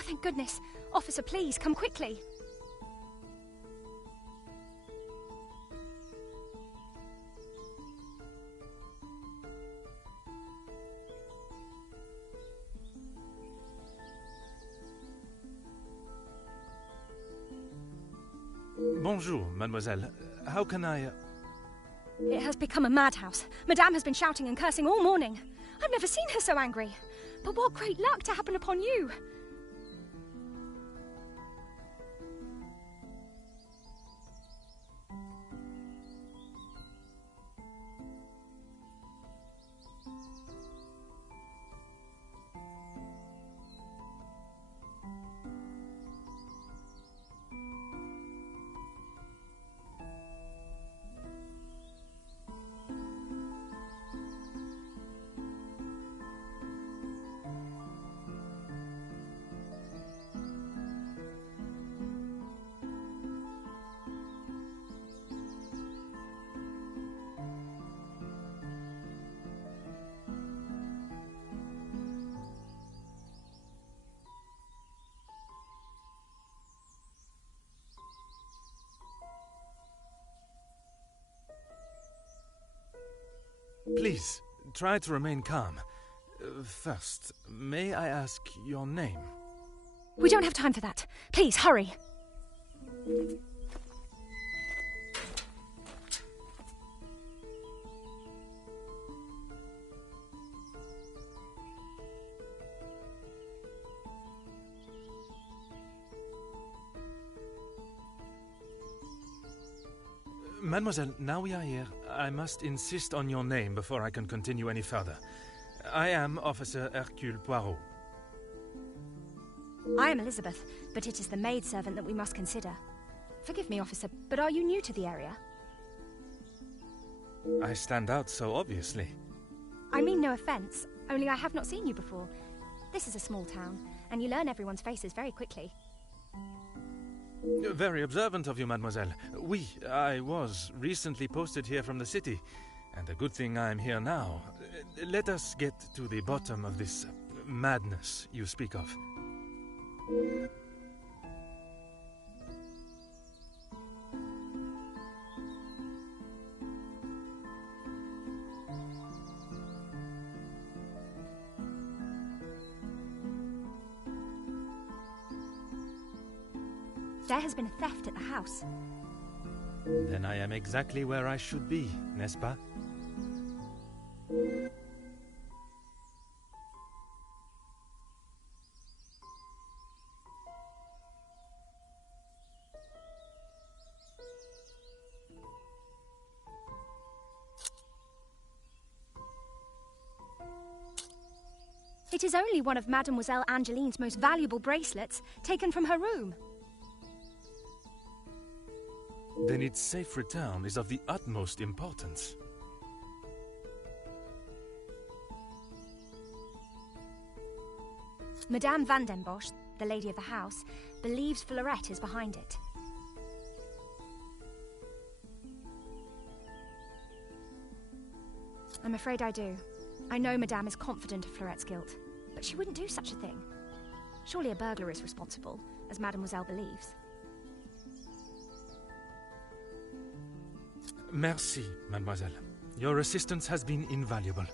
Oh, thank goodness. Officer, please, come quickly. Bonjour, mademoiselle. How can I... It has become a madhouse. Madame has been shouting and cursing all morning. I've never seen her so angry. But what great luck to happen upon you. Please, try to remain calm. First, may I ask your name? We don't have time for that. Please, hurry. Mademoiselle, now we are here, I must insist on your name before I can continue any further. I am Officer Hercule Poirot. I am Elizabeth, but it is the maidservant that we must consider. Forgive me, officer, but are you new to the area? I stand out so obviously. I mean no offence, only I have not seen you before. This is a small town, and you learn everyone's faces very quickly. Very observant of you, mademoiselle. I was recently posted here from the city, and a good thing I am here now. Let us get to the bottom of this madness you speak of. There has been a theft at the house. Then I am exactly where I should be, n'est-ce pas? It is only one of Mademoiselle Angeline's most valuable bracelets, taken from her room. Then its safe return is of the utmost importance. Madame Van den Bosch, the lady of the house, believes Fleurette is behind it. I'm afraid I do. I know Madame is confident of Fleurette's guilt, but she wouldn't do such a thing. Surely a burglar is responsible, as Mademoiselle believes. Merci, mademoiselle. Your assistance has been invaluable.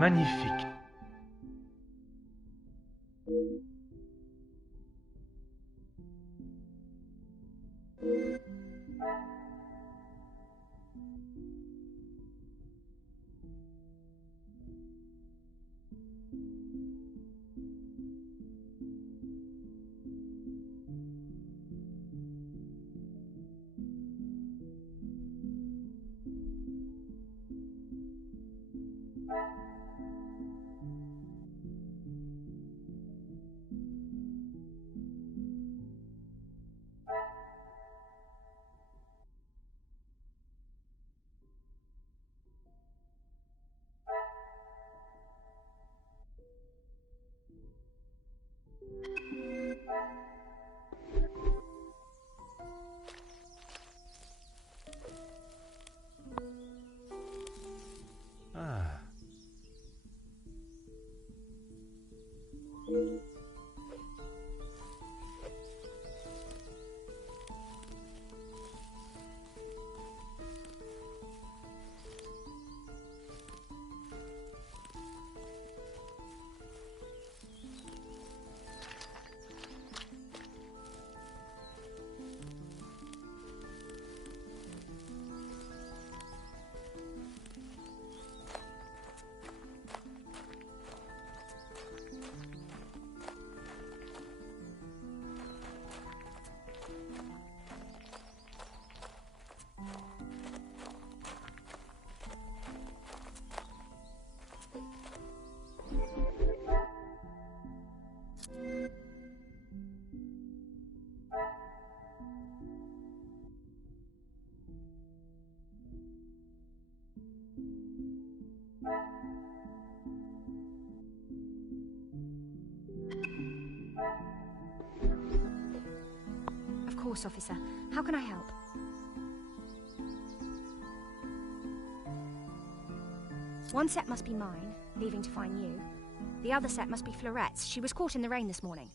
Magnifique. Ah. Of course, officer. How can I help? One set must be mine, leaving to find you. The other set must be Florette's. She was caught in the rain this morning.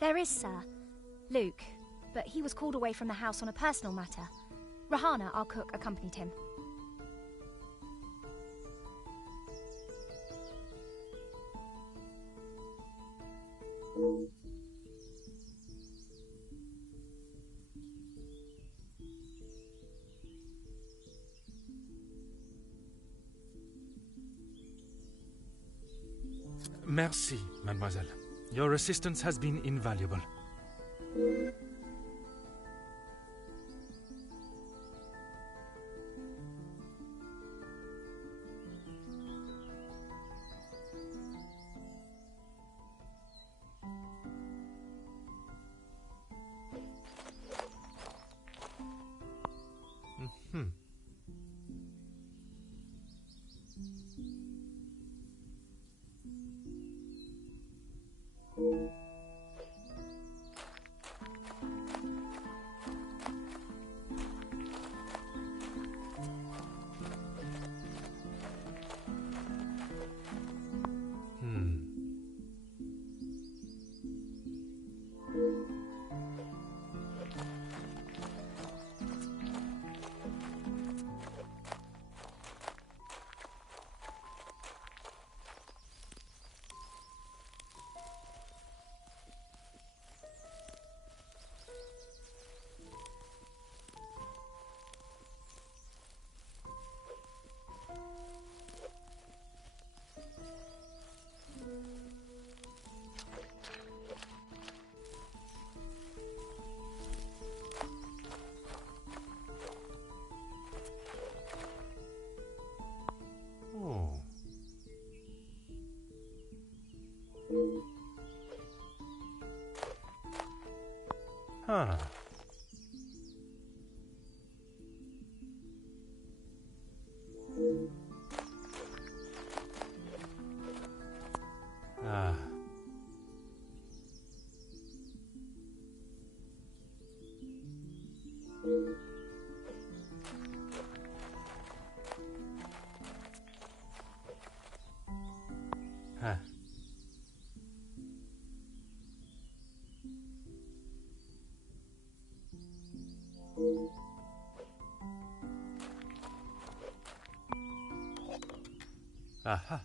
There is, sir. Luke, but he was called away from the house on a personal matter. Rahana, our cook, accompanied him. Merci, mademoiselle. Your assistance has been invaluable. Ah. Ah. Aha.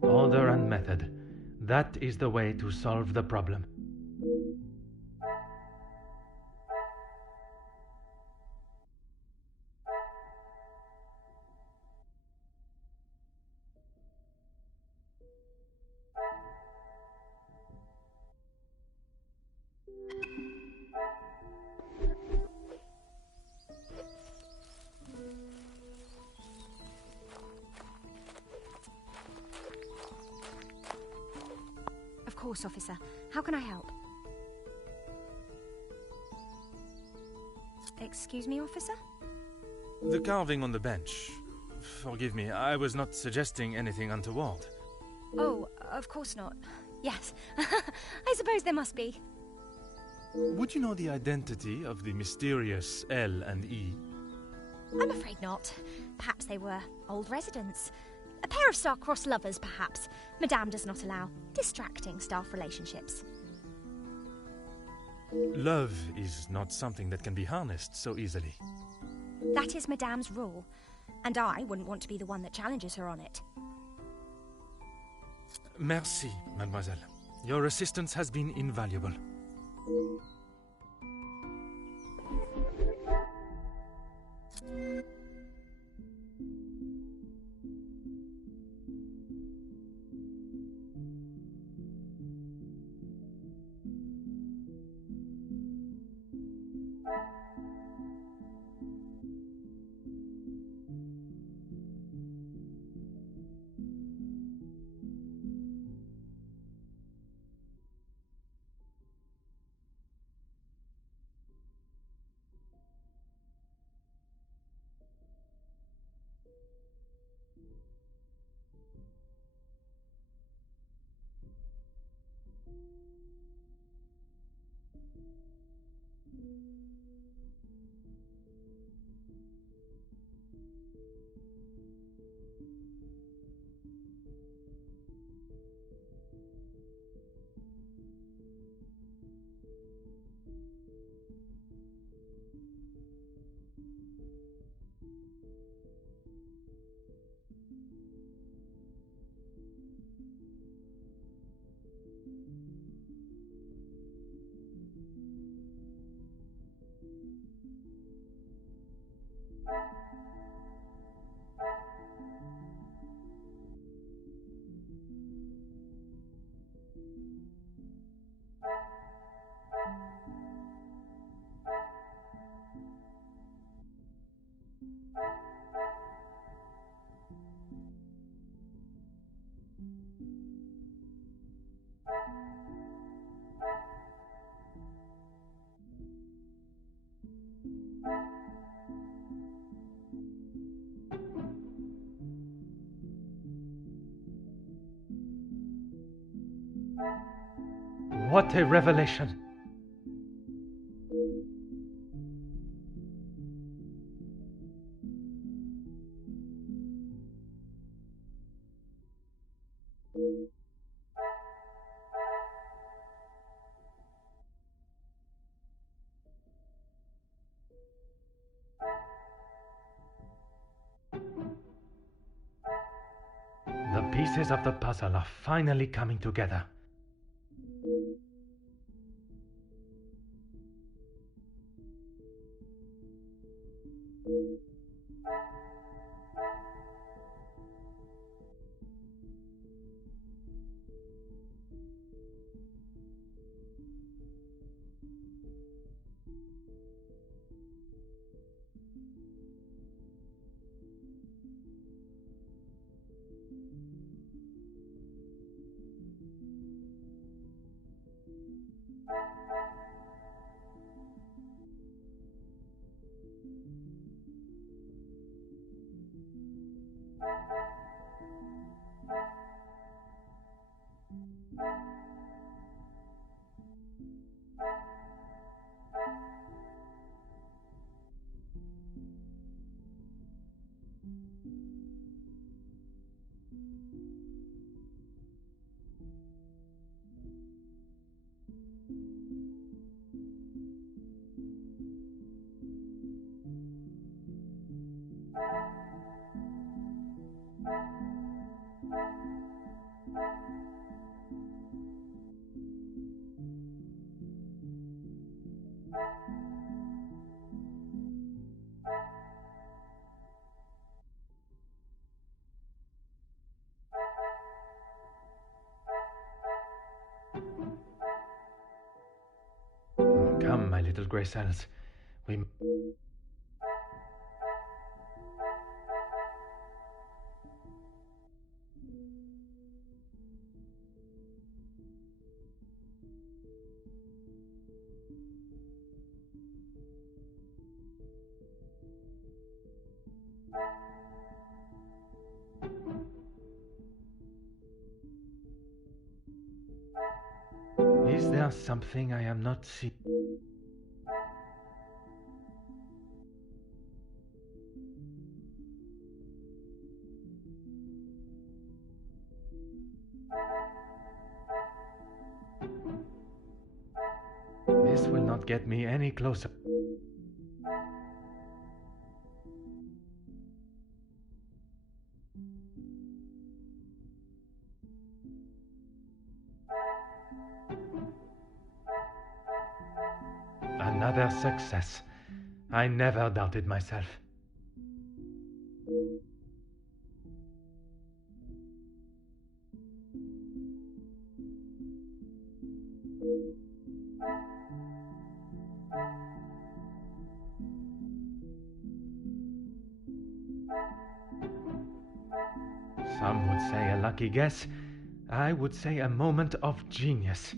Order and method. That is the way to solve the problem. Of course, officer. How can I help? Excuse me, officer? The carving on the bench. Forgive me, I was not suggesting anything untoward. Oh, of course not. Yes. I suppose there must be. Would you know the identity of the mysterious L and E? I'm afraid not. Perhaps they were old residents. A pair of star-crossed lovers, perhaps. Madame does not allow distracting staff relationships. Love is not something that can be harnessed so easily. That is Madame's rule. And I wouldn't want to be the one that challenges her on it. Merci, mademoiselle. Your assistance has been invaluable. What a revelation! The pieces of the puzzle are finally coming together. Come, my little grey cells. We... Is there something I am not seeing? This will not get me any closer. their success. I never doubted myself. Some would say a lucky guess. I would say a moment of genius.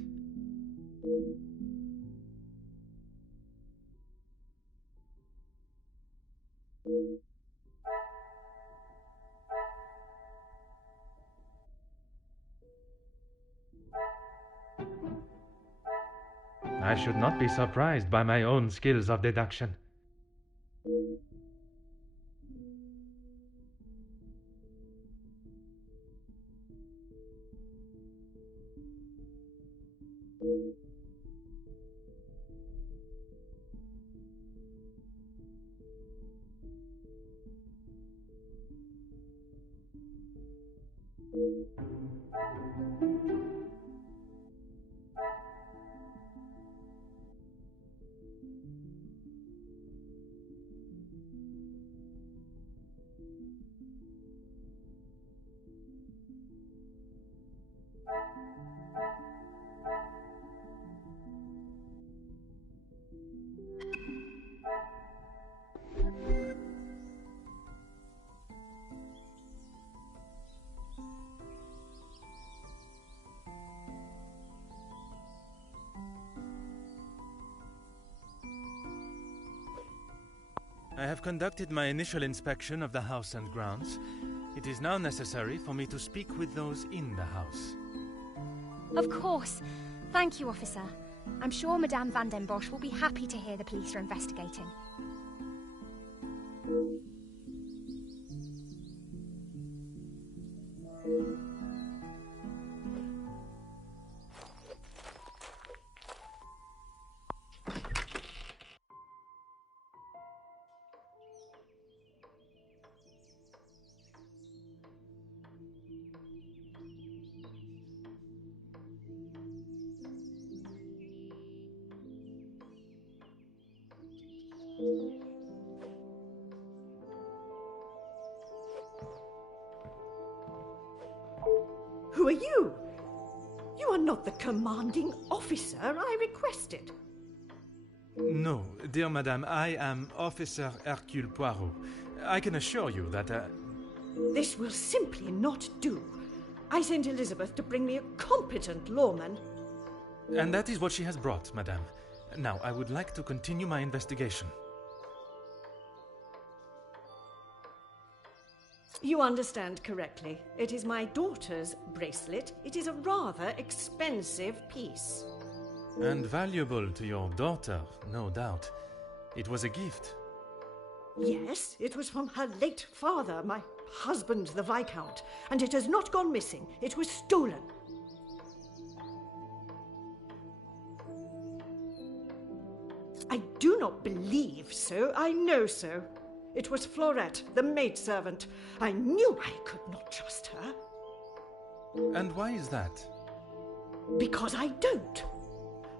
I should not be surprised by my own skills of deduction. I have conducted my initial inspection of the house and grounds. It is now necessary for me to speak with those in the house. Of course. Thank you, officer. I'm sure Madame Van den Bosch will be happy to hear the police are investigating. Who are you? You are not the commanding officer I requested. No, dear madame, I am Officer Hercule Poirot. I can assure you that... This will simply not do. I sent Elizabeth to bring me a competent lawman. And that is what she has brought, madame. Now, I would like to continue my investigation. You understand correctly. It is my daughter's bracelet. It is a rather expensive piece. And valuable to your daughter, no doubt. It was a gift. Yes, it was from her late father, my husband, the Viscount, and it has not gone missing. It was stolen. I do not believe so. I know so. It was Florette, the maidservant. I knew I could not trust her. And why is that? Because I don't.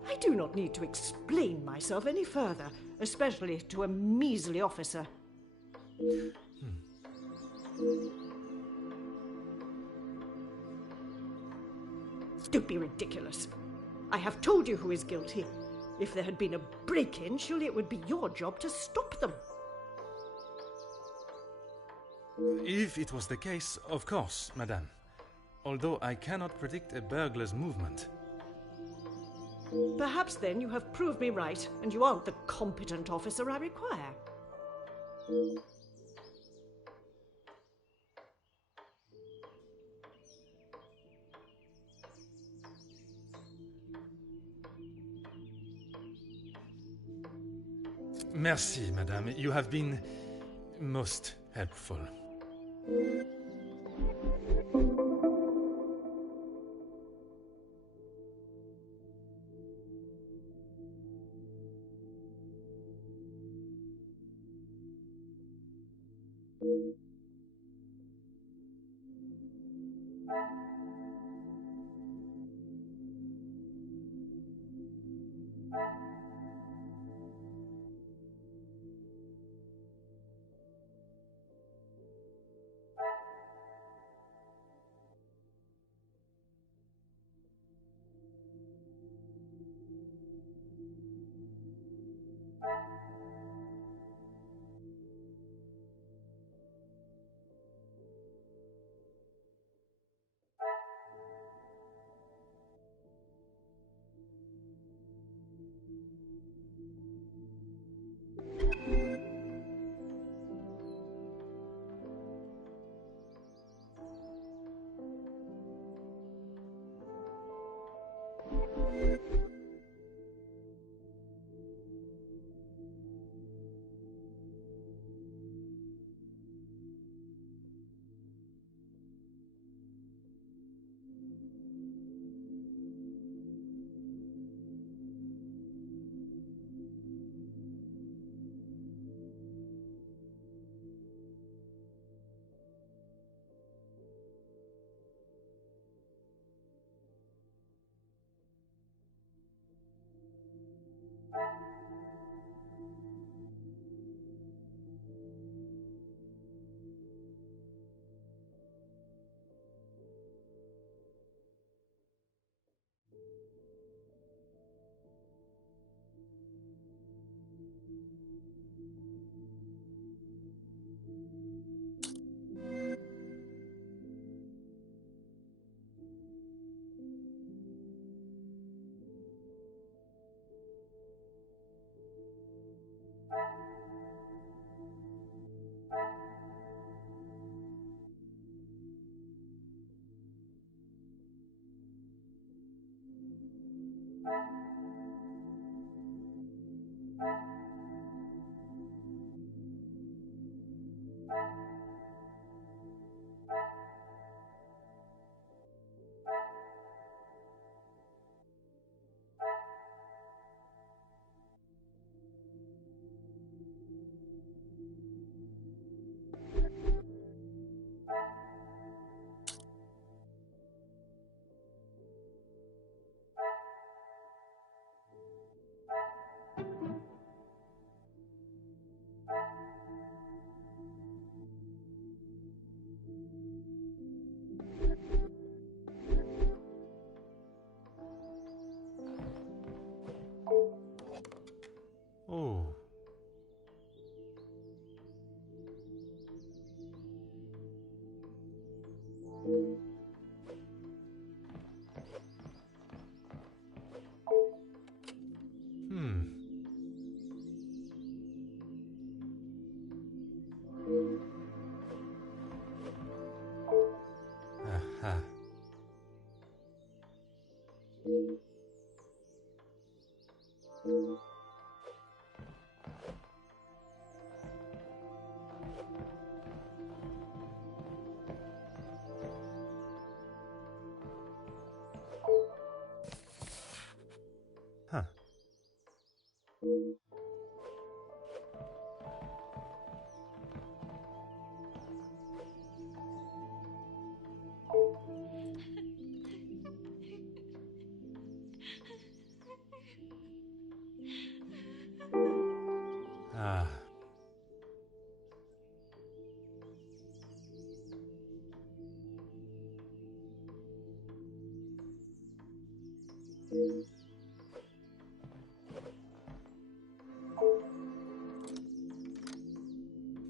I do not need to explain myself any further, especially to a measly officer. Don't be ridiculous. I have told you who is guilty. If there had been a break-in, surely it would be your job to stop them. If it was the case, of course, madame. Although I cannot predict a burglar's movement. Perhaps then you have proved me right, and you aren't the competent officer I require. Merci, madame. You have been most helpful. Oh. Hmm. Aha. Huh. Ah.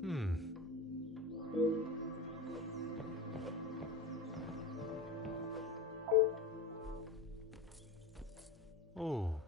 Hmm. Oh.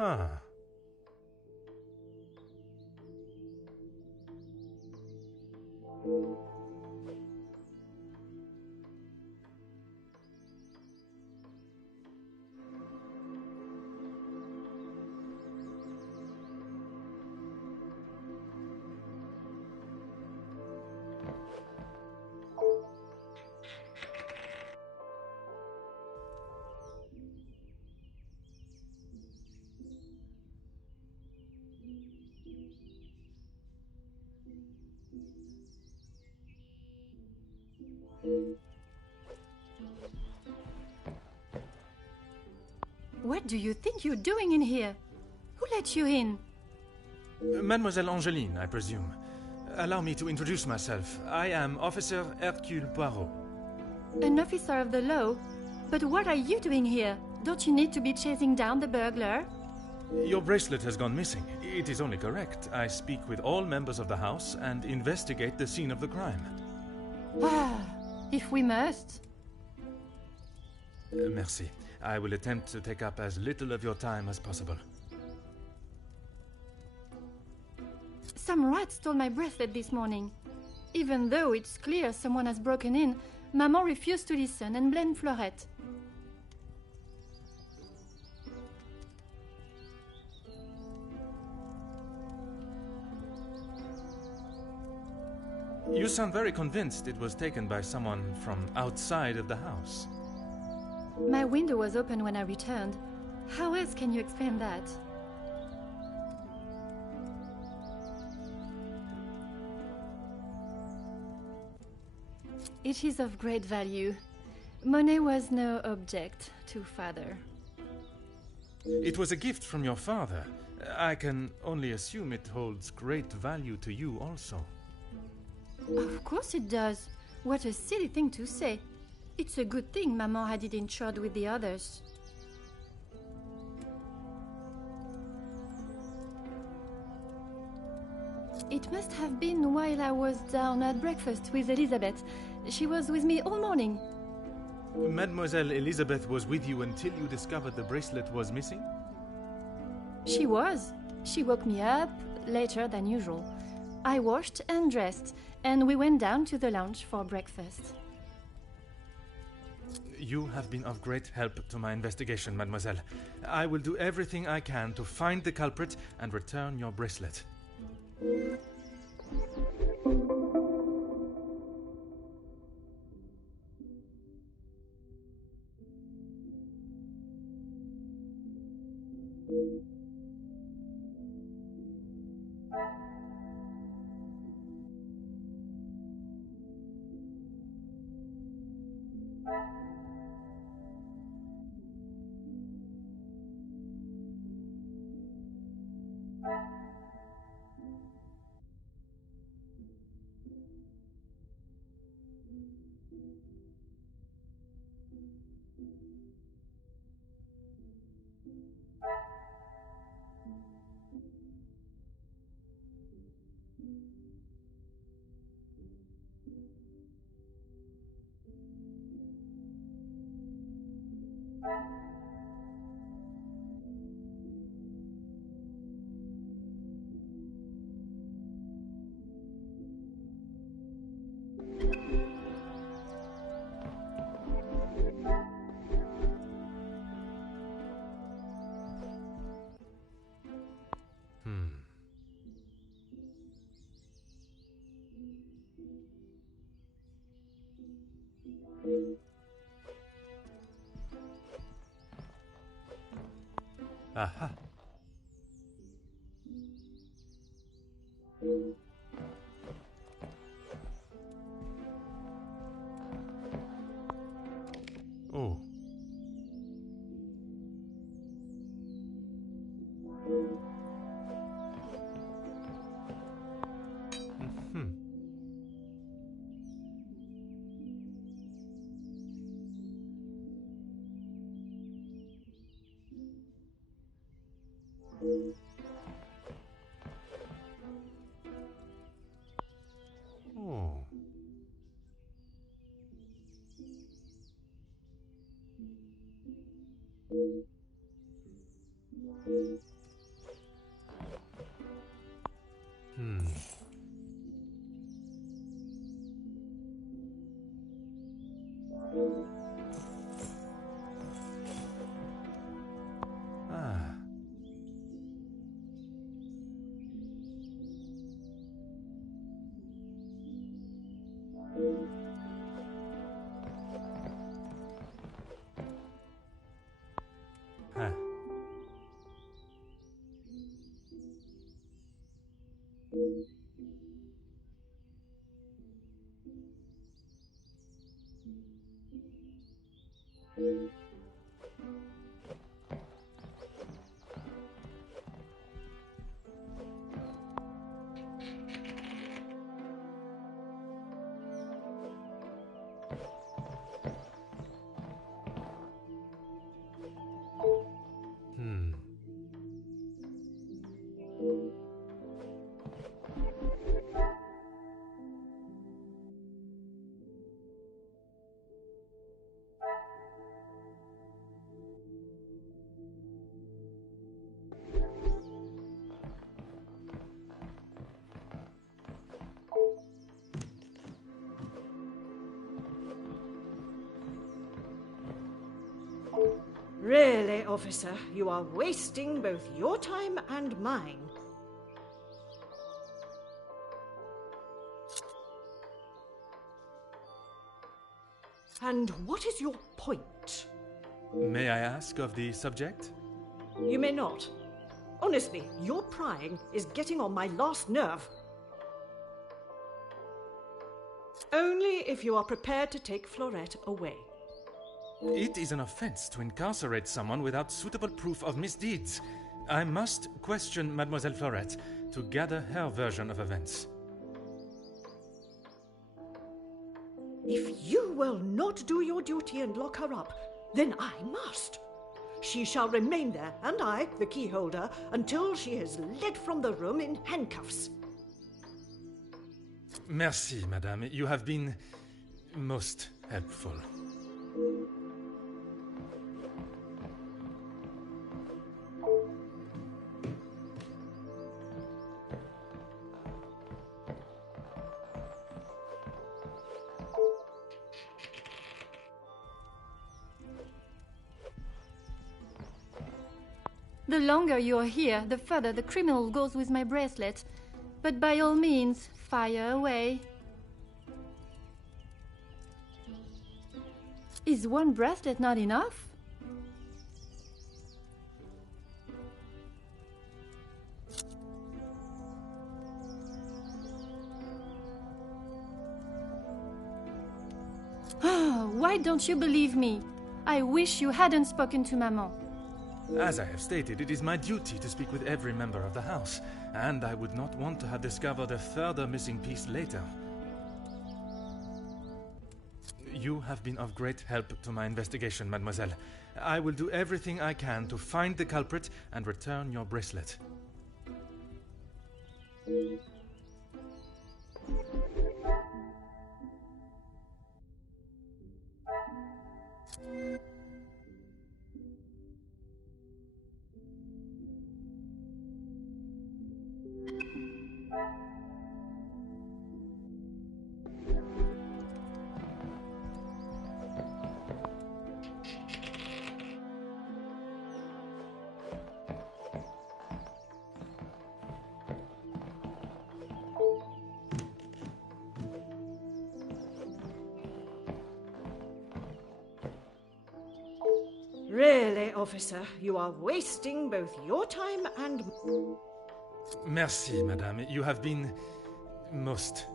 Huh. What do you think you're doing in here? Who let you in? Mademoiselle Angeline, I presume. Allow me to introduce myself. I am Officer Hercule Poirot. An officer of the law? But what are you doing here? Don't you need to be chasing down the burglar? Your bracelet has gone missing. It is only correct. I speak with all members of the house and investigate the scene of the crime. Ah, if we must. Merci. I will attempt to take up as little of your time as possible. Some rat stole my bracelet this morning. Even though it's clear someone has broken in, Maman refused to listen and blamed Florette. You sound very convinced it was taken by someone from outside of the house. My window was open when I returned. How else can you explain that? It is of great value. Money was no object to father. It was a gift from your father. I can only assume it holds great value to you also. Of course it does. What a silly thing to say. It's a good thing Maman had it insured with the others. It must have been while I was down at breakfast with Elizabeth. She was with me all morning. Mademoiselle Elizabeth was with you until you discovered the bracelet was missing? She was. She woke me up later than usual. I washed and dressed, and we went down to the lounge for breakfast. You have been of great help to my investigation, mademoiselle. I will do everything I can to find the culprit and return your bracelet. Aha. Oh. Really, officer, you are wasting both your time and mine. And what is your point? May I ask of the subject? You may not. Honestly, your prying is getting on my last nerve. Only if you are prepared to take Florette away. It is an offense to incarcerate someone without suitable proof of misdeeds. I must question Mademoiselle Florette to gather her version of events. If you will not do your duty and lock her up, then I must. She shall remain there, and I, the key holder, until she is led from the room in handcuffs. Merci, madame. You have been most helpful. The longer you are here, the further the criminal goes with my bracelet. But by all means, fire away. Is one bracelet not enough? Why don't you believe me? I wish you hadn't spoken to Maman. As I have stated, it is my duty to speak with every member of the house, and I would not want to have discovered a further missing piece later. You have been of great help to my investigation, mademoiselle. I will do everything I can to find the culprit and return your bracelet. Really, officer, you are wasting both your time and... Merci, madame. You have been most...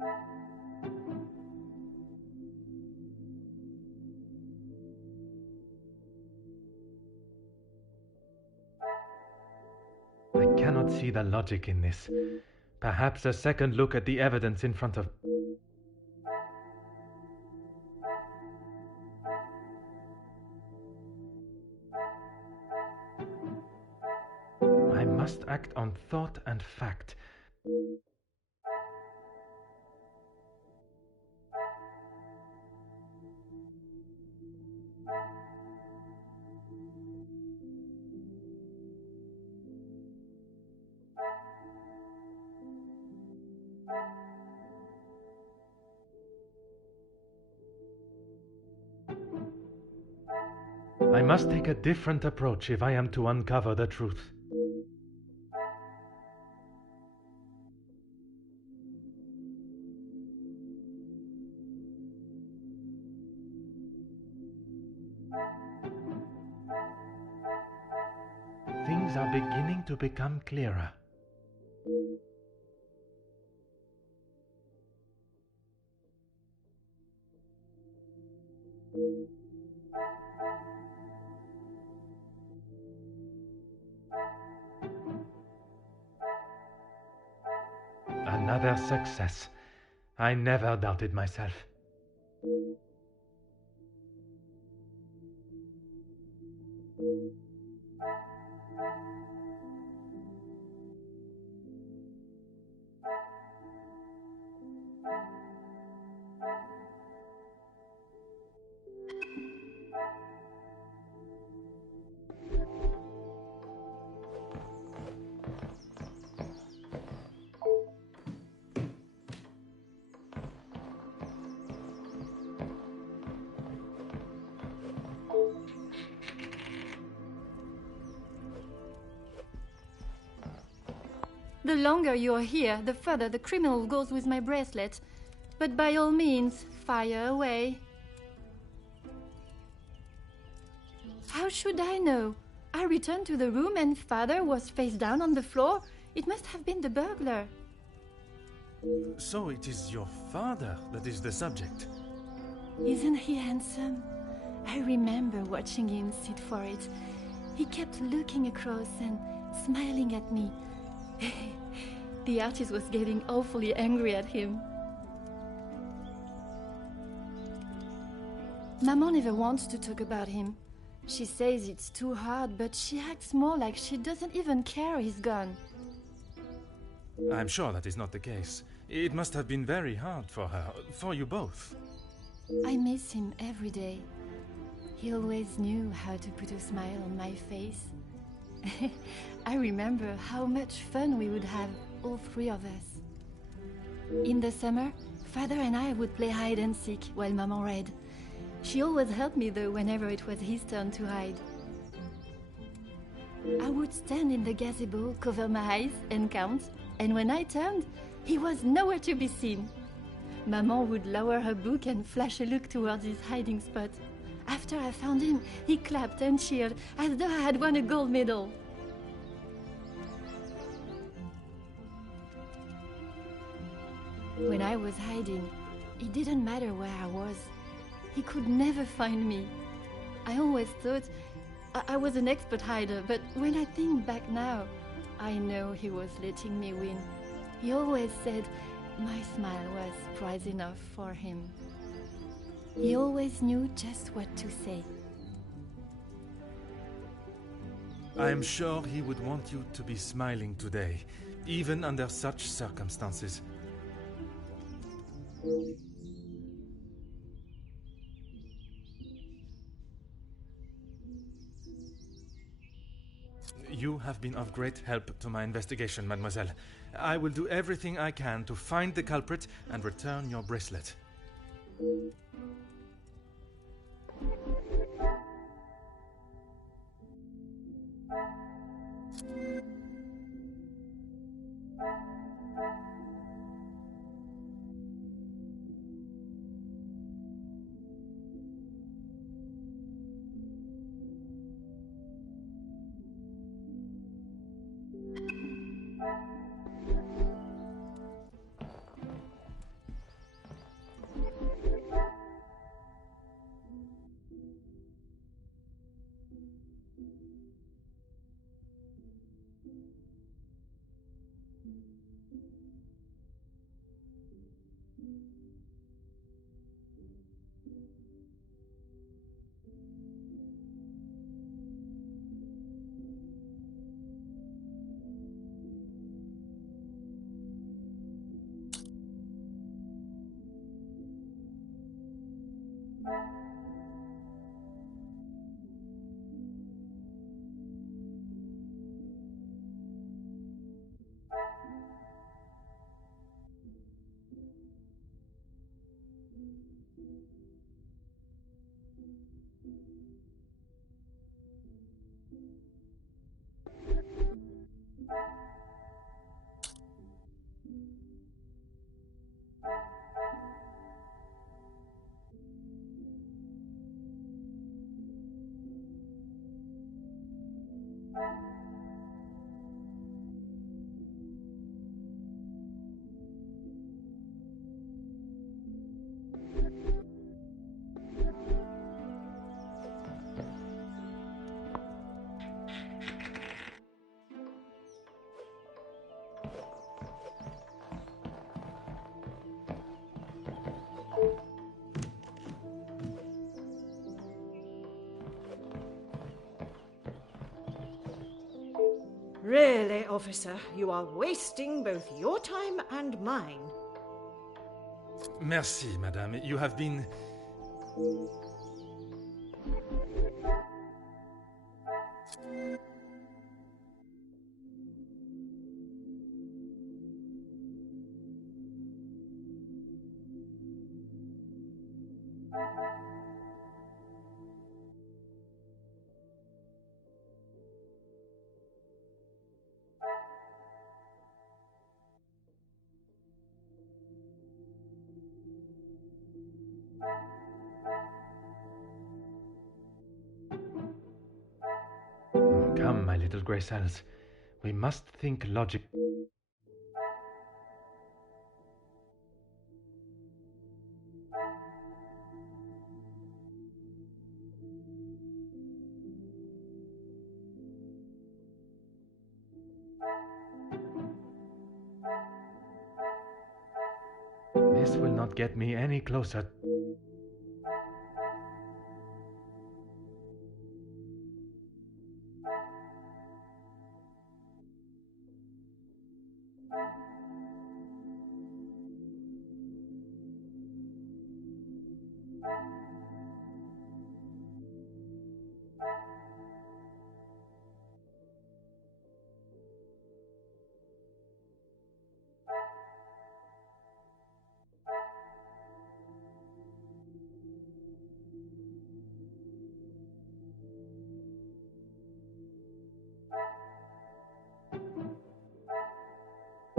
I cannot see the logic in this. Perhaps a second look at the evidence in front of... I must act on thought and fact. I must take a different approach if I am to uncover the truth. Things are beginning to become clearer. Another success. I never doubted myself. The longer you are here, the further the criminal goes with my bracelet. But by all means, fire away. How should I know? I returned to the room and father was face down on the floor. It must have been the burglar. So it is your father that is the subject. Isn't he handsome? I remember watching him sit for it. He kept looking across and smiling at me. The artist was getting awfully angry at him. Maman never wants to talk about him. She says it's too hard, but she acts more like she doesn't even care he's gone. I'm sure that is not the case. It must have been very hard for her, for you both. I miss him every day. He always knew how to put a smile on my face. I remember how much fun we would have, all three of us. In the summer, father and I would play hide and seek while Maman read. She always helped me though whenever it was his turn to hide. I would stand in the gazebo, cover my eyes and count, and when I turned, he was nowhere to be seen. Maman would lower her book and flash a look towards his hiding spot. After I found him, he clapped and cheered as though I had won a gold medal. When I was hiding, it didn't matter where I was. He could never find me. I always thought I was an expert hider, but when I think back now, I know he was letting me win. He always said my smile was prize enough for him. He always knew just what to say. I am sure he would want you to be smiling today, even under such circumstances. You have been of great help to my investigation, mademoiselle. I will do everything I can to find the culprit and return your bracelet. Really, officer, you are wasting both your time and mine. Merci, madame. You have been... Come, my little grey cells. We must think logic. This will not get me any closer.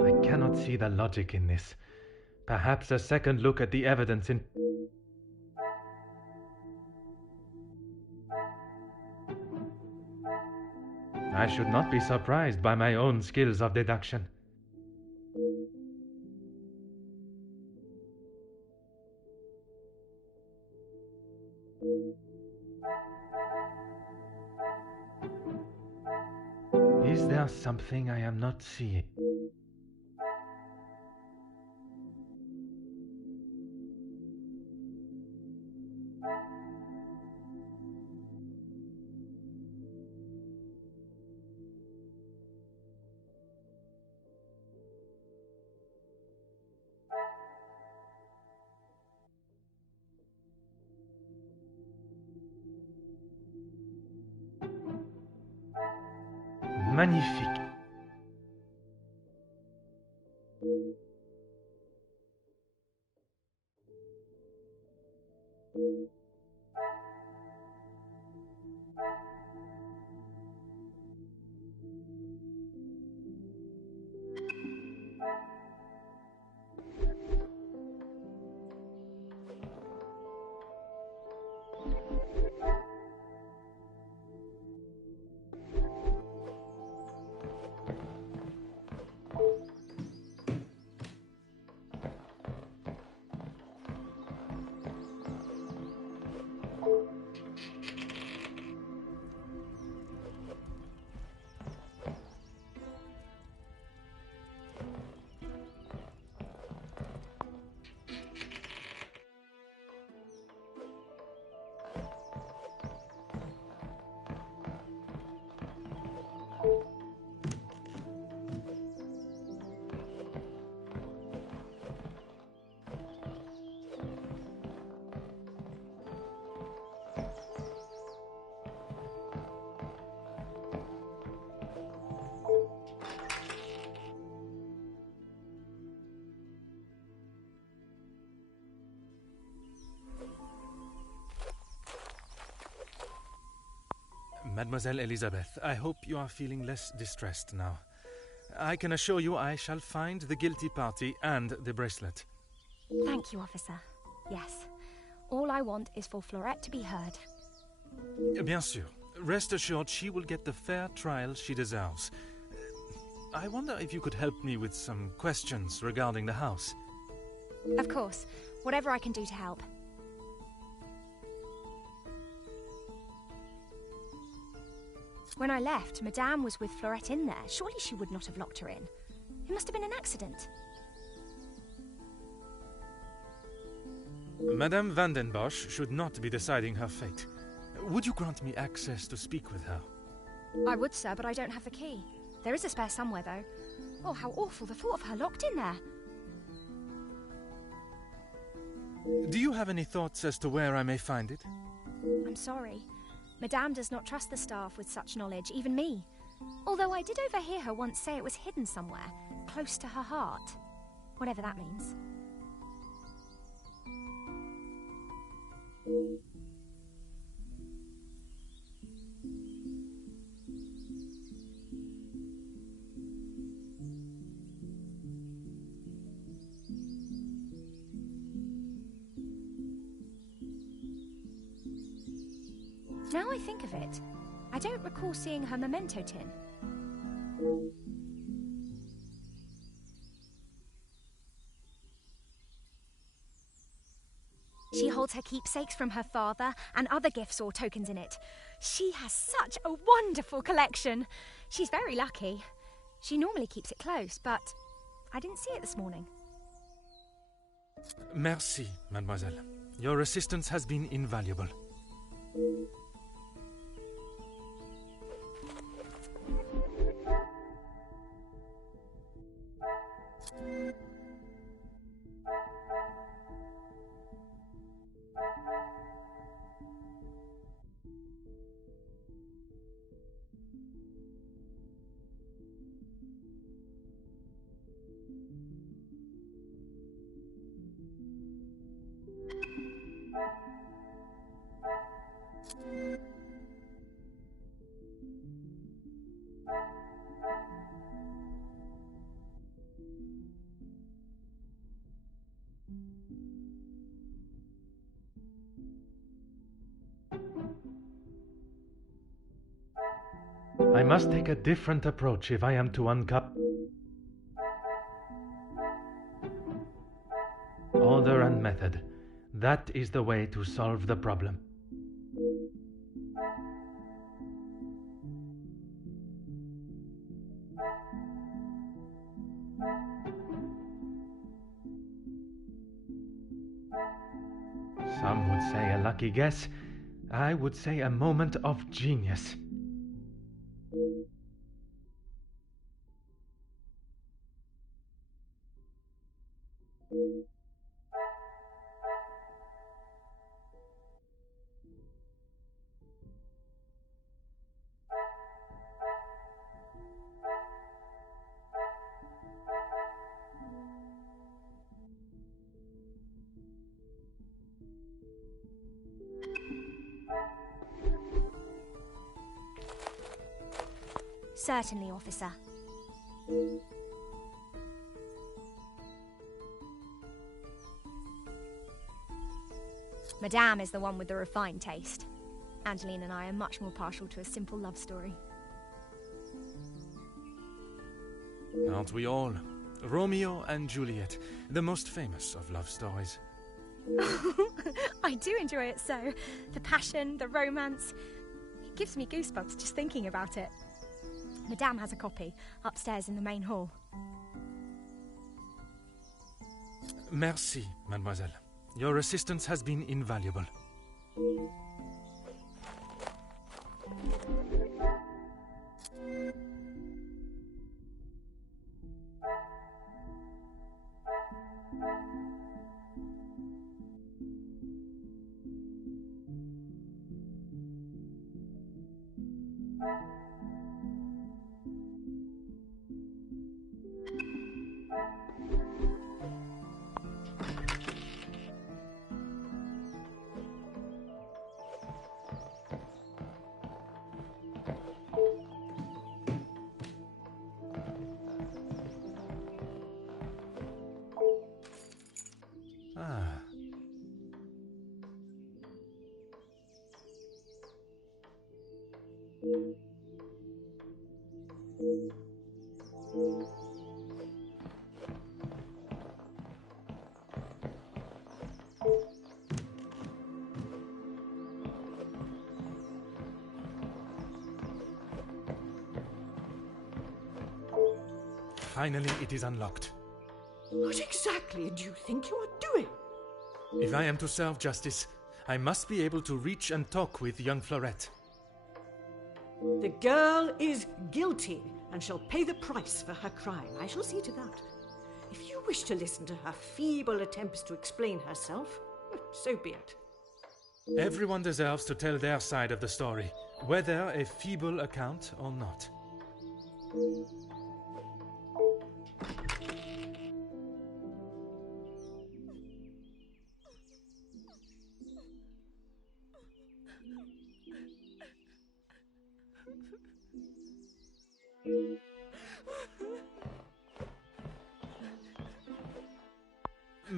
I cannot see the logic in this. Perhaps a second look at the evidence in... I should not be surprised by my own skills of deduction. Is there something I am not seeing? Magnifique. Mademoiselle Elizabeth, I hope you are feeling less distressed now. I can assure you I shall find the guilty party and the bracelet. Thank you, officer. Yes. All I want is for Florette to be heard. Bien sûr. Rest assured she will get the fair trial she deserves. I wonder if you could help me with some questions regarding the house. Of course. Whatever I can do to help. When I left, Madame was with Florette in there. Surely she would not have locked her in. It must have been an accident. Madame Vandenbosch should not be deciding her fate. Would you grant me access to speak with her? I would, sir, but I don't have the key. There is a spare somewhere, though. Oh, how awful, the thought of her locked in there. Do you have any thoughts as to where I may find it? I'm sorry. Madame does not trust the staff with such knowledge, even me. Although I did overhear her once say it was hidden somewhere, close to her heart. Whatever that means. Now I think of it, I don't recall seeing her memento tin. She holds her keepsakes from her father and other gifts or tokens in it. She has such a wonderful collection. She's very lucky. She normally keeps it close, but I didn't see it this morning. Merci, mademoiselle. Your assistance has been invaluable. I must take a different approach if I am to uncover order and method. That is the way to solve the problem. Some would say a lucky guess. I would say a moment of genius. Certainly, officer. Madame is the one with the refined taste. Angeline and I are much more partial to a simple love story. Aren't we all? Romeo and Juliet, the most famous of love stories. I do enjoy it so. The passion, the romance. It gives me goosebumps just thinking about it. Madame has a copy upstairs in the main hall. Merci, mademoiselle. Your assistance has been invaluable. Ah. Finally, it is unlocked. What exactly do you think you are doing? If I am to serve justice, I must be able to reach and talk with young Florette. The girl is guilty and shall pay the price for her crime. I shall see to that. If you wish to listen to her feeble attempts to explain herself, so be it. Everyone deserves to tell their side of the story, whether a feeble account or not.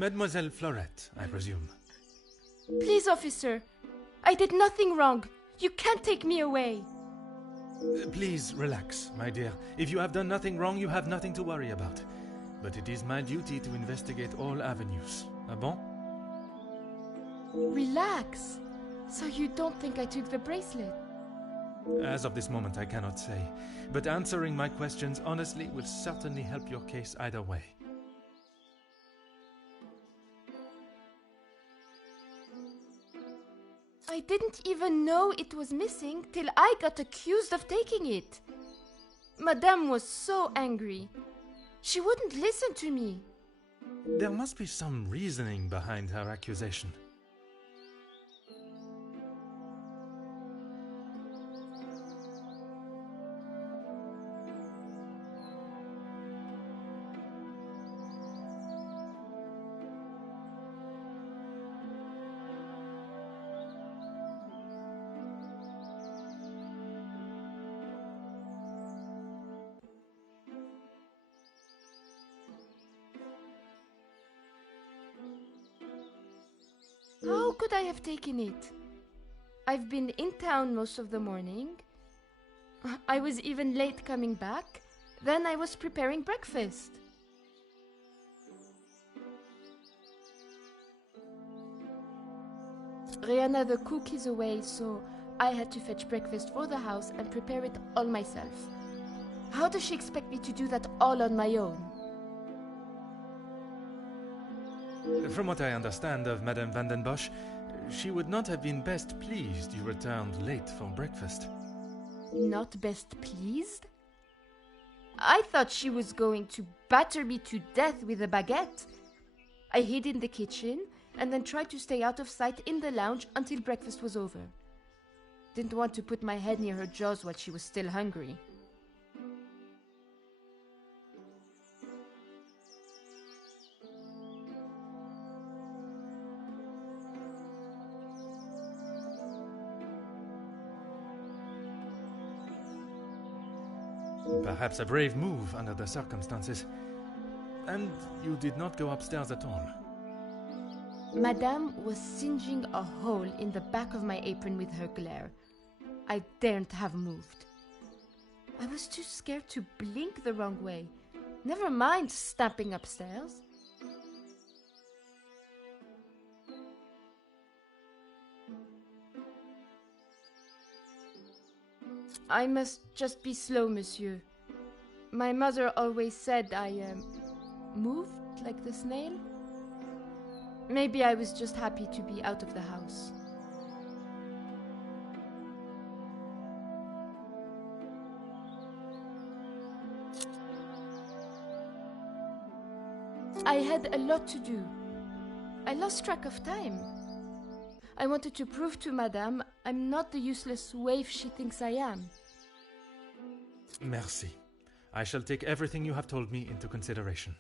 Mademoiselle Florette, I presume. Please, officer. I did nothing wrong. You can't take me away. Please relax, my dear. If you have done nothing wrong, you have nothing to worry about. But it is my duty to investigate all avenues. Ah bon? Relax. So you don't think I took the bracelet? As of this moment, I cannot say. But answering my questions honestly will certainly help your case either way. I didn't even know it was missing till I got accused of taking it. Madame was so angry. She wouldn't listen to me. There must be some reasoning behind her accusation. How could I have taken it? I've been in town most of the morning. I was even late coming back. Then I was preparing breakfast. Rihanna the cook is away, so I had to fetch breakfast for the house and prepare it all myself. How does she expect me to do that all on my own? From what I understand of Madame van den Bosch, she would not have been best pleased you returned late for breakfast. Not best pleased? I thought she was going to batter me to death with a baguette. I hid in the kitchen and then tried to stay out of sight in the lounge until breakfast was over. Didn't want to put my head near her jaws while she was still hungry. Perhaps a brave move under the circumstances. And you did not go upstairs at all. Madame was singeing a hole in the back of my apron with her glare. I daren't have moved. I was too scared to blink the wrong way. Never mind stamping upstairs. I must just be slow, monsieur. My mother always said I moved like the snail. Maybe I was just happy to be out of the house. I had a lot to do. I lost track of time. I wanted to prove to Madame I'm not the useless waif she thinks I am. Merci. I shall take everything you have told me into consideration.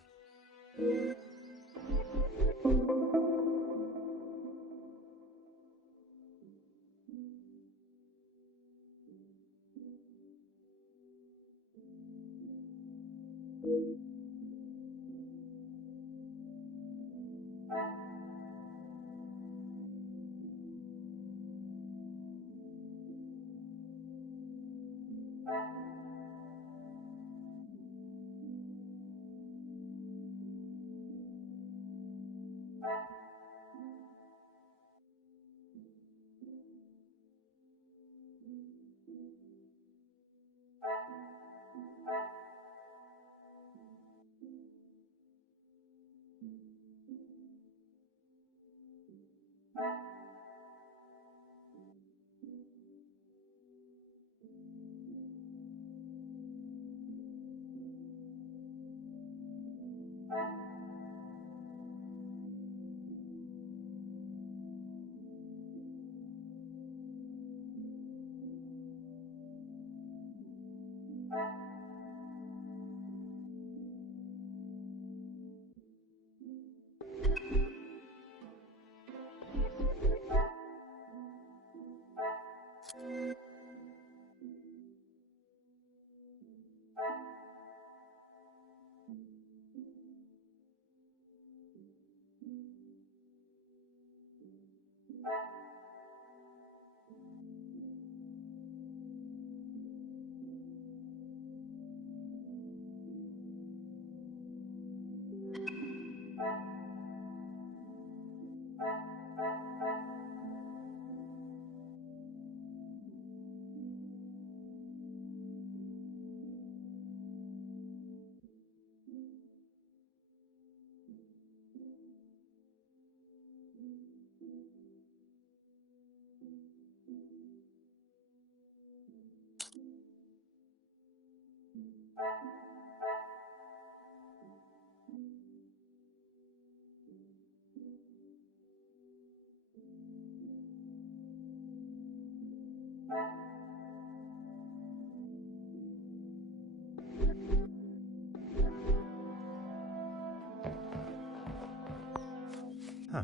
Huh.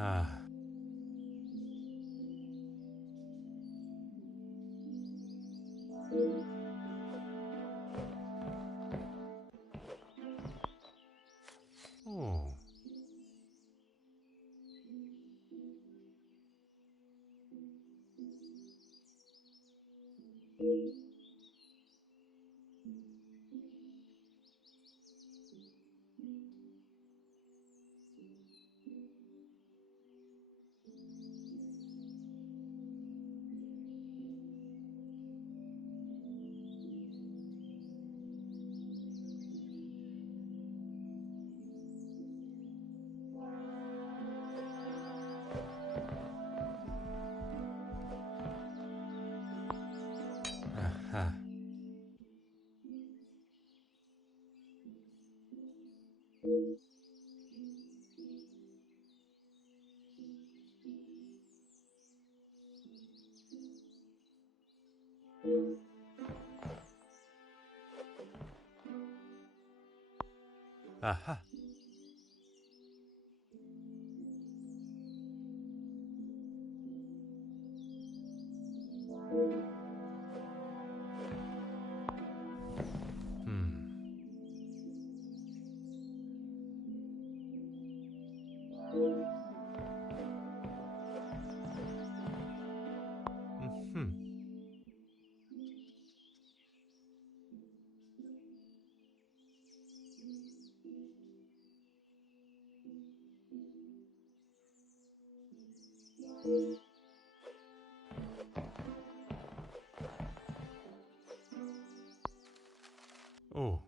Ah. Oh. Aha. Aha. Hmm. Oh.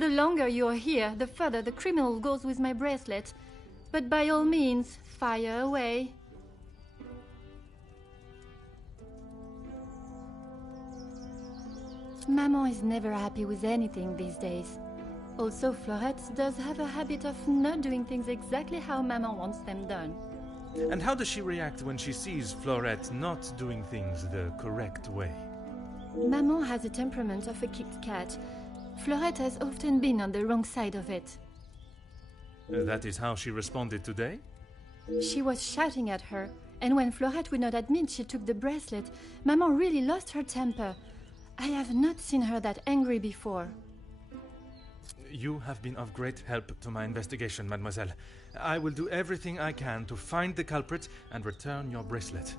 The longer you're here, the further the criminal goes with my bracelet. But by all means, fire away. Maman is never happy with anything these days. Also, Florette does have a habit of not doing things exactly how Maman wants them done. And how does she react when she sees Florette not doing things the correct way? Maman has a temperament of a kicked cat. Florette has often been on the wrong side of it. That is how she responded today? She was shouting at her, and when Florette would not admit she took the bracelet, Maman really lost her temper. I have not seen her that angry before. You have been of great help to my investigation, mademoiselle. I will do everything I can to find the culprit and return your bracelet.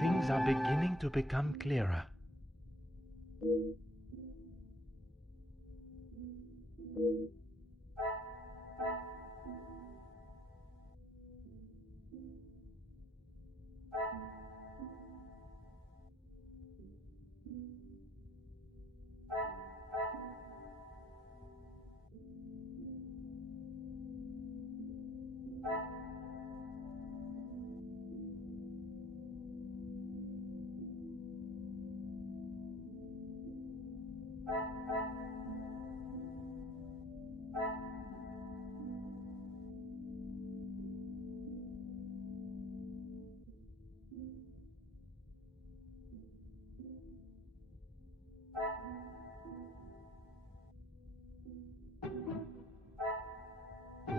Things are beginning to become clearer.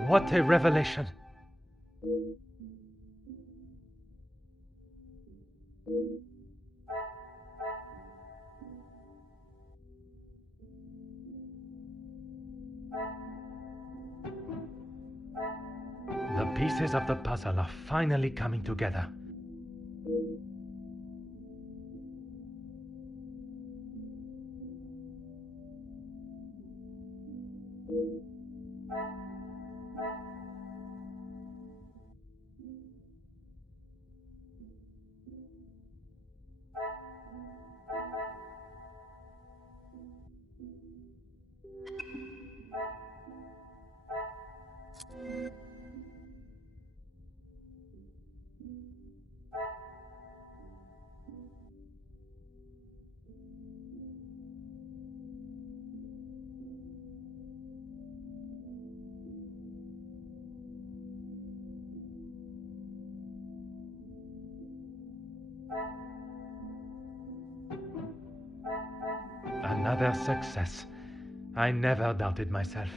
What a revelation! The pieces of the puzzle are finally coming together. Another success. I never doubted myself.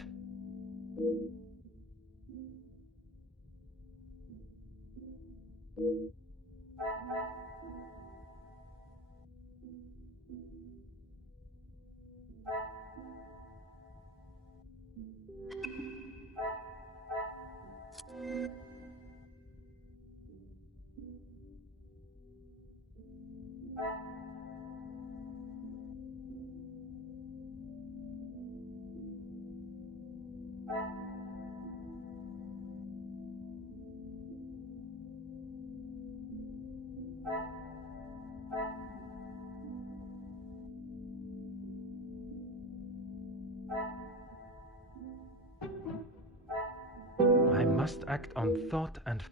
I must act on thought and...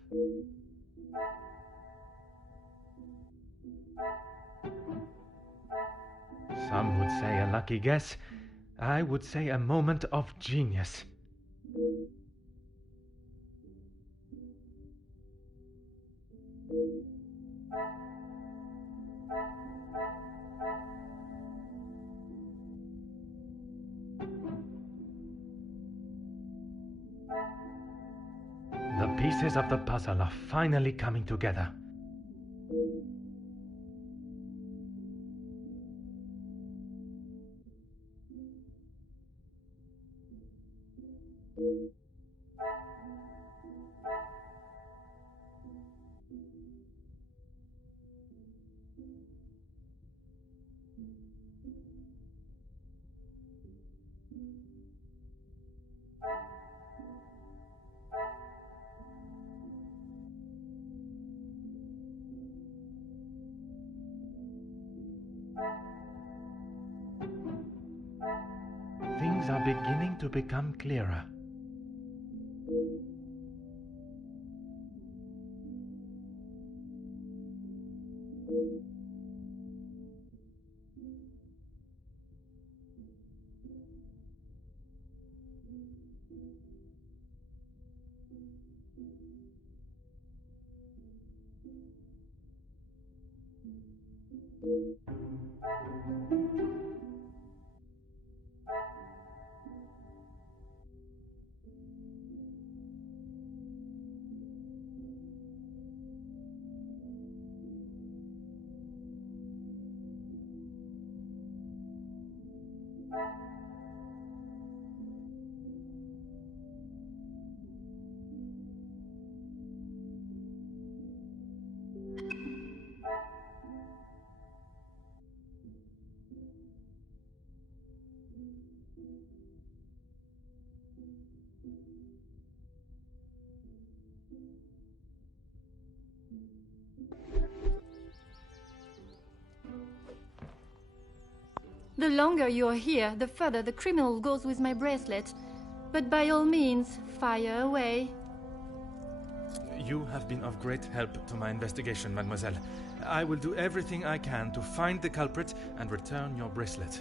Some would say a lucky guess, I would say a moment of genius. The pieces of the puzzle are finally coming together. Things are beginning to become clearer. The longer you're here, the further the criminal goes with my bracelet. But by all means, fire away. You have been of great help to my investigation, mademoiselle. I will do everything I can to find the culprit and return your bracelet.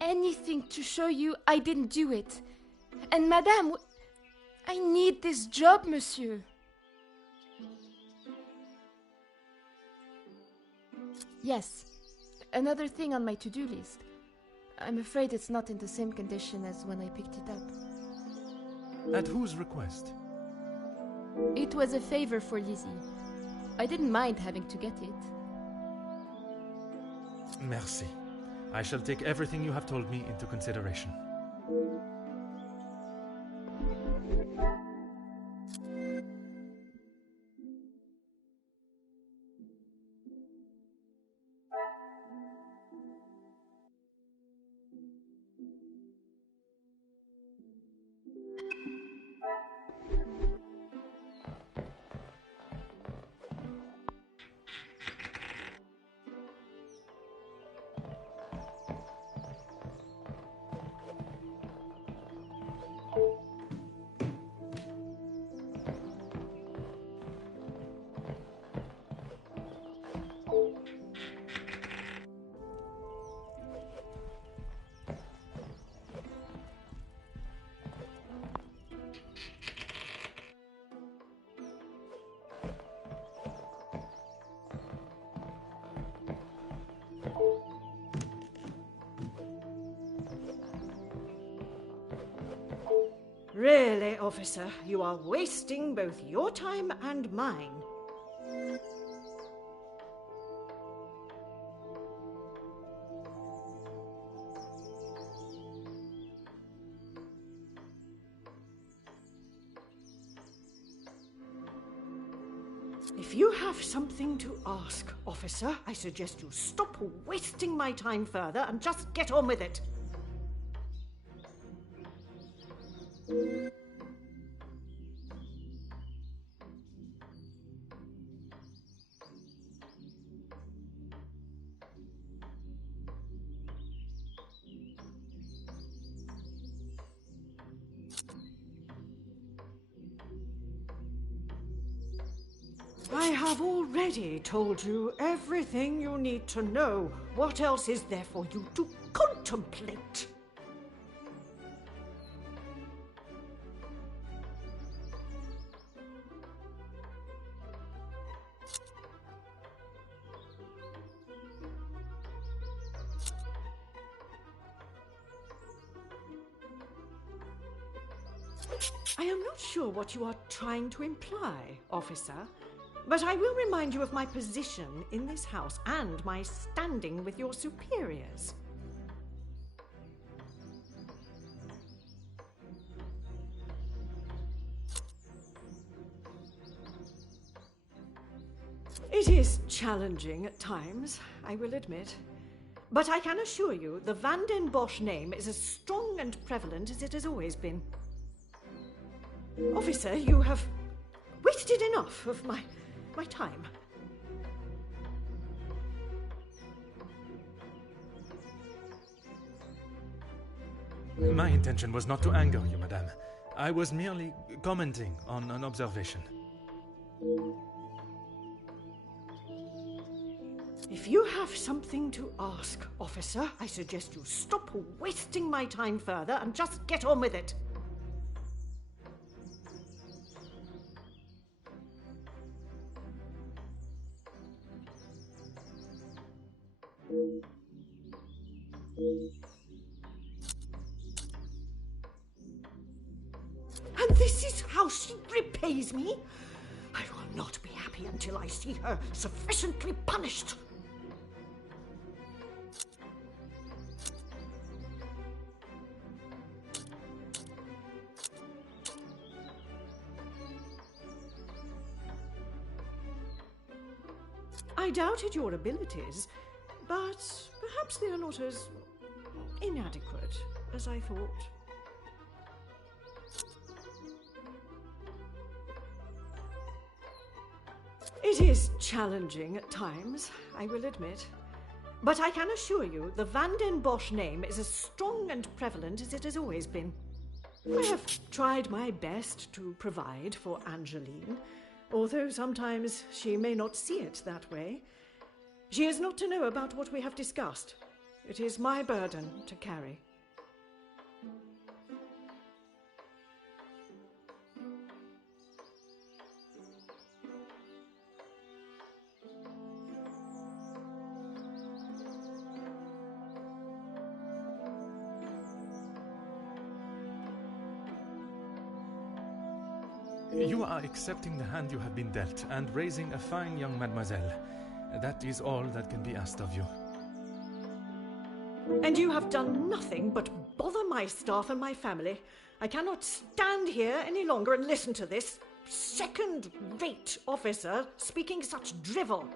Anything to show you I didn't do it. And madame, I need this job, monsieur. Yes, another thing on my to-do list. I'm afraid it's not in the same condition as when I picked it up. At whose request? It was a favor for Lizzie. I didn't mind having to get it. Merci. I shall take everything you have told me into consideration. Really, officer, you are wasting both your time and mine. If you have something to ask, officer, I suggest you stop wasting my time further and just get on with it. I have already told you everything you need to know. What else is there for you to contemplate? I am not sure what you are trying to imply, officer. But I will remind you of my position in this house and my standing with your superiors. It is challenging at times, I will admit. But I can assure you the Van den Bosch name is as strong and prevalent as it has always been. Officer, you have wasted enough of my time. My intention was not to anger you, madame. I was merely commenting on an observation. If you have something to ask, officer, I suggest you stop wasting my time further and just get on with it. And this is how she repays me? I will not be happy until I see her sufficiently punished. I doubted your abilities, but perhaps they are not as inadequate as I thought. It is challenging at times, I will admit. But I can assure you the Van den Bosch name is as strong and prevalent as it has always been. I have tried my best to provide for Angeline, although sometimes she may not see it that way. She is not to know about what we have discussed. It is my burden to carry. You are accepting the hand you have been dealt and raising a fine young mademoiselle. That is all that can be asked of you. And you have done nothing but bother my staff and my family. I cannot stand here any longer and listen to this second-rate officer speaking such drivel.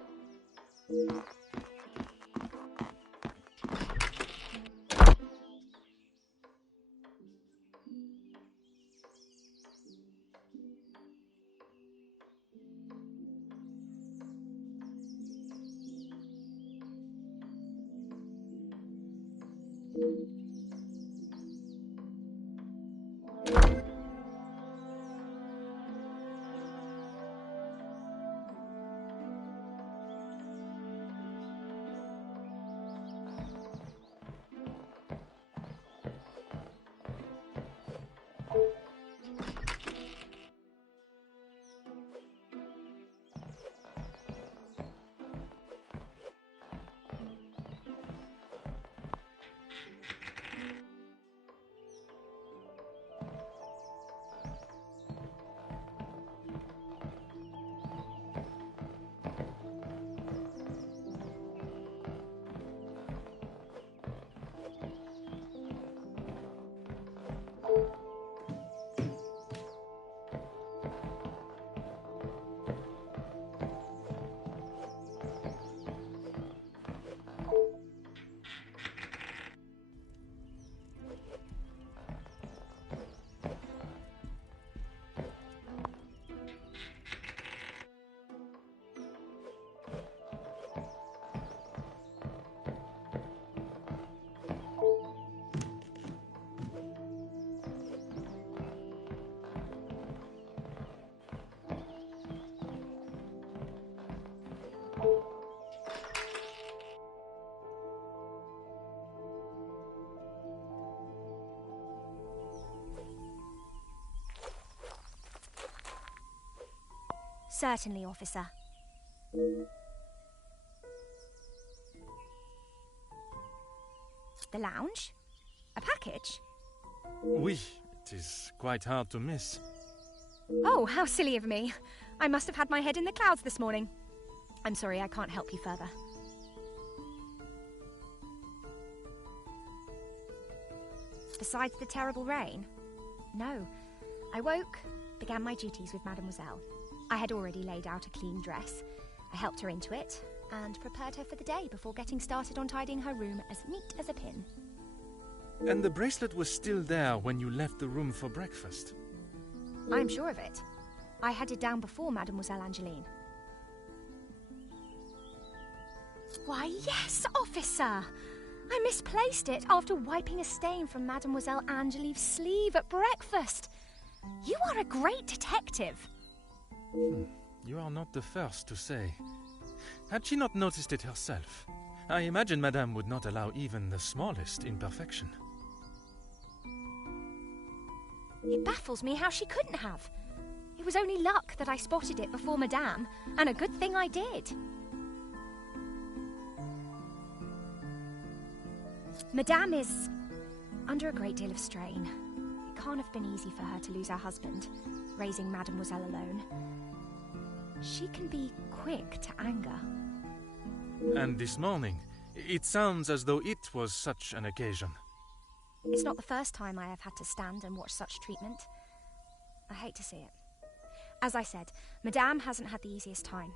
Certainly, officer. The lounge? A package? Oui, it is quite hard to miss. Oh, how silly of me. I must have had my head in the clouds this morning. I'm sorry, I can't help you further. Besides the terrible rain? No. I woke, began my duties with Mademoiselle. I had already laid out a clean dress. I helped her into it, and prepared her for the day before getting started on tidying her room as neat as a pin. And the bracelet was still there when you left the room for breakfast? I'm sure of it. I had it down before Mademoiselle Angeline. Why, yes, officer! I misplaced it after wiping a stain from Mademoiselle Angeline's sleeve at breakfast. You are a great detective. You are not the first to say. Had she not noticed it herself, I imagine Madame would not allow even the smallest imperfection. It baffles me how she couldn't have. It was only luck that I spotted it before Madame, and a good thing I did. Madame is under a great deal of strain. It can't have been easy for her to lose her husband, raising Mademoiselle alone. She can be quick to anger. And this morning, it sounds as though it was such an occasion. It's not the first time I have had to stand and watch such treatment. I hate to see it. As I said, Madame hasn't had the easiest time.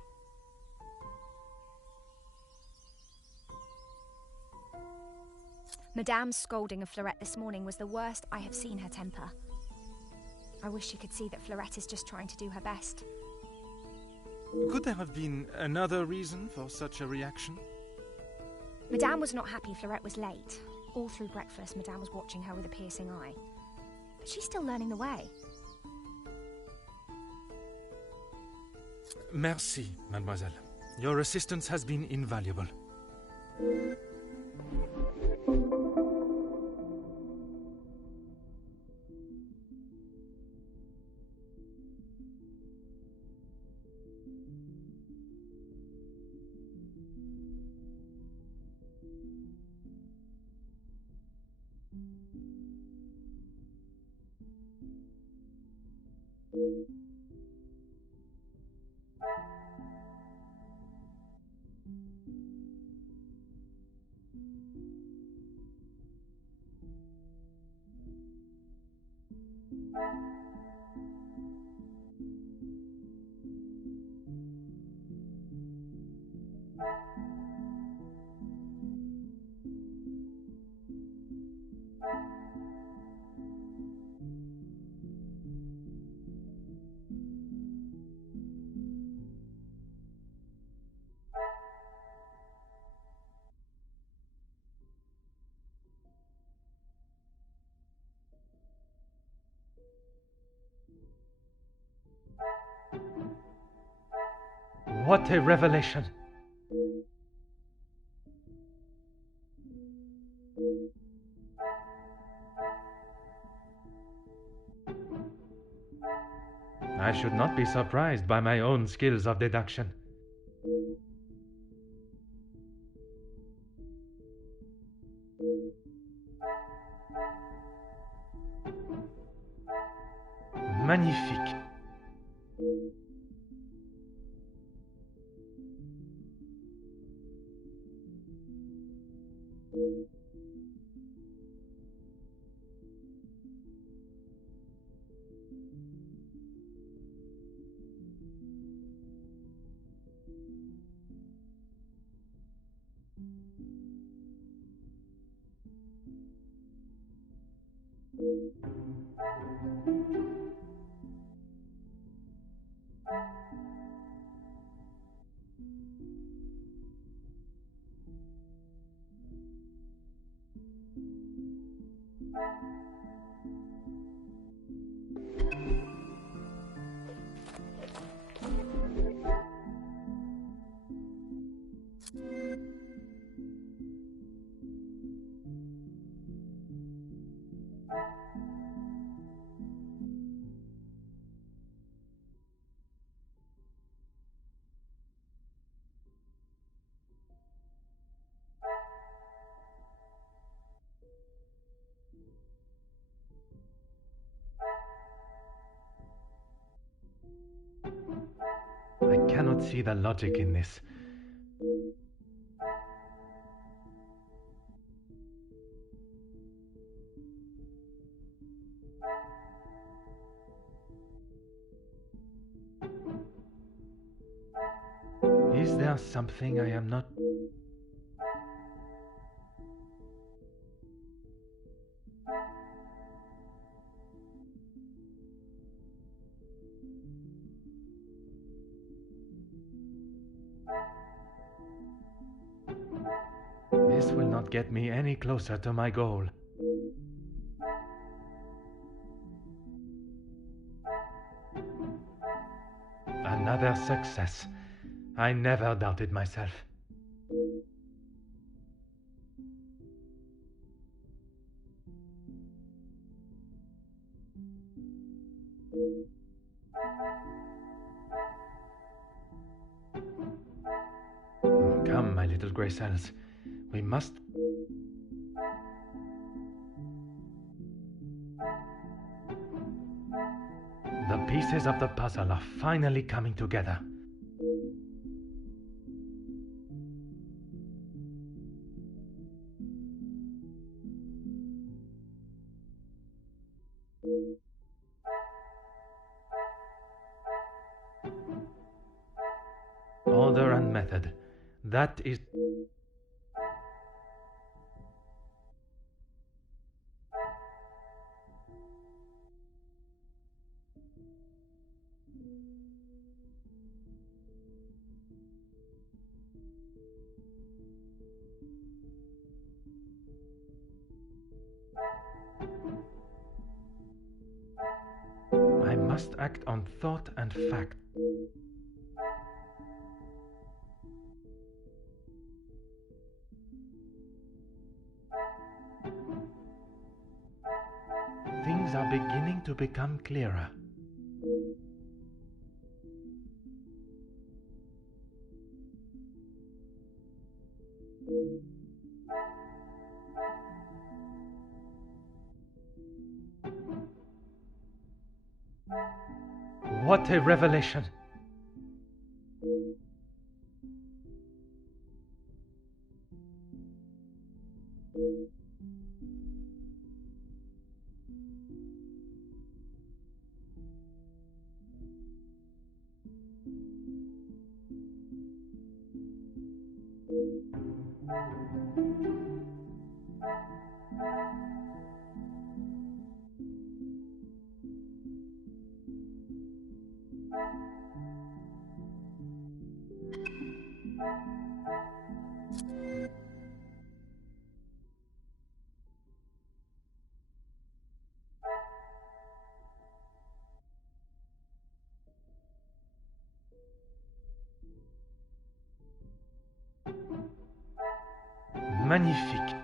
Madame's scolding of Fleurette this morning was the worst I have seen her temper. I wish she could see that Fleurette is just trying to do her best. Could there have been another reason for such a reaction? Madame was not happy Fleurette was late. All through breakfast, Madame was watching her with a piercing eye. But she's still learning the way. Merci, mademoiselle. Your assistance has been invaluable. What a revelation! I should not be surprised by my own skills of deduction. Magnifique. cannot see the logic in this. Is there something I am not... This will not get me any closer to my goal. Another success. I never doubted myself. Come, my little grey cells. We must... The pieces of the puzzle are finally coming together. Order and method. That is... I must act on thought and fact. Things are beginning to become clearer. What a revelation! Magnifique.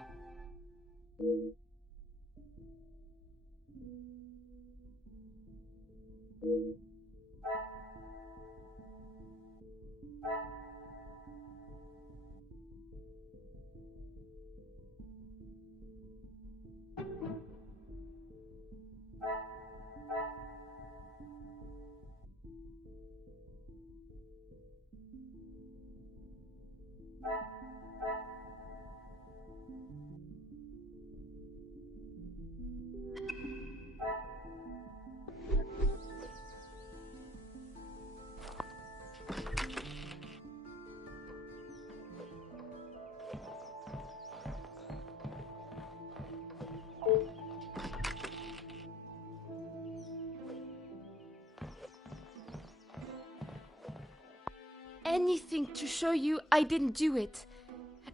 Anything to show you I didn't do it.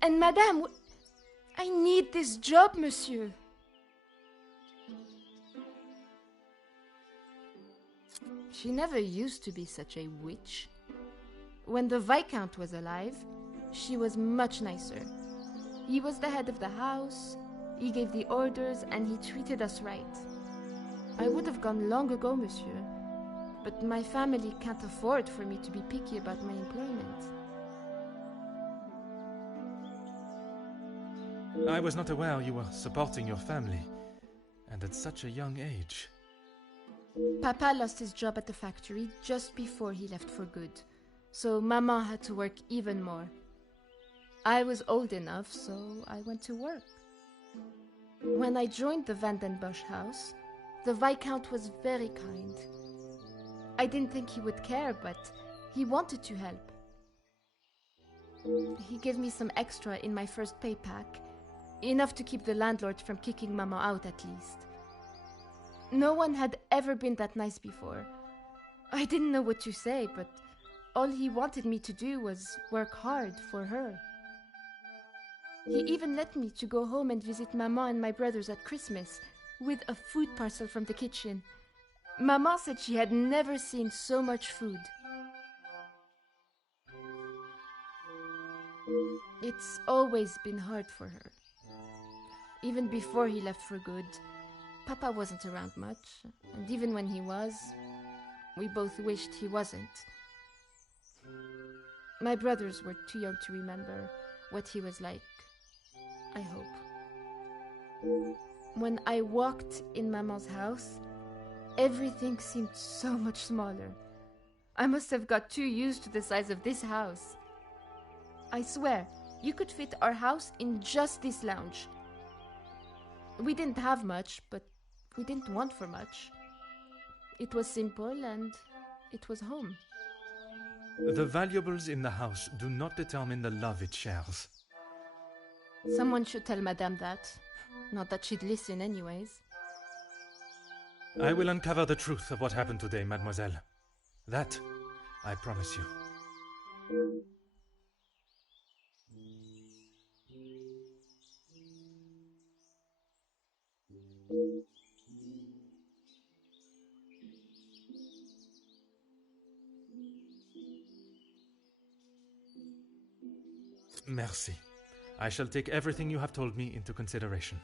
And Madame, I need this job, monsieur. She never used to be such a witch. When the Viscount was alive, she was much nicer. He was the head of the house, he gave the orders, and he treated us right. I would have gone long ago, monsieur. But my family can't afford for me to be picky about my employment. I was not aware you were supporting your family, and at such a young age. Papa lost his job at the factory just before he left for good. so Mama had to work even more. I was old enough, so I went to work. When I joined the Vandenbosch house, the Viscount was very kind. I didn't think he would care, but he wanted to help. He gave me some extra in my first pay pack, enough to keep the landlord from kicking Mama out at least. No one had ever been that nice before. I didn't know what to say, but all he wanted me to do was work hard for her. He even let me to go home and visit Mama and my brothers at Christmas with a food parcel from the kitchen. Mama said she had never seen so much food. It's always been hard for her. Even before he left for good, Papa wasn't around much, and even when he was, we both wished he wasn't. My brothers were too young to remember what he was like, I hope. When I walked in Mama's house, everything seemed so much smaller. I must have got too used to the size of this house. I swear, you could fit our house in just this lounge. We didn't have much, but we didn't want for much. It was simple and it was home. The valuables in the house do not determine the love it shares. Someone should tell Madame that. Not that she'd listen anyways. I will uncover the truth of what happened today, mademoiselle. That, I promise you. Merci. I shall take everything you have told me into consideration.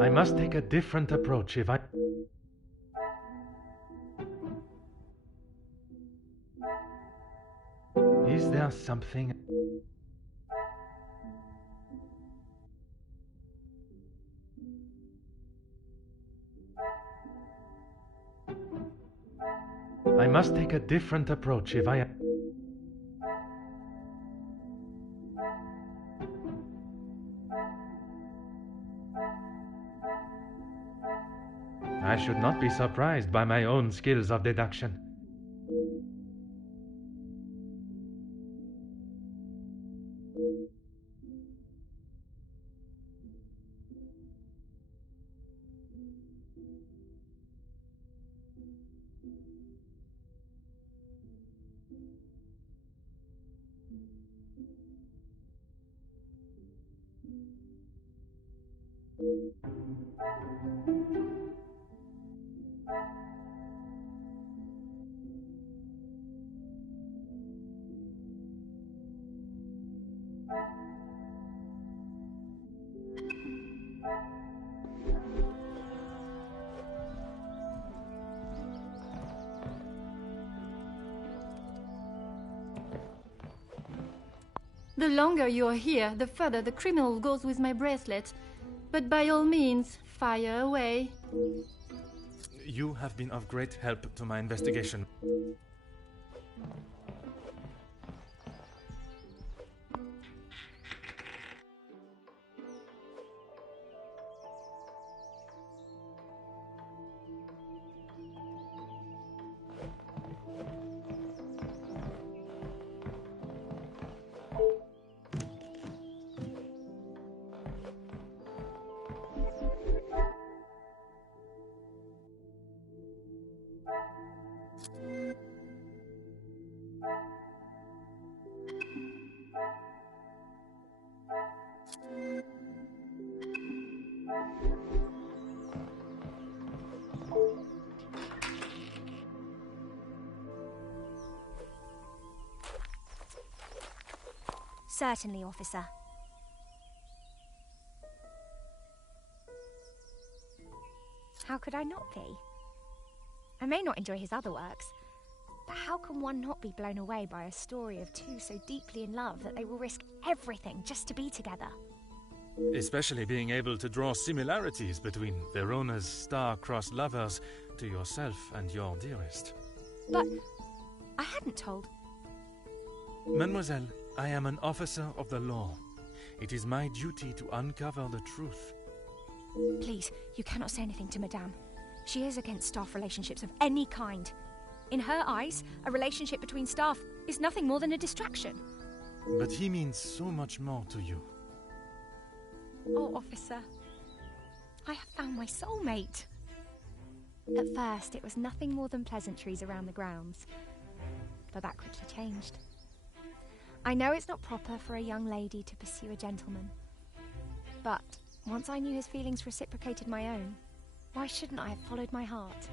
I must take a different approach if I... Is there something... I must take a different approach if I... I should not be surprised by my own skills of deduction. The longer you are here, the further the criminal goes with my bracelet. But by all means, fire away. You have been of great help to my investigation. Certainly, officer. How could I not be? I may not enjoy his other works, but how can one not be blown away by a story of two so deeply in love that they will risk everything just to be together? Especially being able to draw similarities between Verona's star-crossed lovers to yourself and your dearest. But I hadn't told. Mademoiselle, I am an officer of the law. It is my duty to uncover the truth. Please, you cannot say anything to Madame. She is against staff relationships of any kind. In her eyes, a relationship between staff is nothing more than a distraction. But he means so much more to you. Oh, officer, I have found my soulmate. At first, it was nothing more than pleasantries around the grounds, but that quickly changed. I know it's not proper for a young lady to pursue a gentleman, but once I knew his feelings reciprocated my own, why shouldn't I have followed my heart?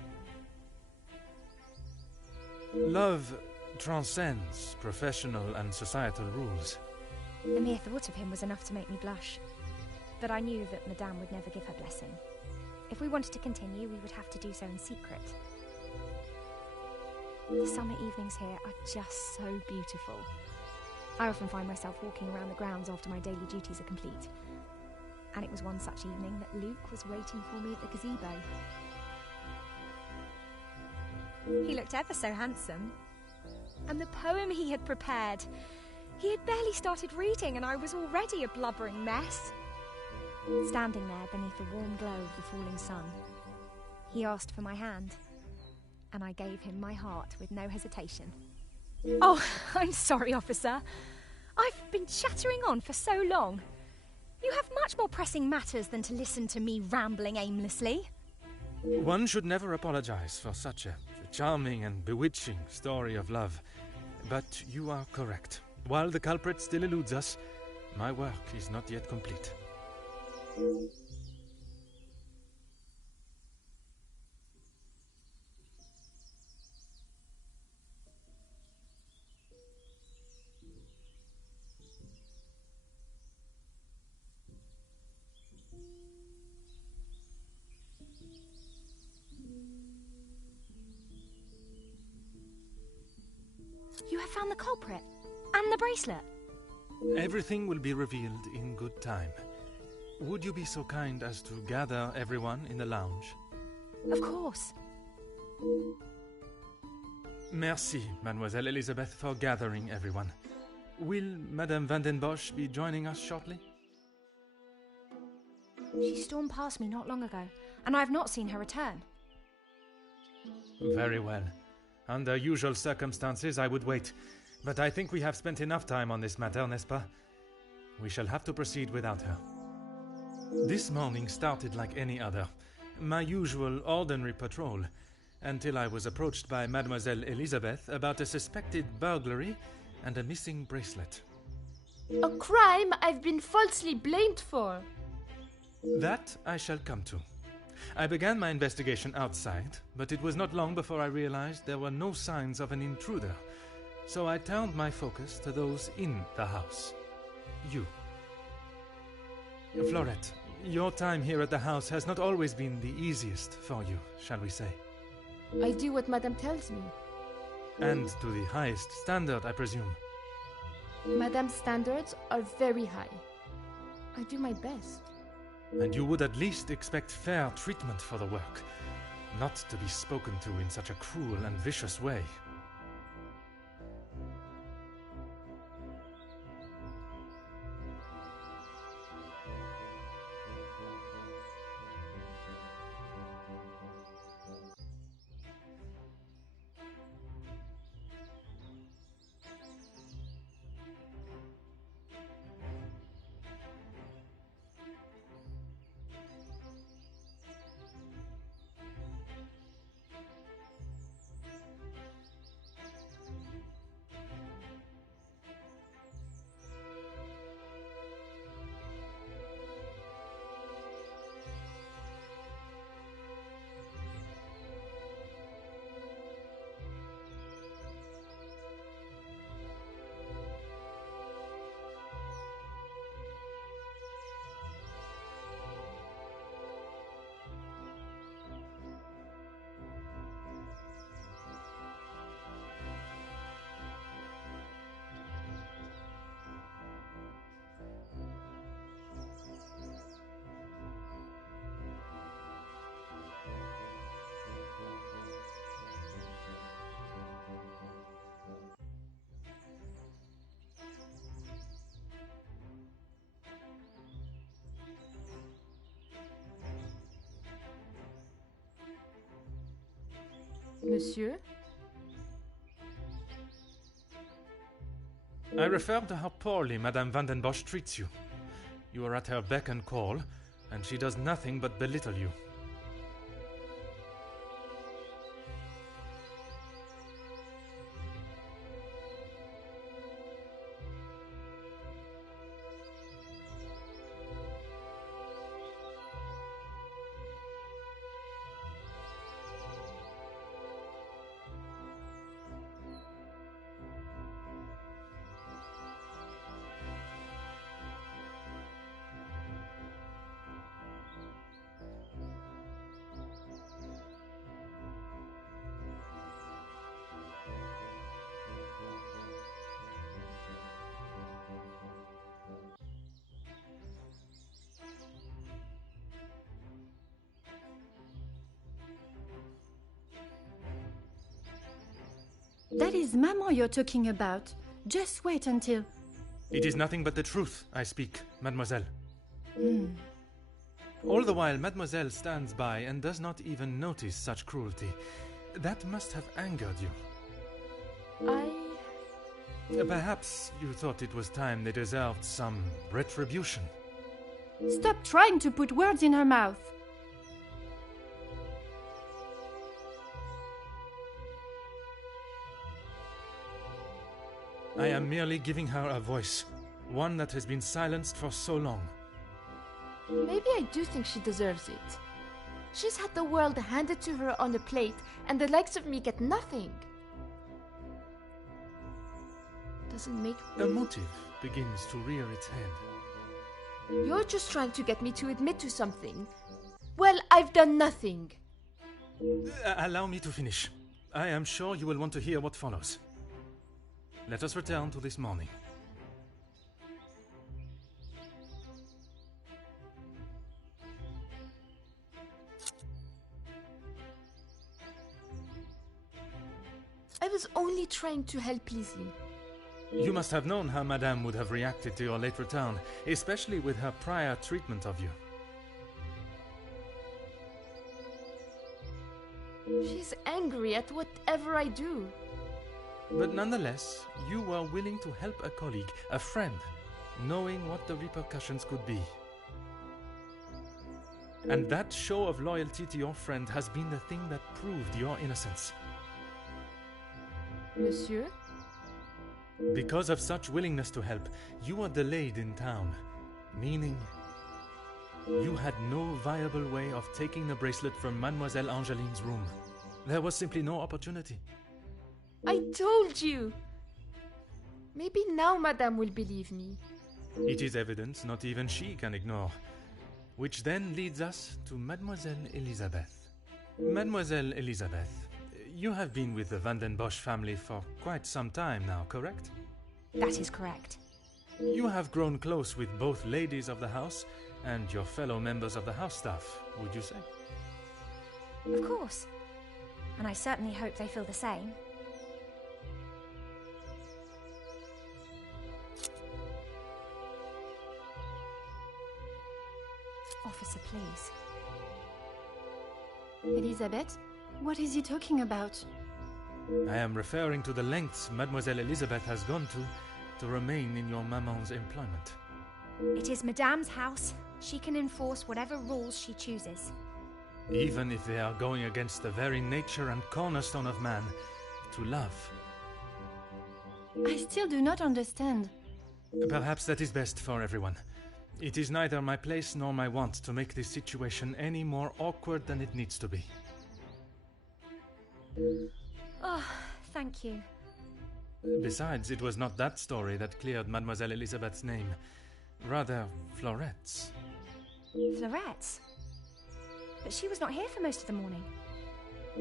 Love transcends professional and societal rules. The mere thought of him was enough to make me blush, but I knew that Madame would never give her blessing. If we wanted to continue, we would have to do so in secret. The summer evenings here are just so beautiful. I often find myself walking around the grounds after my daily duties are complete. And it was one such evening that Luke was waiting for me at the gazebo. He looked ever so handsome. And the poem he had prepared. He had barely started reading and I was already a blubbering mess. Standing there beneath the warm glow of the falling sun, he asked for my hand, and I gave him my heart with no hesitation. Oh, I'm sorry, officer. I've been chattering on for so long. You have much more pressing matters than to listen to me rambling aimlessly. One should never apologize for such a charming and bewitching story of love. But you are correct. While the culprit still eludes us, my work is not yet complete. You have found the culprit and the bracelet. Everything will be revealed in good time. Would you be so kind as to gather everyone in the lounge? Of course. Merci, Mademoiselle Elizabeth, for gathering everyone. Will Madame Van den Bosch be joining us shortly? She stormed past me not long ago, and I have not seen her return. Very well. Under usual circumstances, I would wait. But I think we have spent enough time on this matter, n'est-ce pas? We shall have to proceed without her. This morning started like any other. My usual ordinary patrol, until I was approached by Mademoiselle Elizabeth about a suspected burglary and a missing bracelet. A crime I've been falsely blamed for. That I shall come to. I began my investigation outside, but it was not long before I realized there were no signs of an intruder. So I turned my focus to those in the house. You. Florette, your time here at the house has not always been the easiest for you, shall we say. I do what Madame tells me. And to the highest standard, I presume. Madame's standards are very high. I do my best. And you would at least expect fair treatment for the work, not to be spoken to in such a cruel and vicious way. Monsieur? I refer to how poorly Madame Van den Bosch treats you. You are at her beck and call, and she does nothing but belittle you. That is Maman you're talking about. Just wait until... It is nothing but the truth I speak, mademoiselle. All the while, mademoiselle stands by and does not even notice such cruelty. That must have angered you. Perhaps you thought it was time they deserved some retribution. Stop trying to put words in her mouth. I am merely giving her a voice, one that has been silenced for so long. Maybe I do think she deserves it. She's had the world handed to her on a plate, and the likes of me get nothing. Doesn't make... A motive begins to rear its head. You're just trying to get me to admit to something. Well, I've done nothing. Allow me to finish. I am sure you will want to hear what follows. Let us return to this morning. I was only trying to help Lizzie. You must have known how Madame would have reacted to your late return, especially with her prior treatment of you. She's angry at whatever I do. But nonetheless, you were willing to help a colleague, a friend, knowing what the repercussions could be. And that show of loyalty to your friend has been the thing that proved your innocence. Monsieur? Because of such willingness to help, you were delayed in town, meaning You had no viable way of taking the bracelet from Mademoiselle Angeline's room. There was simply no opportunity. I told you! Maybe now Madame will believe me. It is evidence not even she can ignore. Which then leads us to Mademoiselle Elisabeth. Mademoiselle Elisabeth, you have been with the Van den Bosch family for quite some time now, correct? That is correct. You have grown close with both ladies of the house and your fellow members of the house staff, would you say? Of course. And I certainly hope they feel the same. Officer, please. Elizabeth, what is he talking about? I am referring to the lengths Mademoiselle Elisabeth has gone to remain in your maman's employment. It is Madame's house. She can enforce whatever rules she chooses. Even if they are going against the very nature and cornerstone of man, to love. I still do not understand. Perhaps that is best for everyone. It is neither my place nor my want to make this situation any more awkward than it needs to be. Oh, thank you. Besides, it was not that story that cleared Mademoiselle Elisabeth's name. Rather, Florette's. Florette's? But she was not here for most of the morning.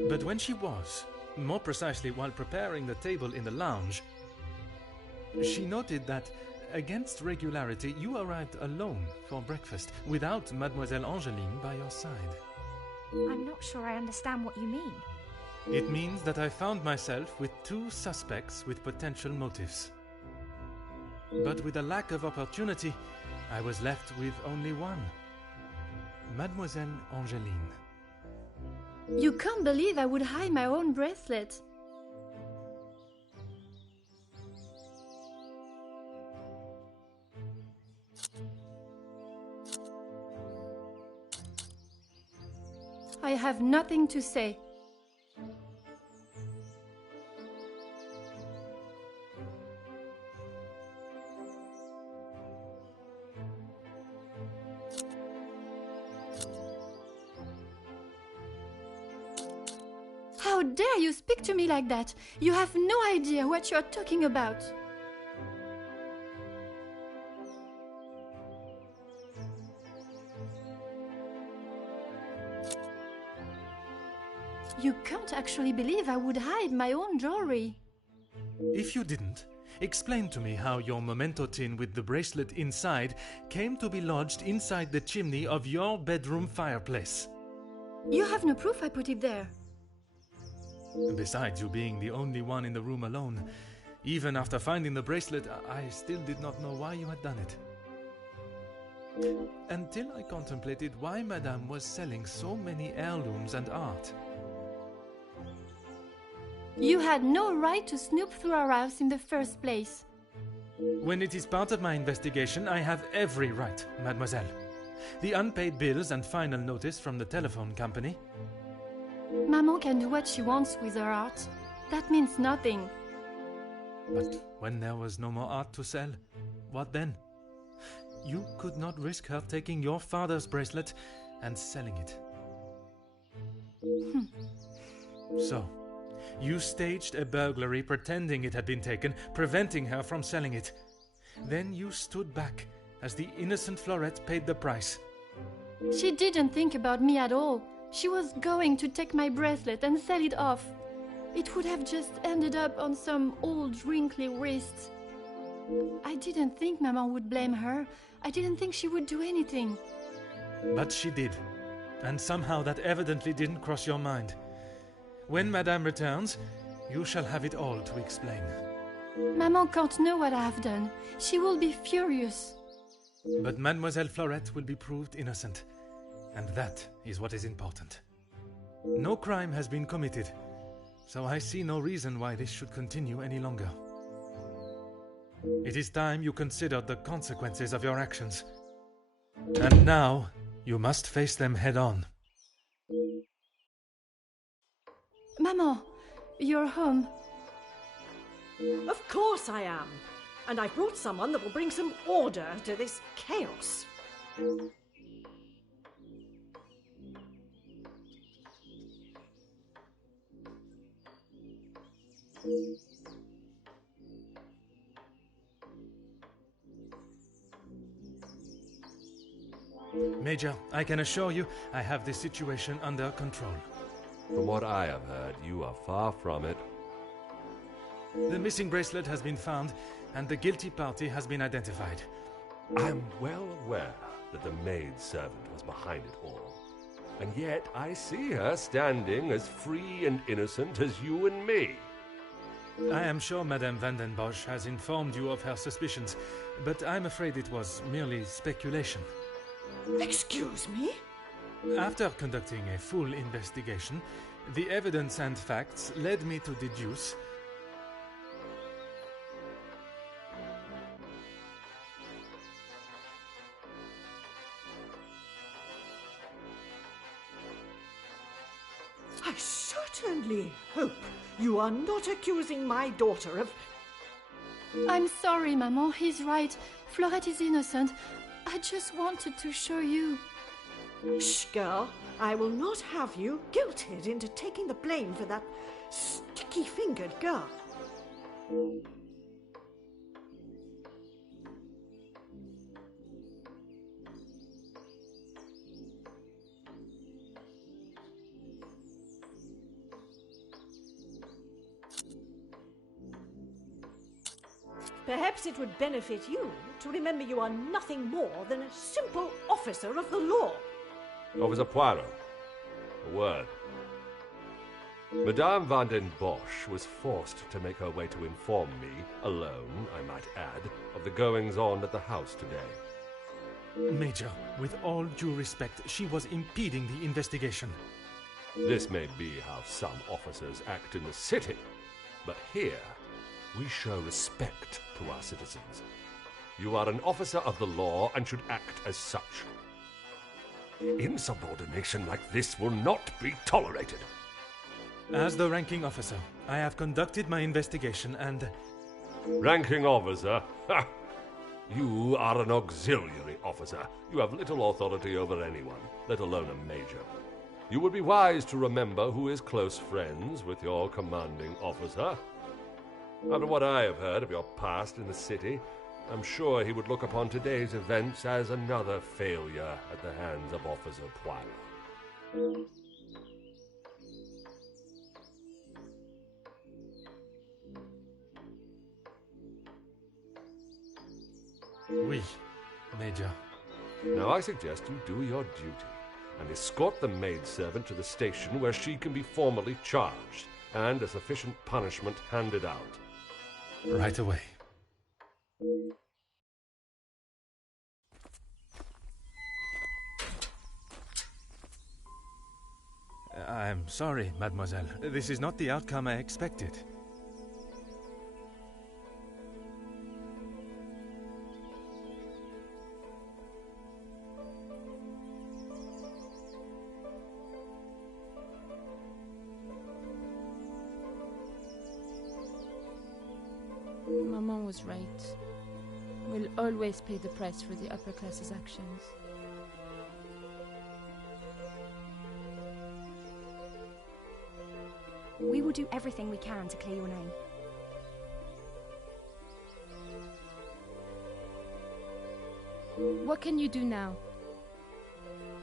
But when she was, more precisely while preparing the table in the lounge, she noted that, against regularity, you arrived alone for breakfast, without Mademoiselle Angeline by your side. I'm not sure I understand what you mean. It means that I found myself with two suspects with potential motives. But with a lack of opportunity, I was left with only one. Mademoiselle Angeline. You can't believe I would hide my own bracelet. I have nothing to say. How dare you speak to me like that? You have no idea what you're talking about. You can't actually believe I would hide my own jewelry. If you didn't, explain to me how your memento tin with the bracelet inside came to be lodged inside the chimney of your bedroom fireplace. You have no proof I put it there. Besides you being the only one in the room alone, even after finding the bracelet, I still did not know why you had done it. Until I contemplated why Madame was selling so many heirlooms and art. You had no right to snoop through our house in the first place. When it is part of my investigation, I have every right, mademoiselle. The unpaid bills and final notice from the telephone company. Maman can do what she wants with her art. That means nothing. But when there was no more art to sell, what then? You could not risk her taking your father's bracelet and selling it. So, you staged a burglary pretending it had been taken, preventing her from selling it. Then you stood back as the innocent Florette paid the price. She didn't think about me at all. She was going to take my bracelet and sell it off. It would have just ended up on some old wrinkly wrist. I didn't think Maman would blame her. I didn't think she would do anything. But she did. And somehow that evidently didn't cross your mind. When Madame returns, you shall have it all to explain. Maman can't know what I have done. She will be furious. But Mademoiselle Florette will be proved innocent. And that is what is important. No crime has been committed, so I see no reason why this should continue any longer. It is time you considered the consequences of your actions. And now, you must face them head on. Maman, you're home. Of course I am. And I've brought someone that will bring some order to this chaos. Major, I can assure you I have this situation under control. From what I have heard, you are far from it. The missing bracelet has been found, and the guilty party has been identified. I am well aware that the maidservant was behind it all. And yet I see her standing as free and innocent as you and me. I am sure Madame Van den Bosch has informed you of her suspicions, but I'm afraid it was merely speculation. Excuse me? After conducting a full investigation, the evidence and facts led me to deduce... I certainly hope you are not accusing my daughter of... I'm sorry, Maman. He's right. Florette is innocent. I just wanted to show you. Shh, girl. I will not have you guilted into taking the blame for that sticky-fingered girl. Perhaps it would benefit you to remember you are nothing more than a simple officer of the law. Officer Poirot, a word. Madame Van den Bosch was forced to make her way to inform me, alone, I might add, of the goings-on at the house today. Major, with all due respect, she was impeding the investigation. This may be how some officers act in the city, but here we show respect to our citizens. You are an officer of the law and should act as such. Insubordination like this will not be tolerated. As the ranking officer, I have conducted my investigation and... Ranking officer? Ha! You are an auxiliary officer. You have little authority over anyone, let alone a major. You would be wise to remember who is close friends with your commanding officer. After what I have heard of your past in the city, I'm sure he would look upon today's events as another failure at the hands of Officer Poirot. Oui, Major. Now I suggest you do your duty and escort the maidservant to the station where she can be formally charged and a sufficient punishment handed out. Right away. I'm sorry, mademoiselle. This is not the outcome I expected. Maman was right. We'll always pay the price for the upper class's actions. We will do everything we can to clear your name. What can you do now?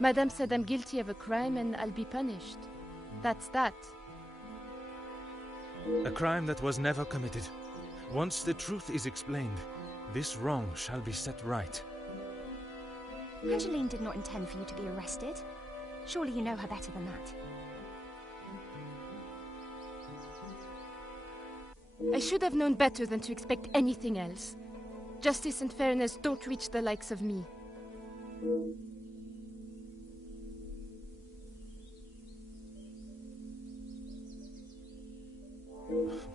Madame said I'm guilty of a crime and I'll be punished. That's that. A crime that was never committed. Once the truth is explained, this wrong shall be set right. Angeline did not intend for you to be arrested. Surely you know her better than that. I should have known better than to expect anything else. Justice and fairness don't reach the likes of me.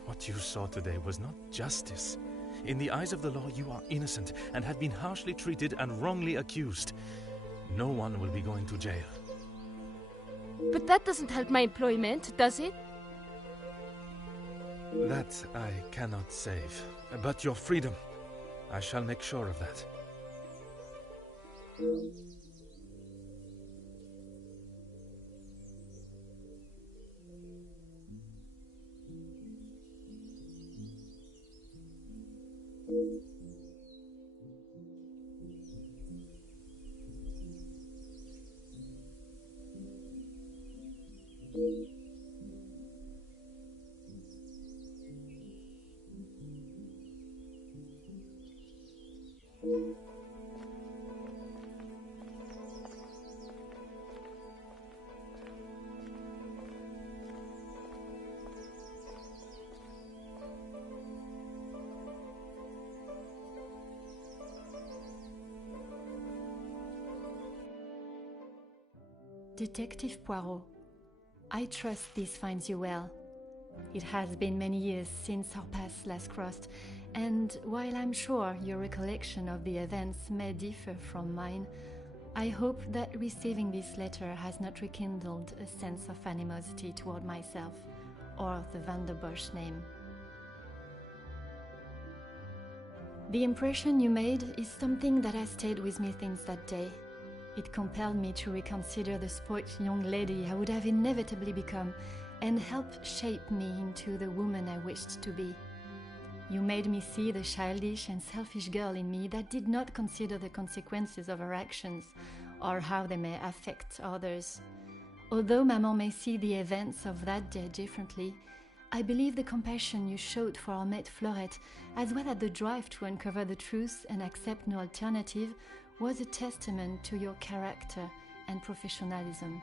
What you saw today was not justice. In the eyes of the law, you are innocent and have been harshly treated and wrongly accused. No one will be going to jail. But that doesn't help my employment, does it? That I cannot save. But your freedom, I shall make sure of that. Detective Poirot, I trust this finds you well. It has been many years since our paths last crossed, and while I'm sure your recollection of the events may differ from mine, I hope that receiving this letter has not rekindled a sense of animosity toward myself or the Van der Bosch name. The impression you made is something that has stayed with me since that day. It compelled me to reconsider the spoilt young lady I would have inevitably become and helped shape me into the woman I wished to be. You made me see the childish and selfish girl in me that did not consider the consequences of her actions or how they may affect others. Although Maman may see the events of that day differently, I believe the compassion you showed for our mate Florette, as well as the drive to uncover the truth and accept no alternative, was a testament to your character and professionalism.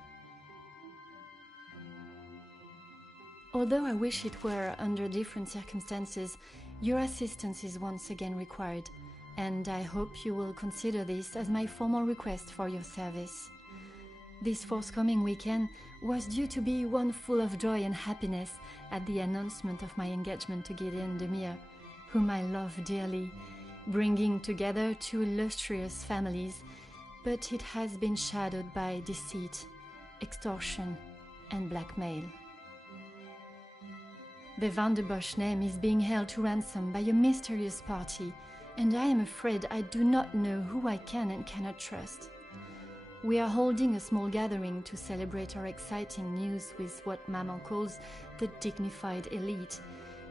Although I wish it were under different circumstances, your assistance is once again required, and I hope you will consider this as my formal request for your service. This forthcoming weekend was due to be one full of joy and happiness at the announcement of my engagement to Gideon Demir, whom I love dearly, bringing together two illustrious families, but it has been shadowed by deceit, extortion, and blackmail. The Van der Bosch name is being held to ransom by a mysterious party, and I am afraid I do not know who I can and cannot trust. We are holding a small gathering to celebrate our exciting news with what Maman calls the dignified elite,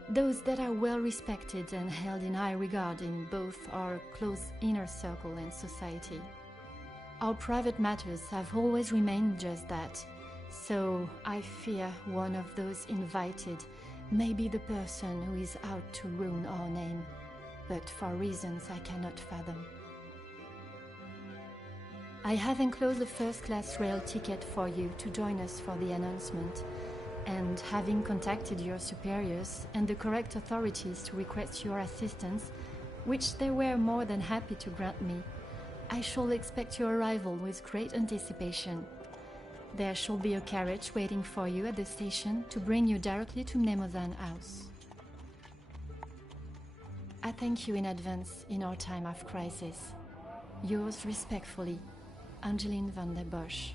those that are well respected and held in high regard in both our close inner circle and society. Our private matters have always remained just that, so I fear one of those invited may be the person who is out to ruin our name, but for reasons I cannot fathom. I have enclosed a first-class rail ticket for you to join us for the announcement, and having contacted your superiors and the correct authorities to request your assistance, which they were more than happy to grant me, I shall expect your arrival with great anticipation. There shall be a carriage waiting for you at the station to bring you directly to Mnemosyne House. I thank you in advance in our time of crisis. Yours respectfully, Angeline Van der Bosch.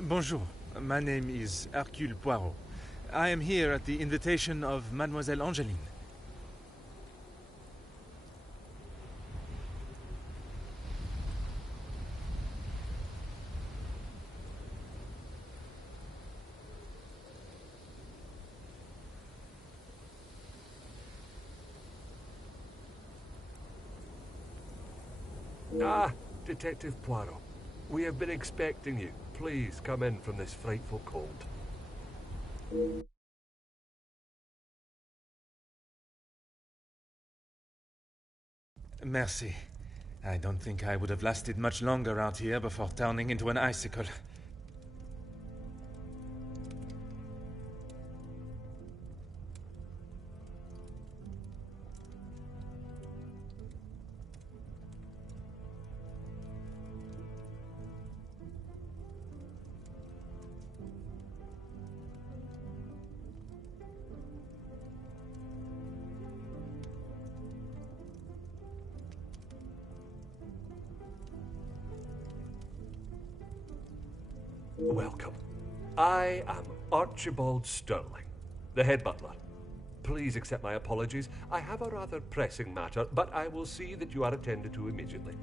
Bonjour. My name is Hercule Poirot. I am here at the invitation of Mademoiselle Angeline. Ah, Detective Poirot. We have been expecting you. Please come in from this frightful cold. Merci. I don't think I would have lasted much longer out here before turning into an icicle. Welcome. I am Archibald Sterling, the head butler. Please accept my apologies. I have a rather pressing matter, but I will see that you are attended to immediately.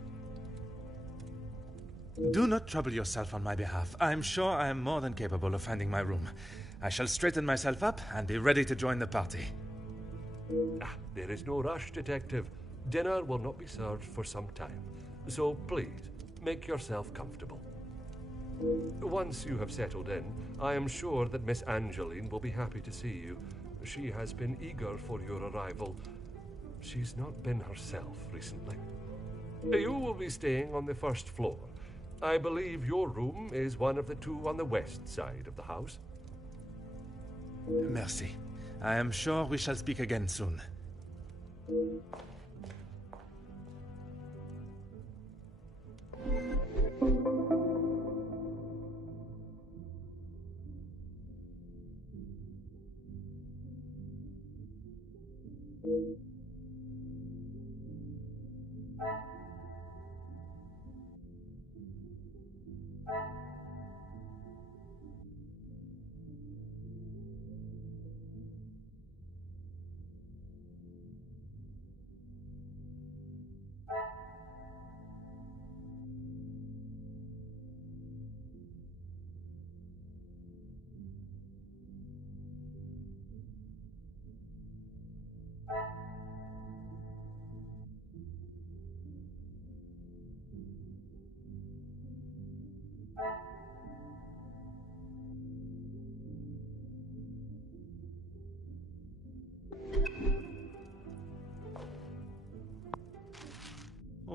Do not trouble yourself on my behalf. I am sure I am more than capable of finding my room. I shall straighten myself up and be ready to join the party. There is no rush, Detective. Dinner will not be served for some time, so please, make yourself comfortable. Once you have settled in, I am sure that Miss Angeline will be happy to see you. She has been eager for your arrival. She's not been herself recently. You will be staying on the first floor. I believe your room is one of the two on the west side of the house. Merci. I am sure we shall speak again soon.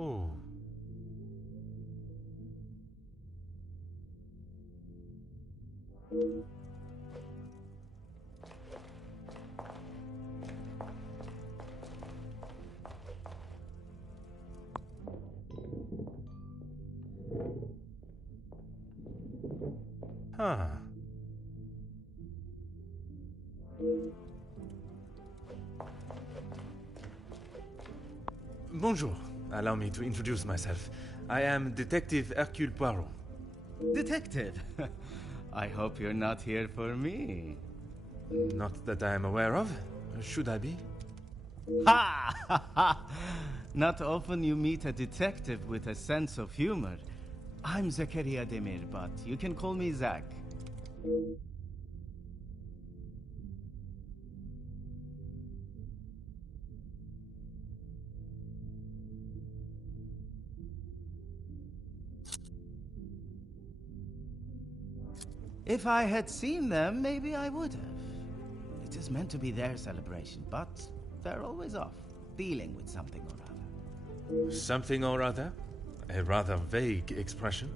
Oh. Huh. Bonjour. Allow me to introduce myself. I am Detective Hercule Poirot. Detective? I hope you're not here for me. Not that I am aware of. Should I be? Ha! Ha ha! Not often you meet a detective with a sense of humor. I'm Zakaria Demir, but you can call me Zach. If I had seen them, maybe I would have. It is meant to be their celebration, but they're always off, dealing with something or other. Something or other? A rather vague expression.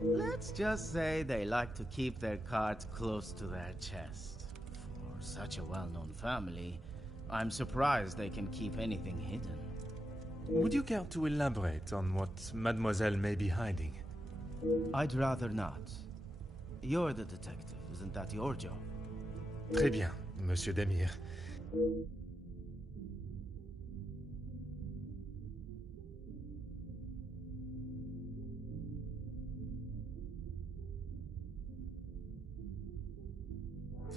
Let's just say they like to keep their cards close to their chest. For such a well-known family, I'm surprised they can keep anything hidden. Would you care to elaborate on what Mademoiselle may be hiding? I'd rather not. You're the detective, isn't that your job? Très bien, Monsieur Demir.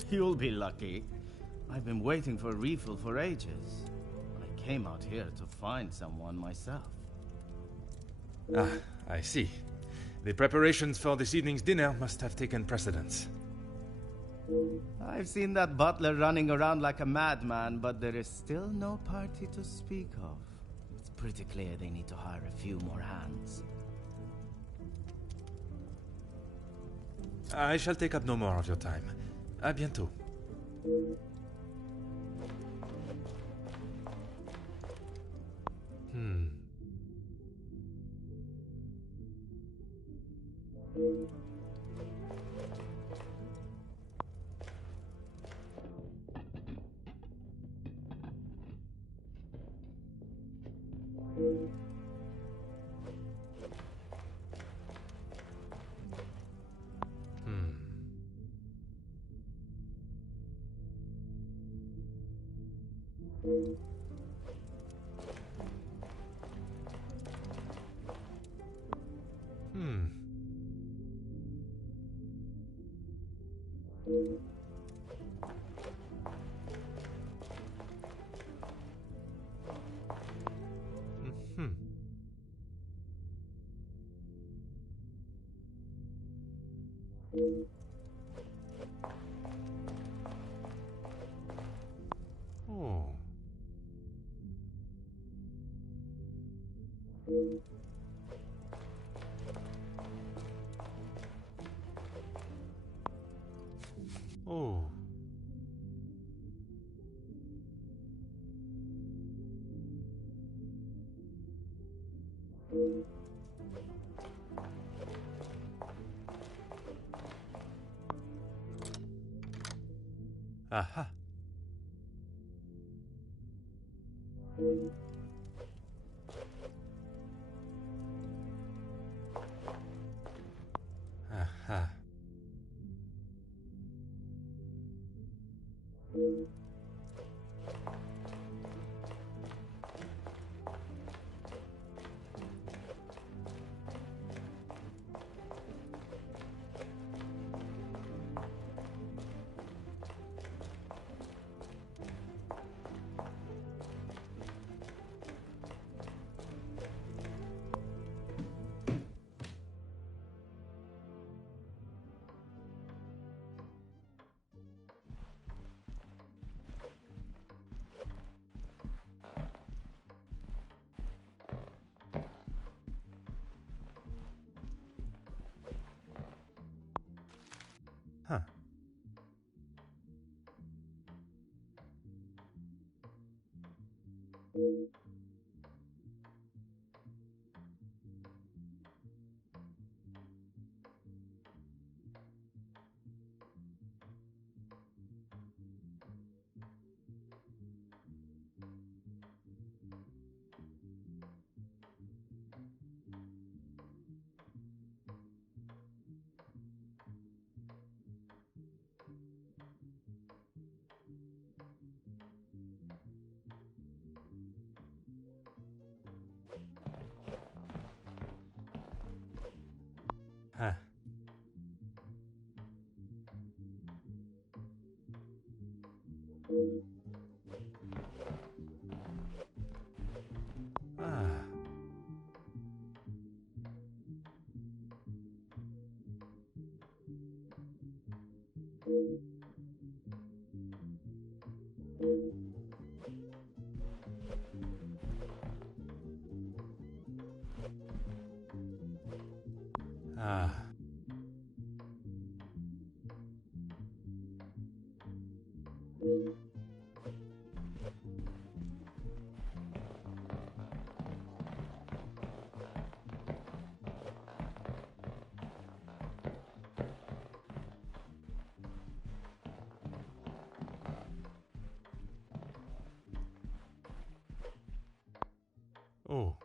You'll be lucky. I've been waiting for a refill for ages. I came out here to find someone myself. Ah, I see. The preparations for this evening's dinner must have taken precedence. I've seen that butler running around like a madman, but there is still no party to speak of. It's pretty clear they need to hire a few more hands. I shall take up no more of your time. À bientôt. Oh. Oh. Aha. Aha. Huh. Huh. Ah. Ah. Oh.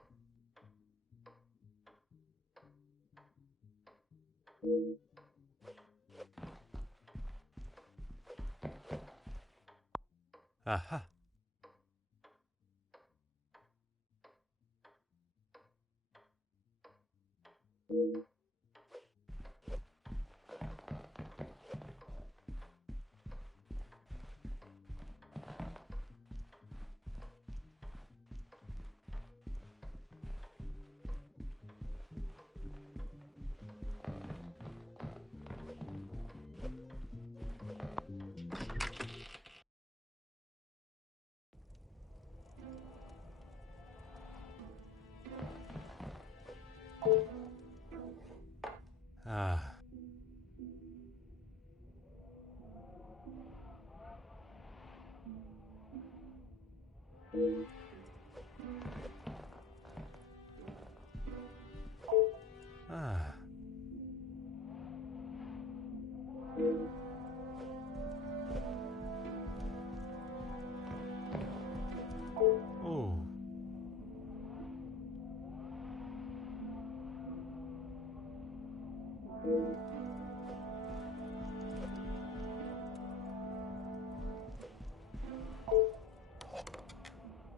Aha. Ah. Oh.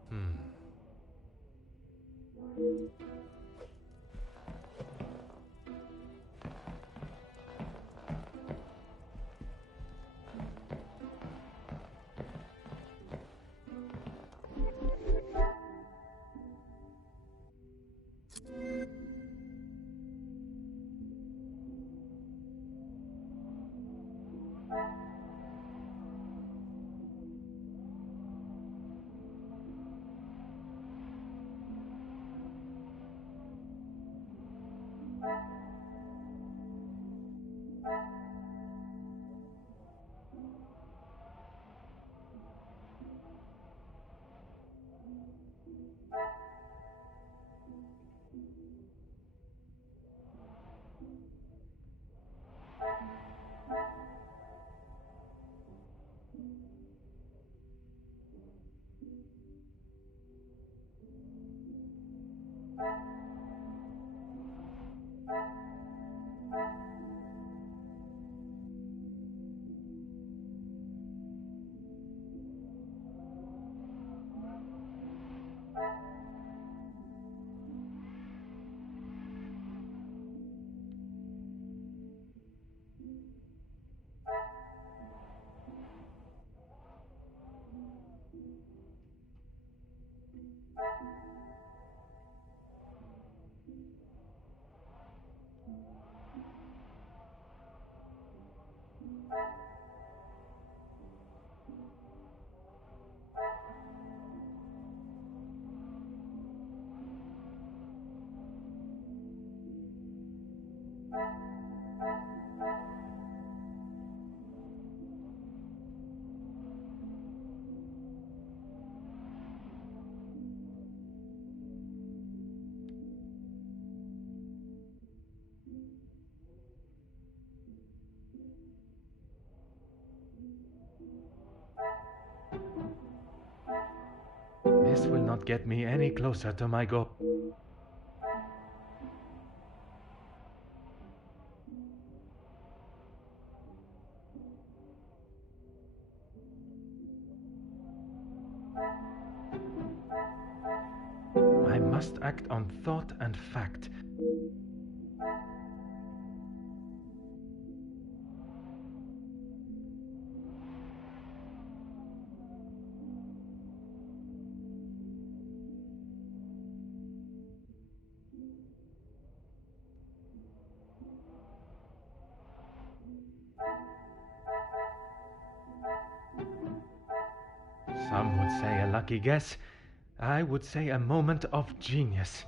Hmm. This will not get me any closer to my goal. I must act on thought and fact. Some would say a lucky guess. I would say a moment of genius.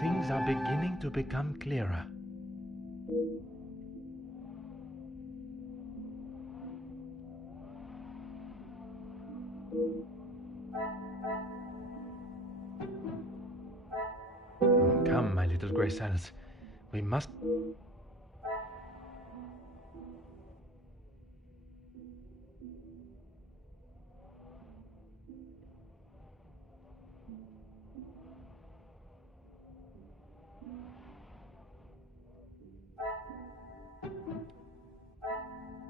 Things are beginning to become clearer. Come, my little grey cells. We must...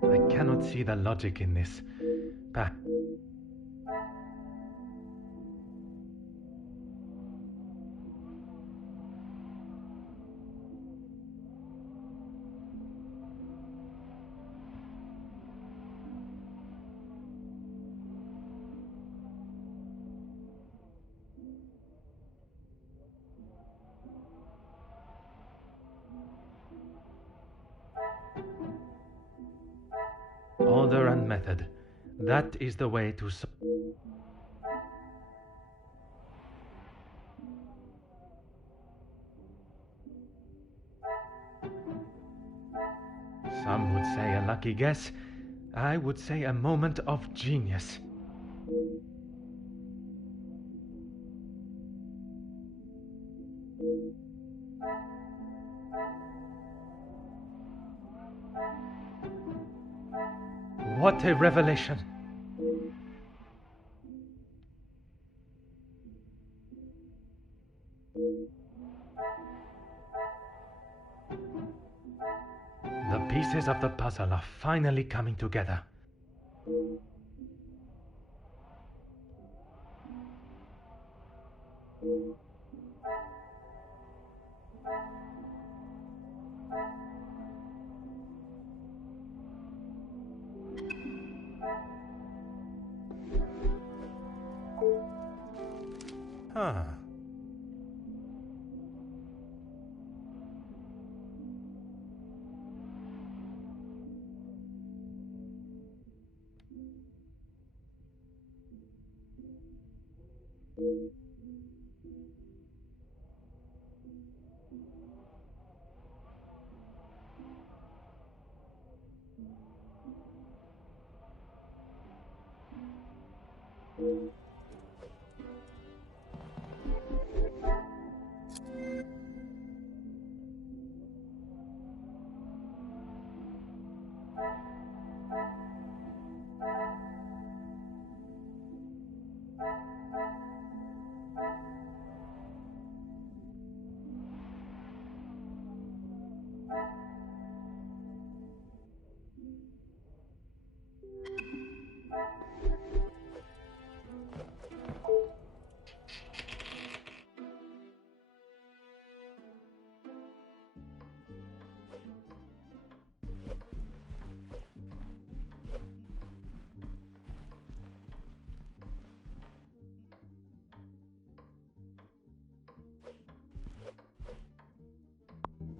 I cannot see the logic in this. Order and method. That is the way to... lucky guess. I would say a moment of genius. What a revelation! The pieces of the puzzle are finally coming together. Huh.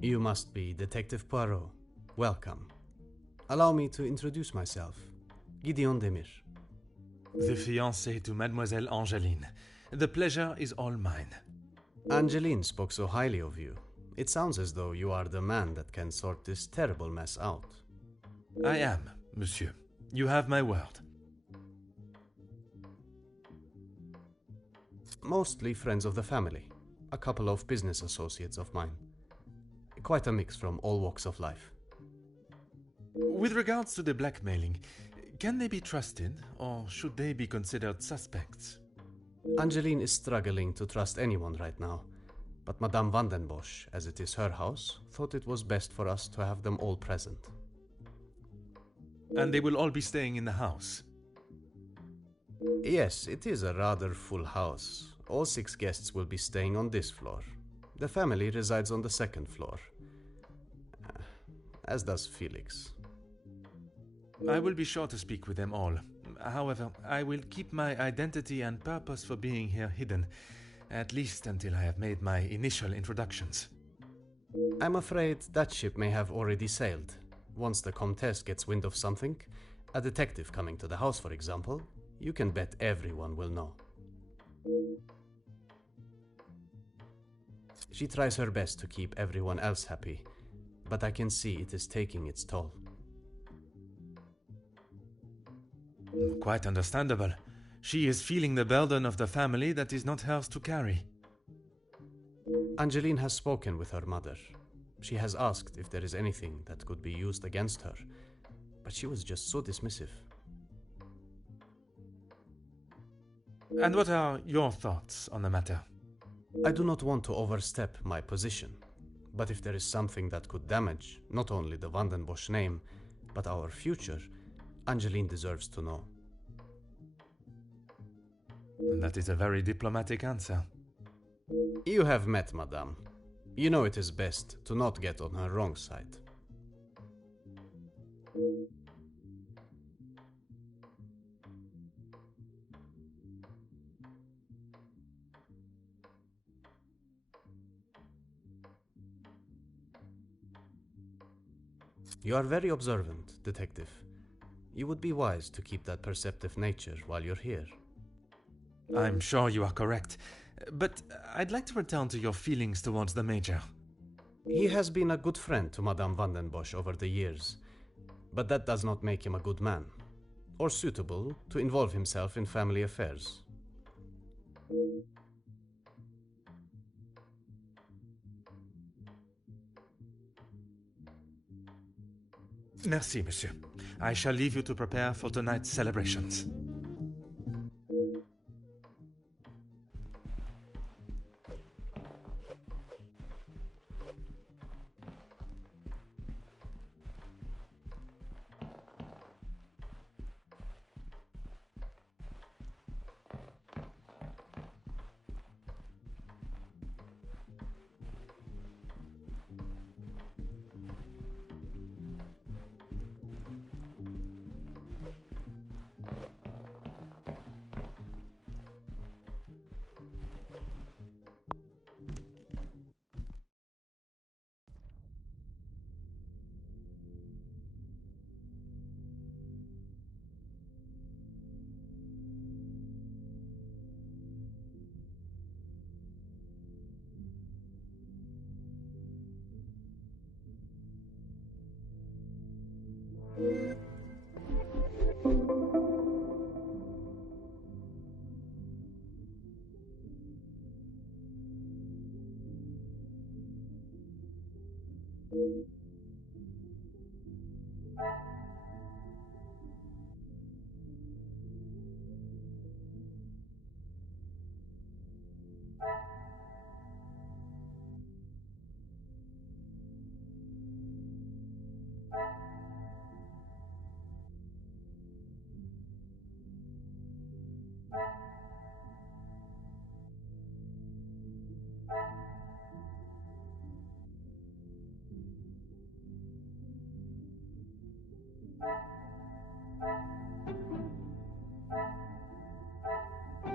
You must be Detective Poirot. Welcome. Allow me to introduce myself. Gideon Demir. The fiancé to Mademoiselle Angeline. The pleasure is all mine. Angeline spoke so highly of you. It sounds as though you are the man that can sort this terrible mess out. I am, monsieur. You have my word. Mostly friends of the family. A couple of business associates of mine. Quite a mix from all walks of life. With regards to the blackmailing, can they be trusted, or should they be considered suspects? Angeline is struggling to trust anyone right now, but Madame van den Bosch, as it is her house, thought it was best for us to have them all present. And they will all be staying in the house? Yes, it is a rather full house. All 6 guests will be staying on this floor. The family resides on the 2nd floor, as does Felix. I will be sure to speak with them all. However, I will keep my identity and purpose for being here hidden, at least until I have made my initial introductions. I'm afraid that ship may have already sailed. Once the Comtesse gets wind of something, a detective coming to the house, for example, you can bet everyone will know. She tries her best to keep everyone else happy, but I can see it is taking its toll. Quite understandable. She is feeling the burden of the family that is not hers to carry. Angeline has spoken with her mother. She has asked if there is anything that could be used against her, but she was just so dismissive. And what are your thoughts on the matter? I do not want to overstep my position, but if there is something that could damage not only the Van den Bosch name, but our future, Angeline deserves to know. That is a very diplomatic answer. You have met Madame. You know it is best to not get on her wrong side. You are very observant, Detective. You would be wise to keep that perceptive nature while you're here. I'm sure you are correct, but I'd like to return to your feelings towards the Major. He has been a good friend to Madame van den Bosch over the years. but that does not make him a good man, or suitable to involve himself in family affairs. Merci, monsieur. I shall leave you to prepare for tonight's celebrations.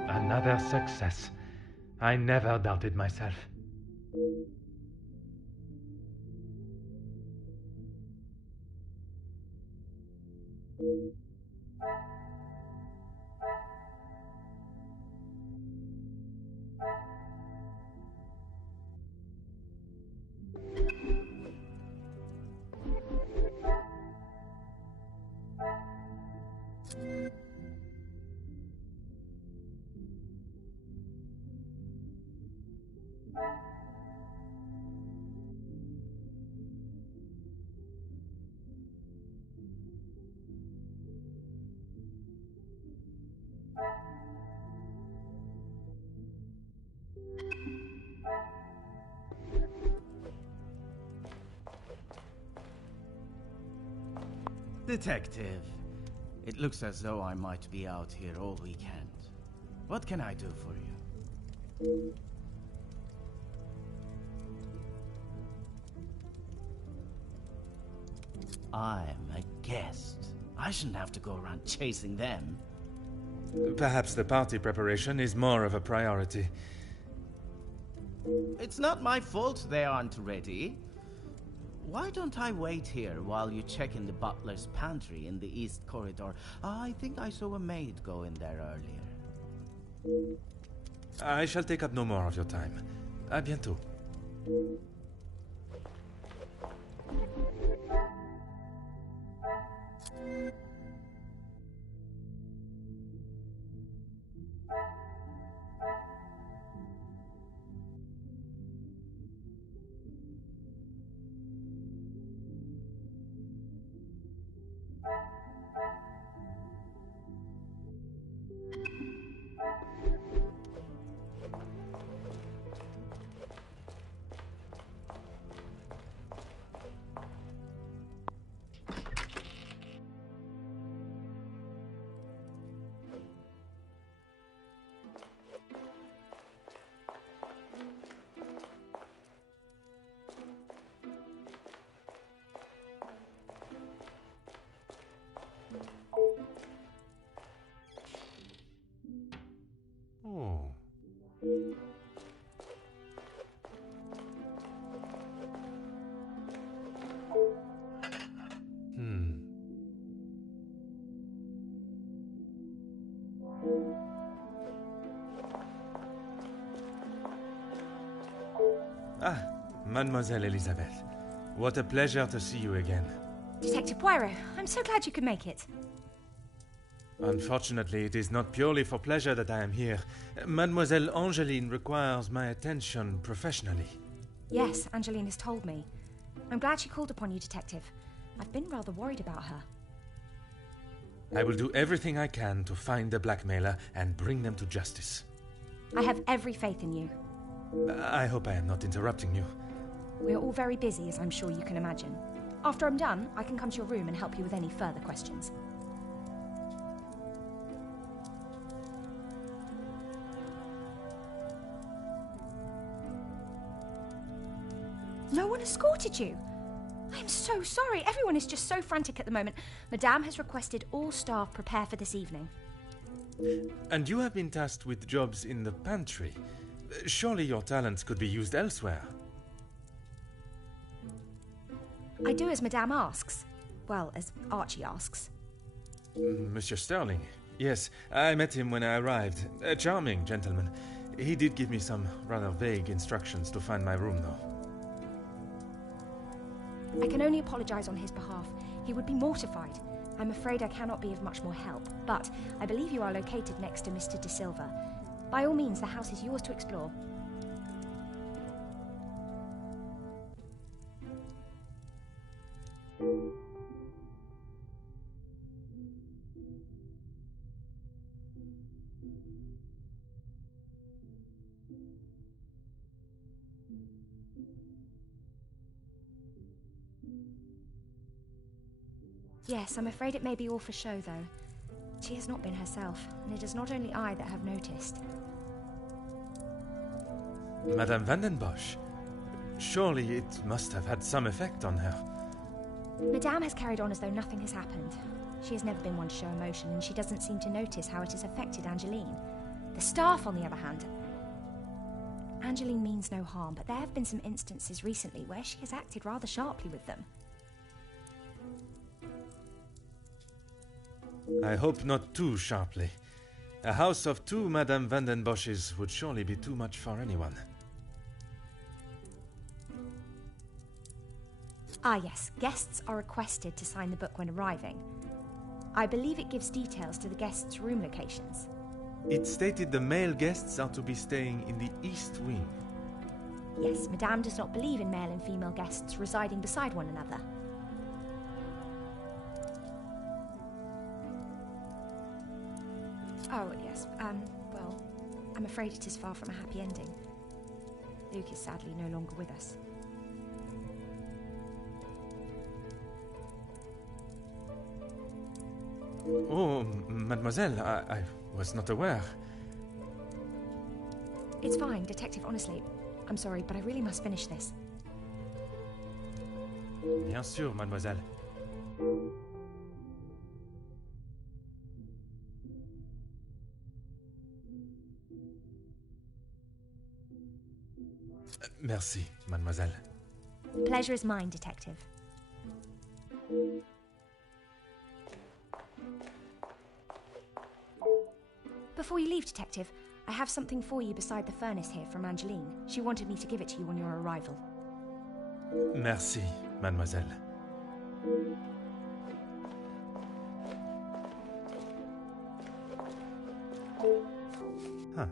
Another success. I never doubted myself. Detective, it looks as though I might be out here all weekend. What can I do for you? I'm a guest. I shouldn't have to go around chasing them. Perhaps the party preparation is more of a priority. It's not my fault they aren't ready. Why don't I wait here while you check in the butler's pantry in the east corridor? I think I saw a maid go in there earlier. I shall take up no more of your time. À bientôt. Oh. Ah, Mademoiselle Elizabeth. What a pleasure to see you again. Detective Poirot, I'm so glad you could make it. Unfortunately, it is not purely for pleasure that I am here. Mademoiselle Angeline requires my attention professionally. Yes, Angeline has told me. I'm glad she called upon you, Detective. I've been rather worried about her. I will do everything I can to find the blackmailer and bring them to justice. I have every faith in you. I hope I am not interrupting you. We're all very busy, as I'm sure you can imagine. After I'm done, I can come to your room and help you with any further questions. No one escorted you? I'm so sorry. Everyone is just so frantic at the moment. Madame has requested all staff prepare for this evening. And you have been tasked with jobs in the pantry. Surely your talents could be used elsewhere. I do as Madame asks. Well, as Archie asks. Monsieur Sterling. Yes, I met him when I arrived. A charming gentleman. He did give me some rather vague instructions to find my room, though. I can only apologise on his behalf. He would be mortified. I'm afraid I cannot be of much more help, but I believe you are located next to Mr. De Silva. By all means, the house is yours to explore. Yes, I'm afraid it may be all for show, though. She has not been herself, and it is not only I that have noticed. Madame Vandenbosch. Surely it must have had some effect on her. Madame has carried on as though nothing has happened. She has never been one to show emotion, and she doesn't seem to notice how it has affected Angeline. The staff, on the other hand... Angeline means no harm, but there have been some instances recently where she has acted rather sharply with them. I hope not too sharply. A house of 2 Madame Vandenbosches would surely be too much for anyone. Ah yes, guests are requested to sign the book when arriving. I believe it gives details to the guests' room locations. It stated the male guests are to be staying in the East Wing. Yes, Madame does not believe in male and female guests residing beside one another. Oh, yes, well, I'm afraid it is far from a happy ending. Luke is sadly no longer with us. Oh, mademoiselle, I was not aware. It's fine, Detective, honestly. I'm sorry, but I really must finish this. Bien sûr, mademoiselle. Merci, mademoiselle. Pleasure is mine, Detective. Before you leave, Detective, I have something for you beside the furnace here from Angeline. She wanted me to give it to you on your arrival. Merci, mademoiselle. Huh.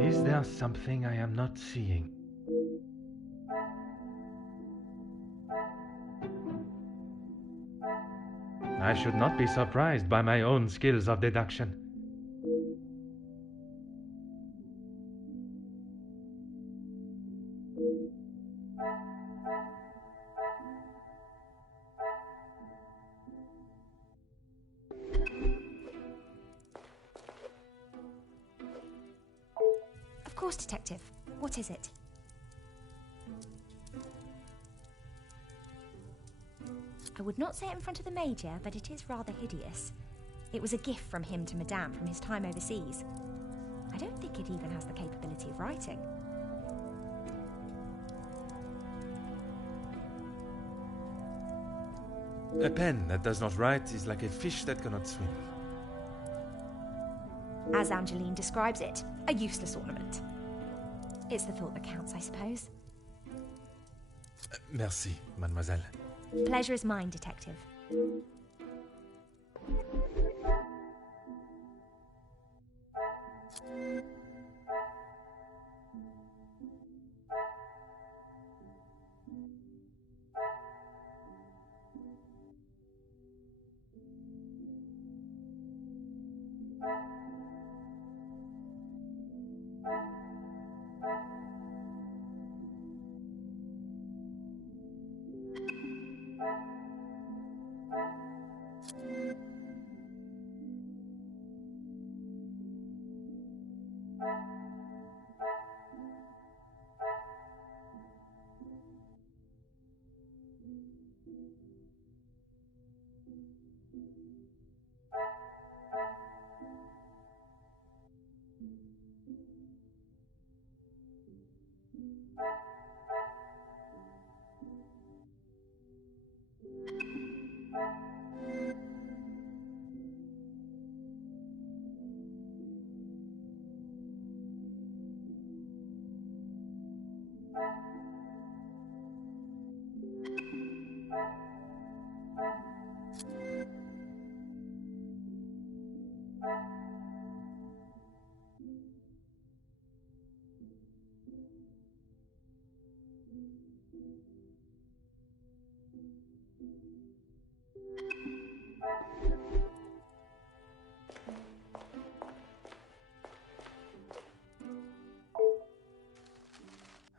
Is there something I am not seeing? I should not be surprised by my own skills of deduction. Of course, Detective. What is it? I would not say it in front of the Major, but it is rather hideous. It was a gift from him to Madame from his time overseas. I don't think it even has the capability of writing. A pen that does not write is like a fish that cannot swim. As Angeline describes it, a useless ornament. It's the thought that counts, I suppose. Merci, mademoiselle. Pleasure is mine, Detective.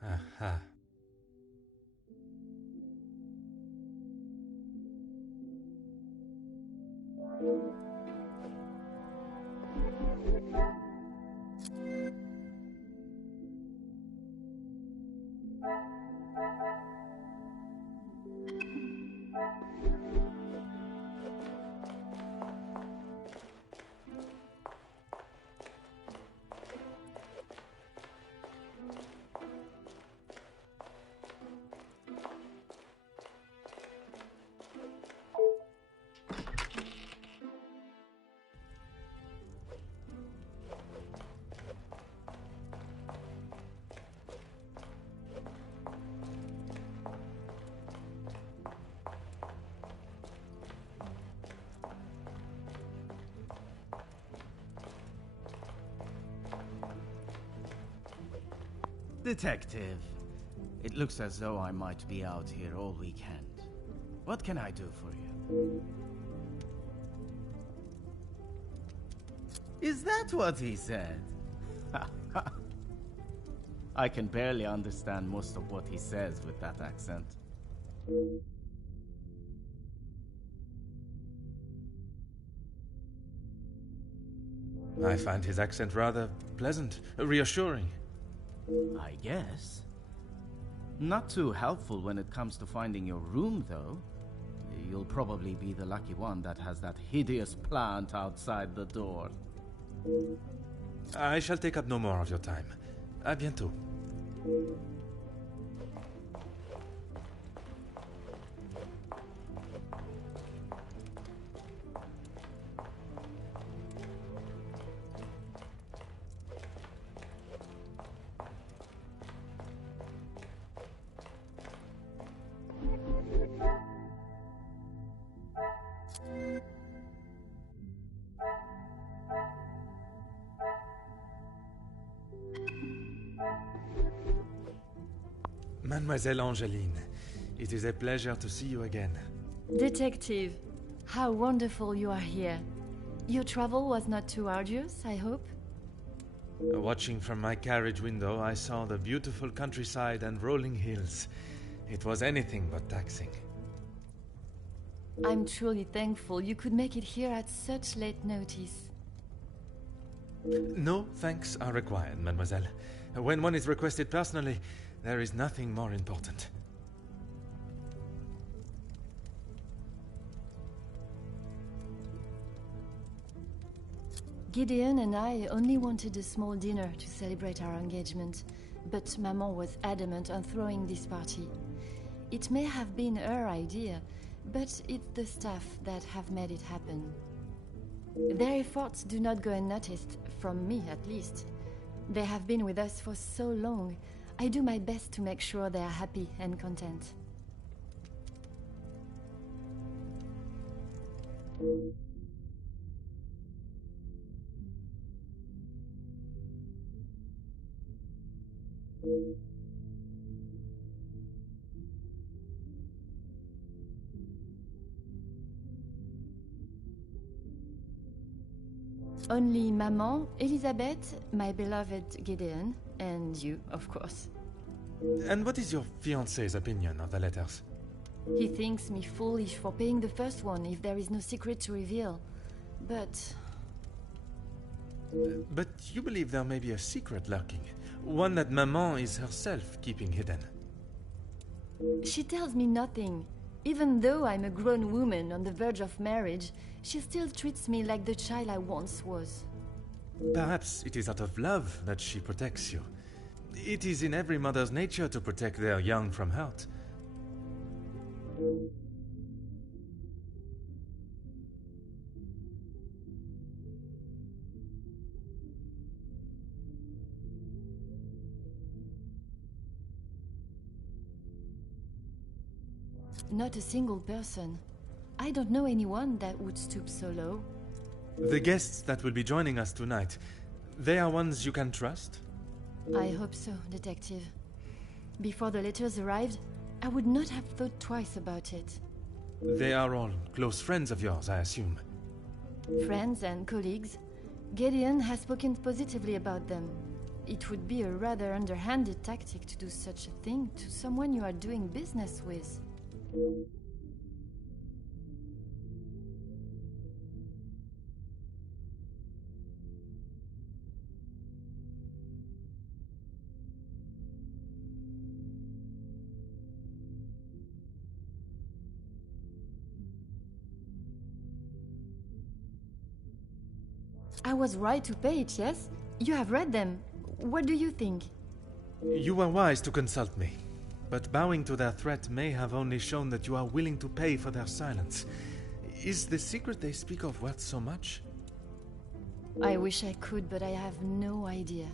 Aha. Detective, it looks as though I might be out here all weekend. What can I do for you? Is that what he said? I can barely understand most of what he says with that accent. I find his accent rather pleasant, reassuring. I guess. Not too helpful when it comes to finding your room, though. you'll probably be the lucky one that has that hideous plant outside the door. I shall take up no more of your time. À bientôt. Mademoiselle Angeline, it is a pleasure to see you again. Detective, how wonderful you are here. Your travel was not too arduous, I hope? Watching from my carriage window, I saw the beautiful countryside and rolling hills. It was anything but taxing. I'm truly thankful you could make it here at such late notice. No thanks are required, mademoiselle. When one is requested personally, there is nothing more important. Gideon and I only wanted a small dinner to celebrate our engagement, but Maman was adamant on throwing this party. It may have been her idea, but it's the staff that have made it happen. Their efforts do not go unnoticed, from me at least. They have been with us for so long. I do my best to make sure they are happy and content. Only Maman, Elizabeth, my beloved Gideon, and you, of course. And what is your fiancé's opinion of the letters? He thinks me foolish for paying the first one if there is no secret to reveal. But you believe there may be a secret lurking, one that Maman is herself keeping hidden. she tells me nothing. Even though I'm a grown woman on the verge of marriage, she still treats me like the child I once was. Perhaps it is out of love that she protects you. It is in every mother's nature to protect their young from hurt. Not a single person. I don't know anyone that would stoop so low. The guests that will be joining us tonight, they are ones you can trust? I hope so, Detective. Before the letters arrived, I would not have thought twice about it. They are all close friends of yours, I assume. Friends and colleagues. Gideon has spoken positively about them. It would be a rather underhanded tactic to do such a thing to someone you are doing business with. I was right to pay it, yes? You have read them. What do you think? You were wise to consult me, but bowing to their threat may have only shown that you are willing to pay for their silence. Is the secret they speak of worth so much? I wish I could, but I have no idea.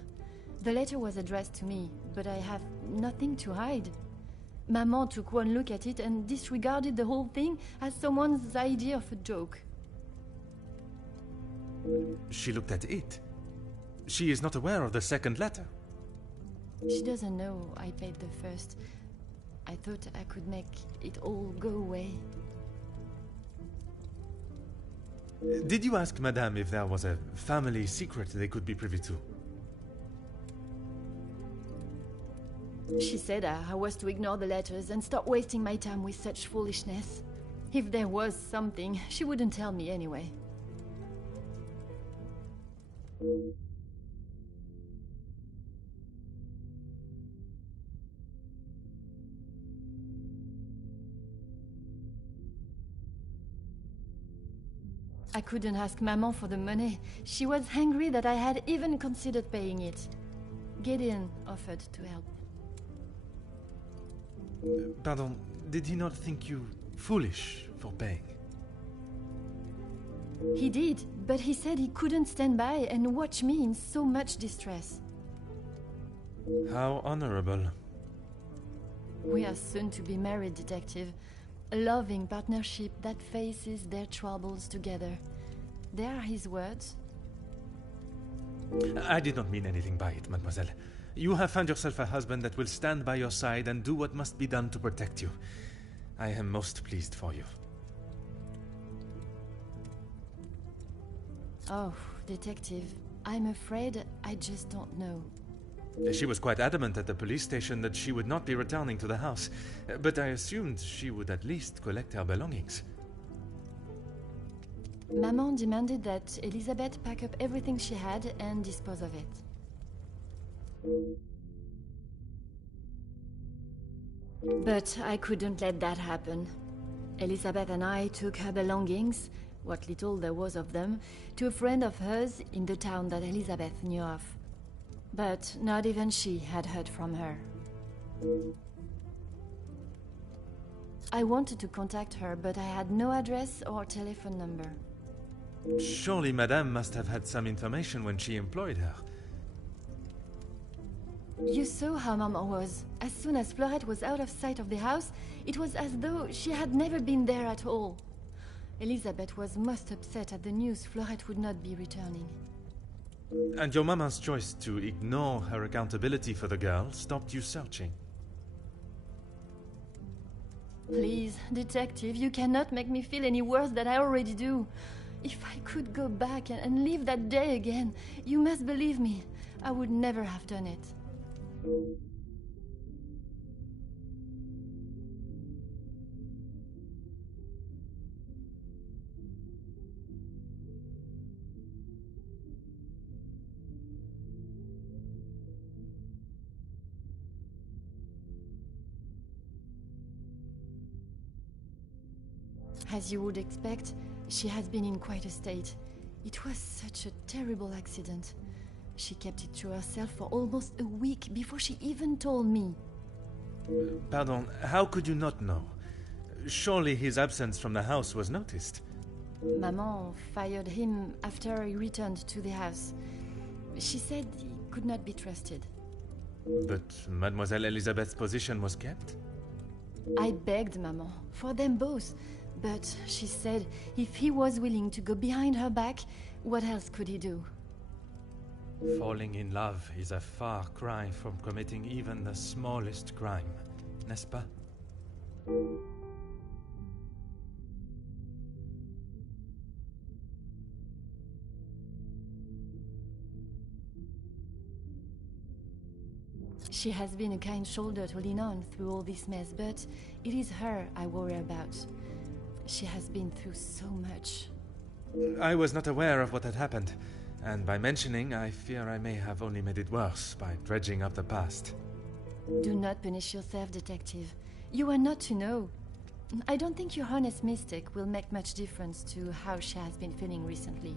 The letter was addressed to me, but I have nothing to hide. Maman took one look at it and disregarded the whole thing as someone's idea of a joke. She looked at it. She is not aware of the second letter. She doesn't know I paid the first. I thought I could make it all go away. Did you ask Madame if there was a family secret they could be privy to? She said I was to ignore the letters and stop wasting my time with such foolishness. If there was something, she wouldn't tell me anyway. I couldn't ask Maman for the money. She was angry that I had even considered paying it. Gideon offered to help. Pardon, did he not think you foolish for paying? He did, but he said he couldn't stand by and watch me in so much distress. How honorable. We are soon to be married, Detective. A loving partnership that faces their troubles together. They are his words. I did not mean anything by it, mademoiselle. You have found yourself a husband that will stand by your side and do what must be done to protect you. I am most pleased for you. Oh, Detective, I'm afraid I just don't know. She was quite adamant at the police station that she would not be returning to the house, but I assumed she would at least collect her belongings. Maman demanded that Elizabeth pack up everything she had and dispose of it. But I couldn't let that happen. Elizabeth and I took her belongings, what little there was of them, to a friend of hers in the town that Elizabeth knew of. But not even she had heard from her. I wanted to contact her, but I had no address or telephone number. Surely Madame must have had some information when she employed her. You saw how Maman was. As soon as Fleurette was out of sight of the house, it was as though she had never been there at all. Elizabeth was most upset at the news Fleurette would not be returning. And your mama's choice to ignore her accountability for the girl stopped you searching. Please, Detective, you cannot make me feel any worse than I already do. If I could go back and live that day again, you must believe me, I would never have done it. As you would expect, she has been in quite a state. It was such a terrible accident. She kept it to herself for almost a week before she even told me. Pardon, how could you not know? Surely his absence from the house was noticed. Maman fired him after he returned to the house. She said he could not be trusted. But Mademoiselle Elizabeth's position was kept? I begged Maman, for them both, but she said if he was willing to go behind her back, what else could he do? Falling in love is a far cry from committing even the smallest crime, n'est-ce pas? She has been a kind shoulder to lean on through all this mess, but it is her I worry about. She has been through so much. I was not aware of what had happened, and by mentioning, I fear I may have only made it worse by dredging up the past. Do not punish yourself, Detective. You are not to know. I don't think your honest mistake will make much difference to how she has been feeling recently.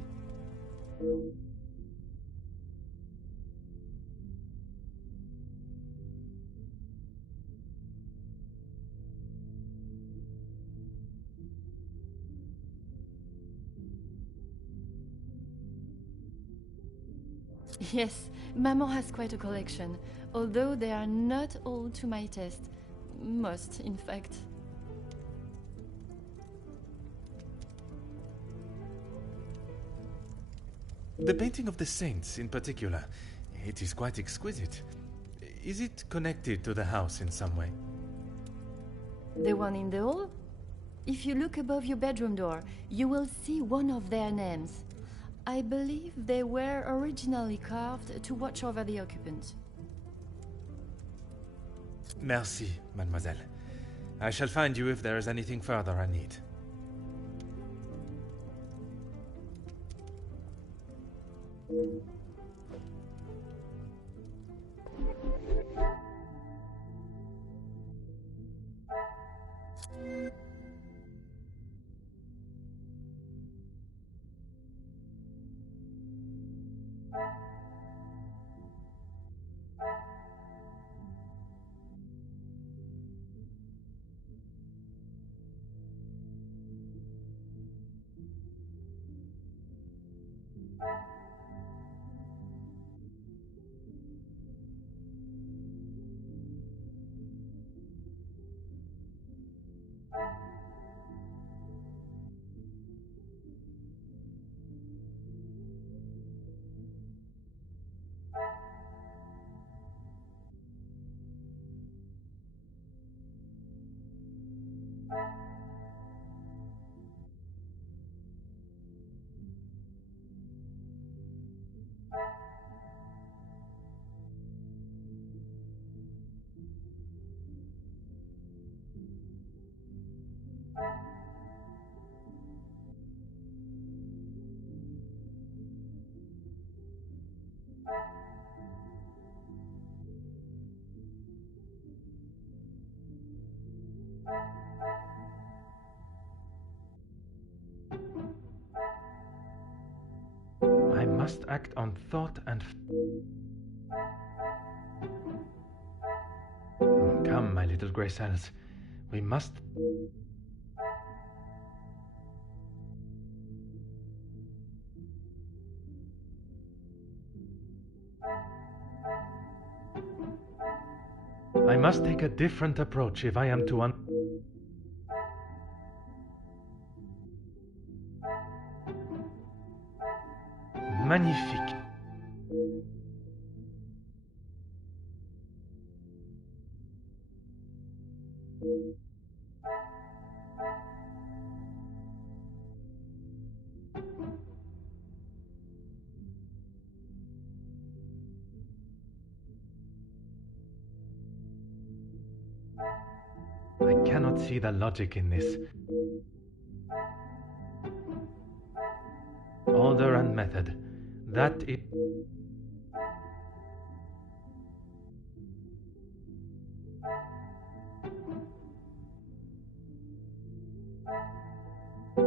Yes, Maman has quite a collection, although they are not all to my taste. Most, in fact. The painting of the saints, in particular, it is quite exquisite. Is it connected to the house in some way? The one in the hall? If you look above your bedroom door, you will see one of their names. I believe they were originally carved to watch over the occupant. Merci, mademoiselle. I shall find you if there is anything further I need. I must act on thought and... Come, my little grey cells. We must... I must take a different approach if I am to Magnifique. I cannot see the logic in this. Order and method. That it...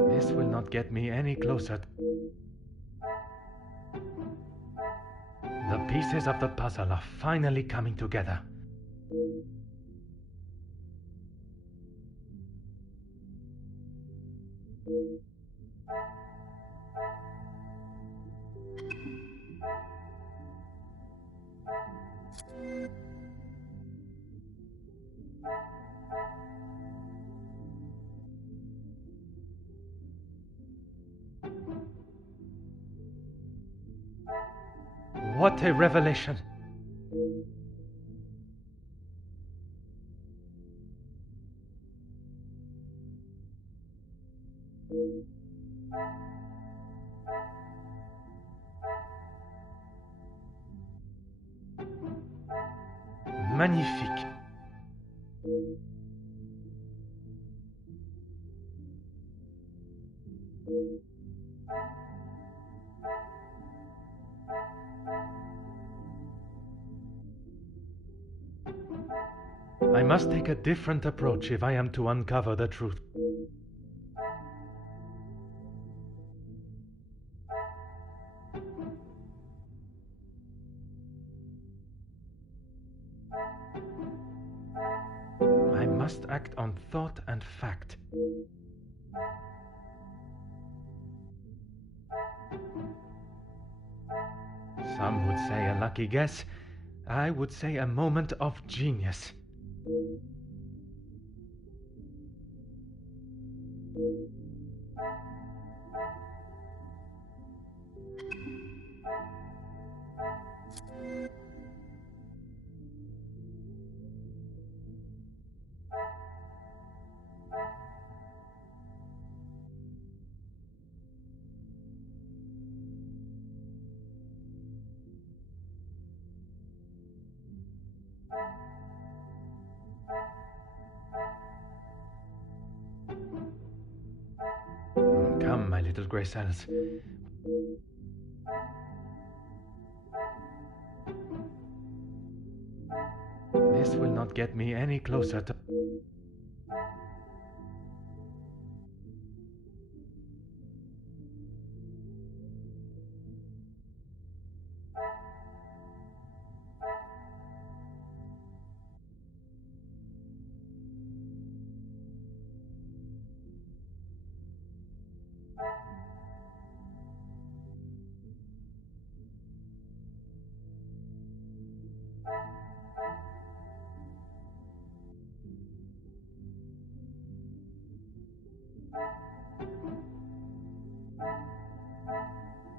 This will not get me any closer. The pieces of the puzzle are finally coming together. What a revelation! Magnifique! I must take a different approach if I am to uncover the truth. I must act on thought and fact. Some would say a lucky guess. I would say a moment of genius. Come, my little grey cells. This will not get me any closer to...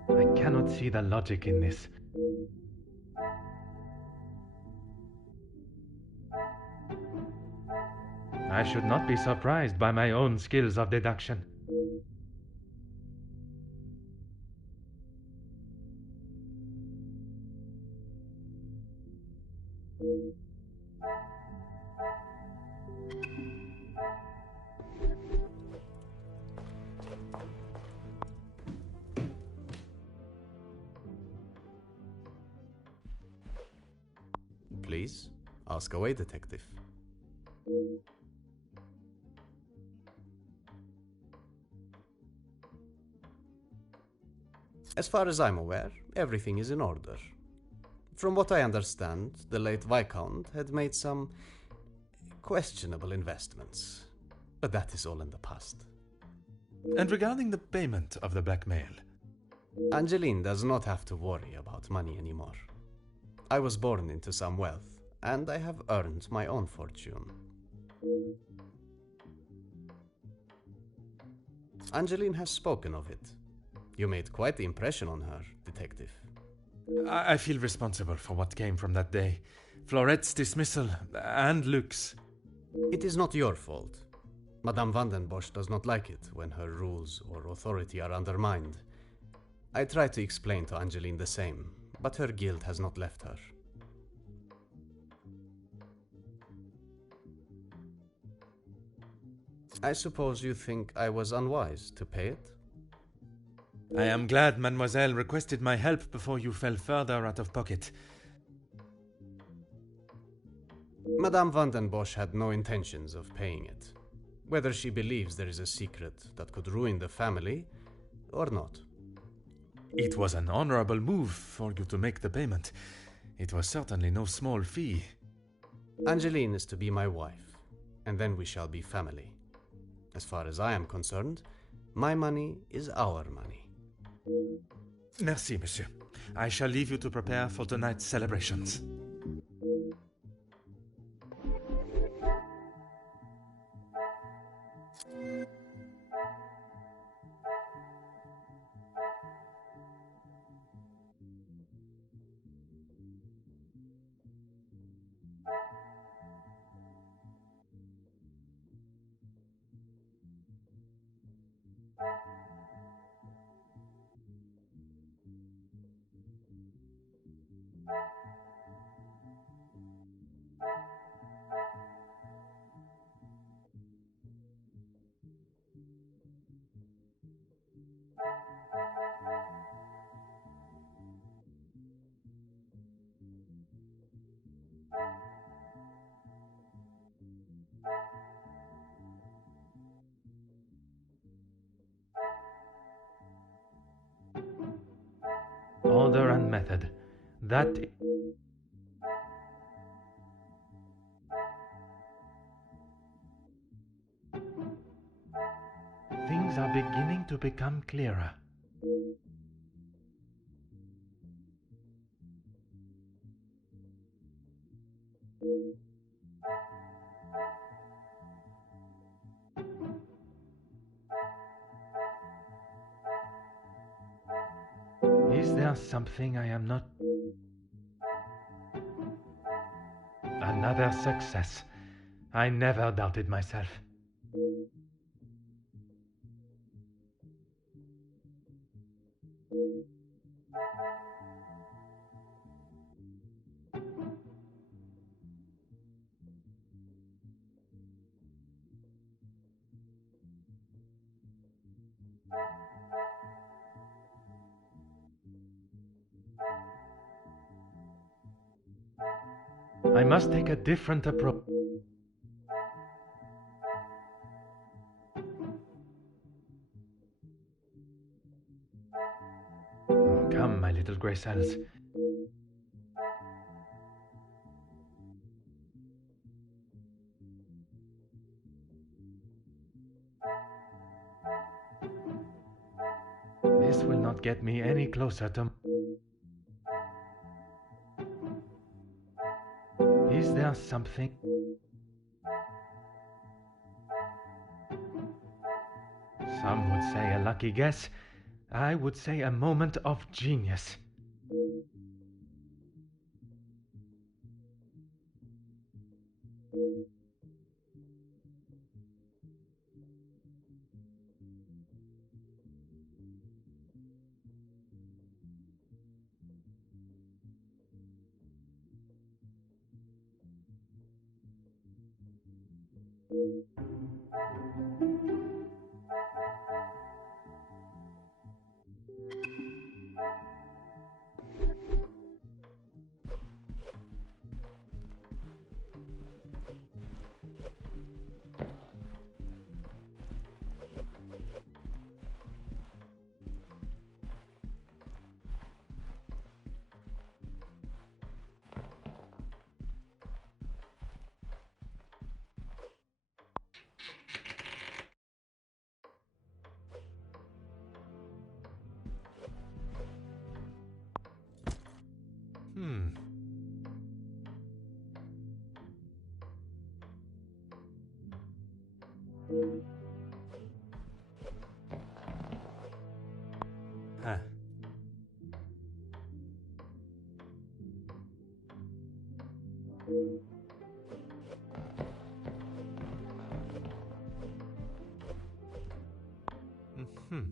I cannot see the logic in this. I should not be surprised by my own skills of deduction. Please, ask away, detective. As far as I'm aware, everything is in order. From what I understand, the late Viscount had made some questionable investments. But that is all in the past. And regarding the payment of the blackmail? Angeline does not have to worry about money anymore. I was born into some wealth, and I have earned my own fortune. Angeline has spoken of it. You made quite the impression on her, detective. I feel responsible for what came from that day. Florette's dismissal and Luke's. It is not your fault. Madame van den Bosch does not like it when her rules or authority are undermined. I try to explain to Angeline the same, but her guilt has not left her. I suppose you think I was unwise to pay it? I am glad Mademoiselle requested my help before you fell further out of pocket. Madame van den Bosch had no intentions of paying it, whether she believes there is a secret that could ruin the family or not. It was an honorable move for you to make the payment. It was certainly no small fee. Angeline is to be my wife, and then we shall be family. As far as I am concerned, my money is our money. Merci, monsieur. I shall leave you to prepare for tonight's celebrations. Order and method. That... Things are beginning to become clearer. Is there something I am not... Another success. I never doubted myself. I must take a different approach. Come, my little grey cells. This will not get me any closer to... Is there something... Some would say a lucky guess. I would say a moment of genius. Huh. Mm-hmm.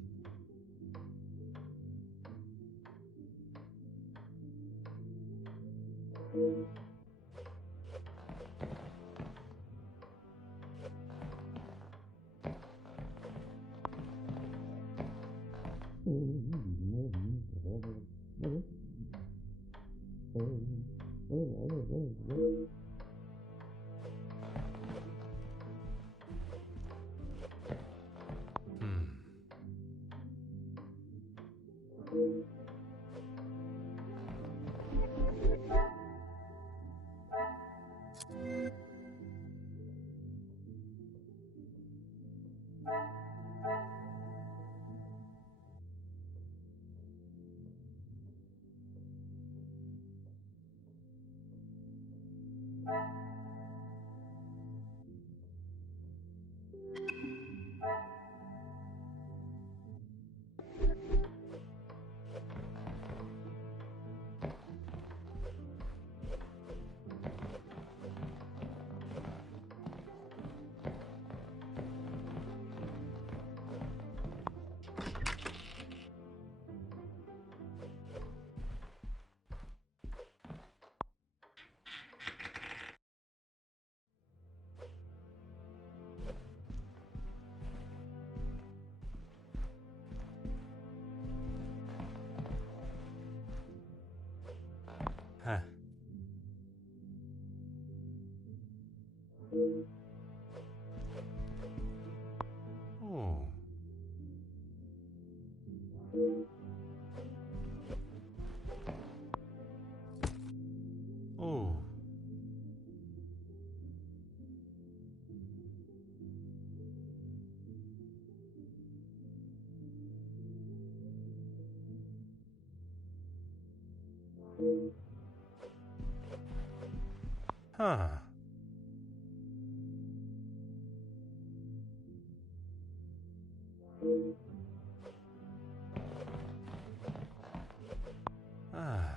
Huh. Oh. Oh. Huh. Ah.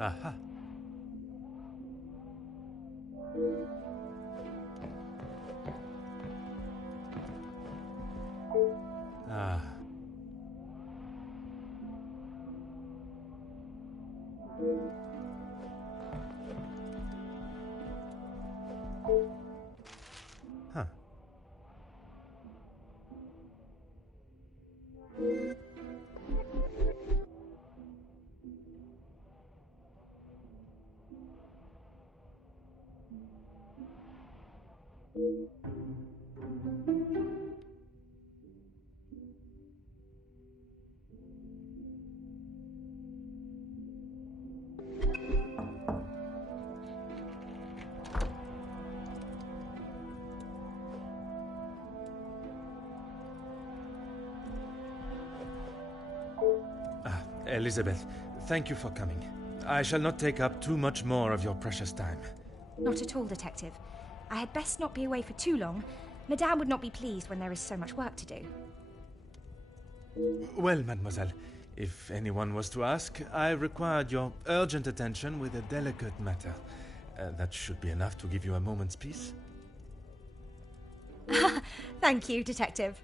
Aha. Ah. Huh. Elizabeth, thank you for coming. I shall not take up too much more of your precious time. Not at all, Detective. I had best not be away for too long. Madame would not be pleased when there is so much work to do. Well, mademoiselle, if anyone was to ask, I required your urgent attention with a delicate matter. That should be enough to give you a moment's peace. Thank you, Detective.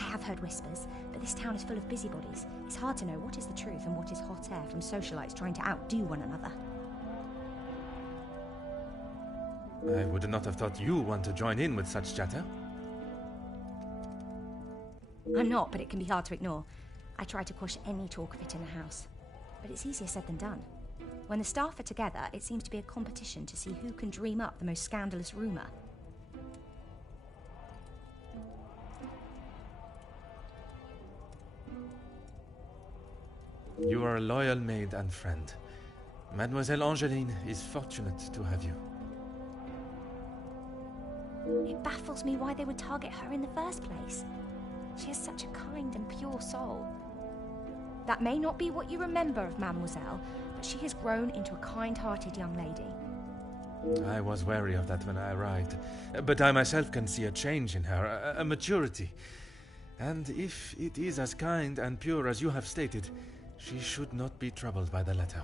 I have heard whispers, but this town is full of busybodies. It's hard to know what is the truth and what is hot air from socialites trying to outdo one another. I would not have thought you want to join in with such chatter. I'm not, but it can be hard to ignore. I try to quash any talk of it in the house. But it's easier said than done. When the staff are together, it seems to be a competition to see who can dream up the most scandalous rumour. You are a loyal maid and friend. Mademoiselle Angeline is fortunate to have you. It baffles me why they would target her in the first place. She has such a kind and pure soul. That may not be what you remember of Mademoiselle, but she has grown into a kind-hearted young lady. I was wary of that when I arrived, but I myself can see a change in her, a maturity. And if it is as kind and pure as you have stated, she should not be troubled by the letter.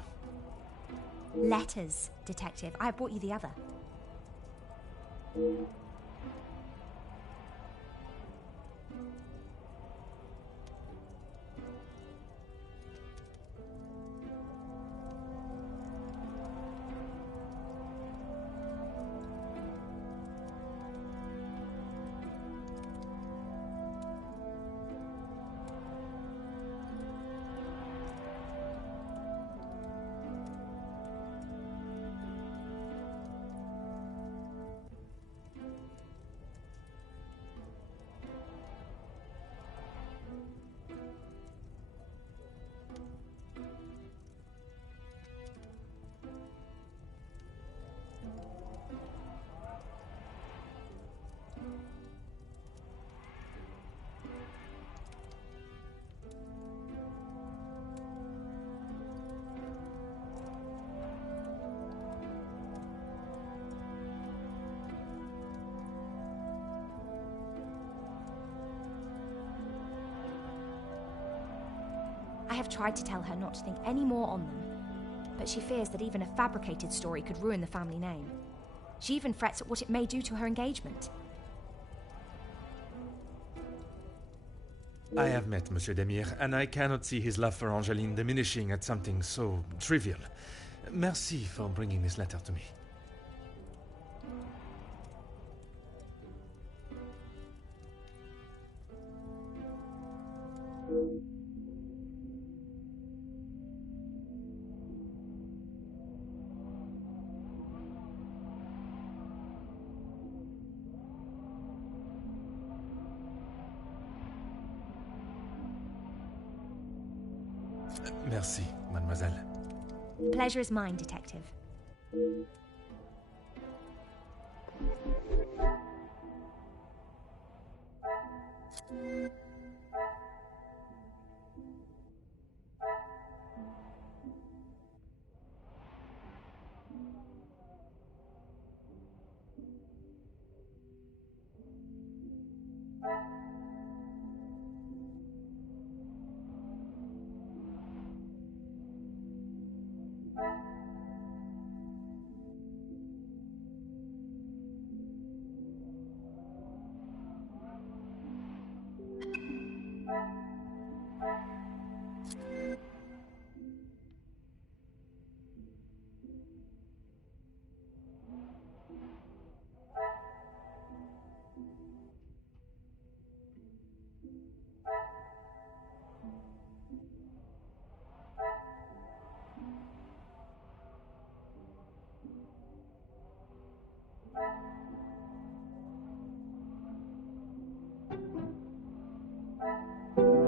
Letters, Detective. I have brought you the other. I have tried to tell her not to think any more on them, but she fears that even a fabricated story could ruin the family name. She even frets at what it may do to her engagement. I have met Monsieur Demire, and I cannot see his love for Angeline diminishing at something so trivial. Merci for bringing this letter to me. Merci, mademoiselle. Pleasure is mine, detective.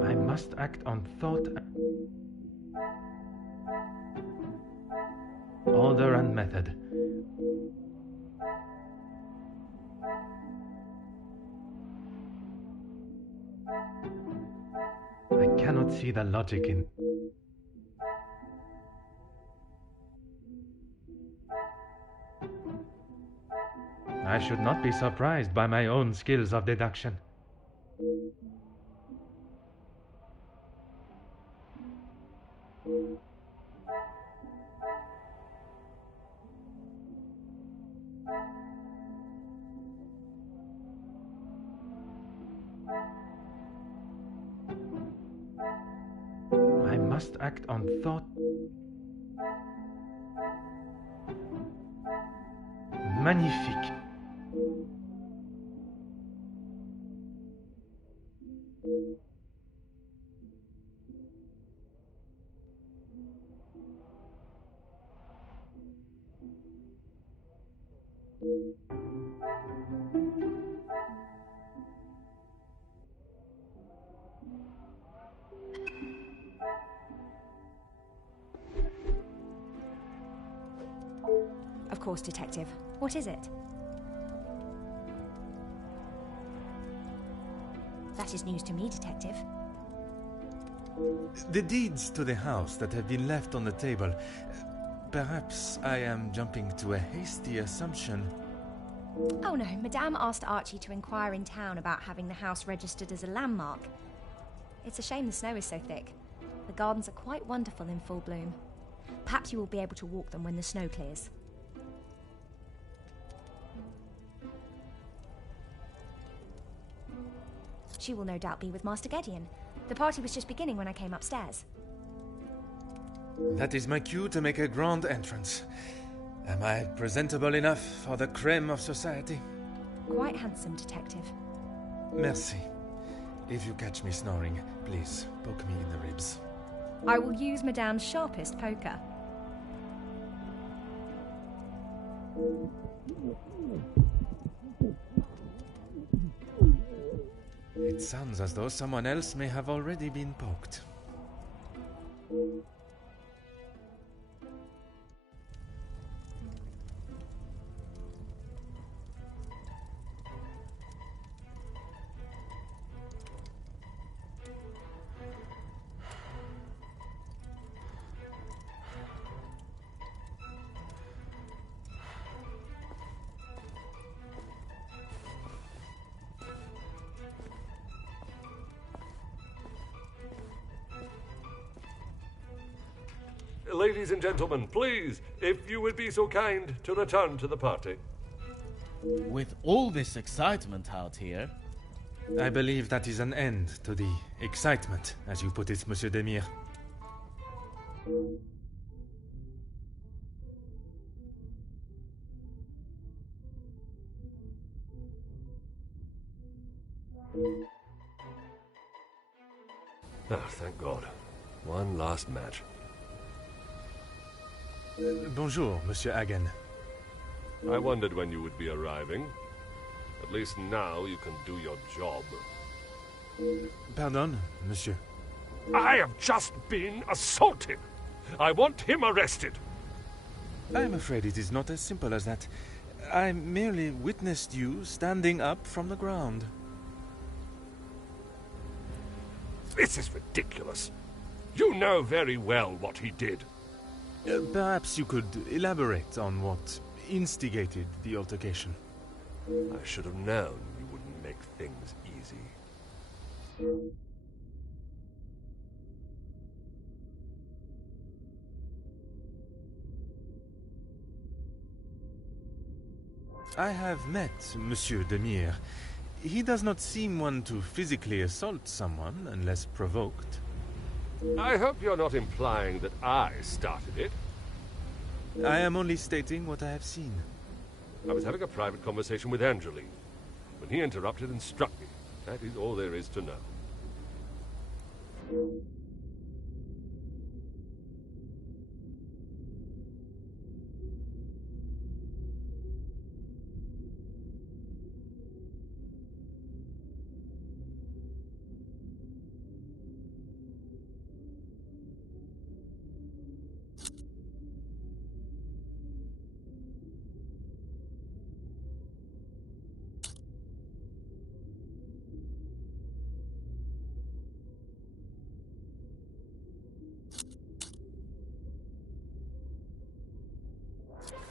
I must act on thought, order and method. I cannot see the logic in... I should not be surprised by my own skills of deduction. I must act on thought. Magnifique. Of course, detective. What is it? That is news to me, detective. The deeds to the house that have been left on the table. Perhaps I am jumping to a hasty assumption. Oh no, Madame asked Archie to inquire in town about having the house registered as a landmark. It's a shame the snow is so thick. The gardens are quite wonderful in full bloom. Perhaps you will be able to walk them when the snow clears. She will no doubt be with Master Gideon. The party was just beginning when I came upstairs. That is my cue to make a grand entrance. Am I presentable enough for the creme of society? Quite handsome, detective. Merci. If you catch me snoring, please poke me in the ribs. I will use Madame's sharpest poker. It sounds as though someone else may have already been poked. Ladies and gentlemen, please, if you would be so kind to return to the party. With all this excitement out here... I believe that is an end to the excitement, as you put it, Monsieur Demire. Ah, thank God. One last match. Bonjour, Monsieur Hagen. I wondered when you would be arriving. At least now you can do your job. Pardon, Monsieur. I have just been assaulted. I want him arrested. I'm afraid it is not as simple as that. I merely witnessed you standing up from the ground. This is ridiculous. You know very well what he did. Perhaps you could elaborate on what instigated the altercation. I should have known you wouldn't make things easy. I have met Monsieur Demire. He does not seem one to physically assault someone unless provoked. I hope you're not implying that I started it. I am only stating what I have seen. I was having a private conversation with Angeline when he interrupted and struck me. That is all there is to know.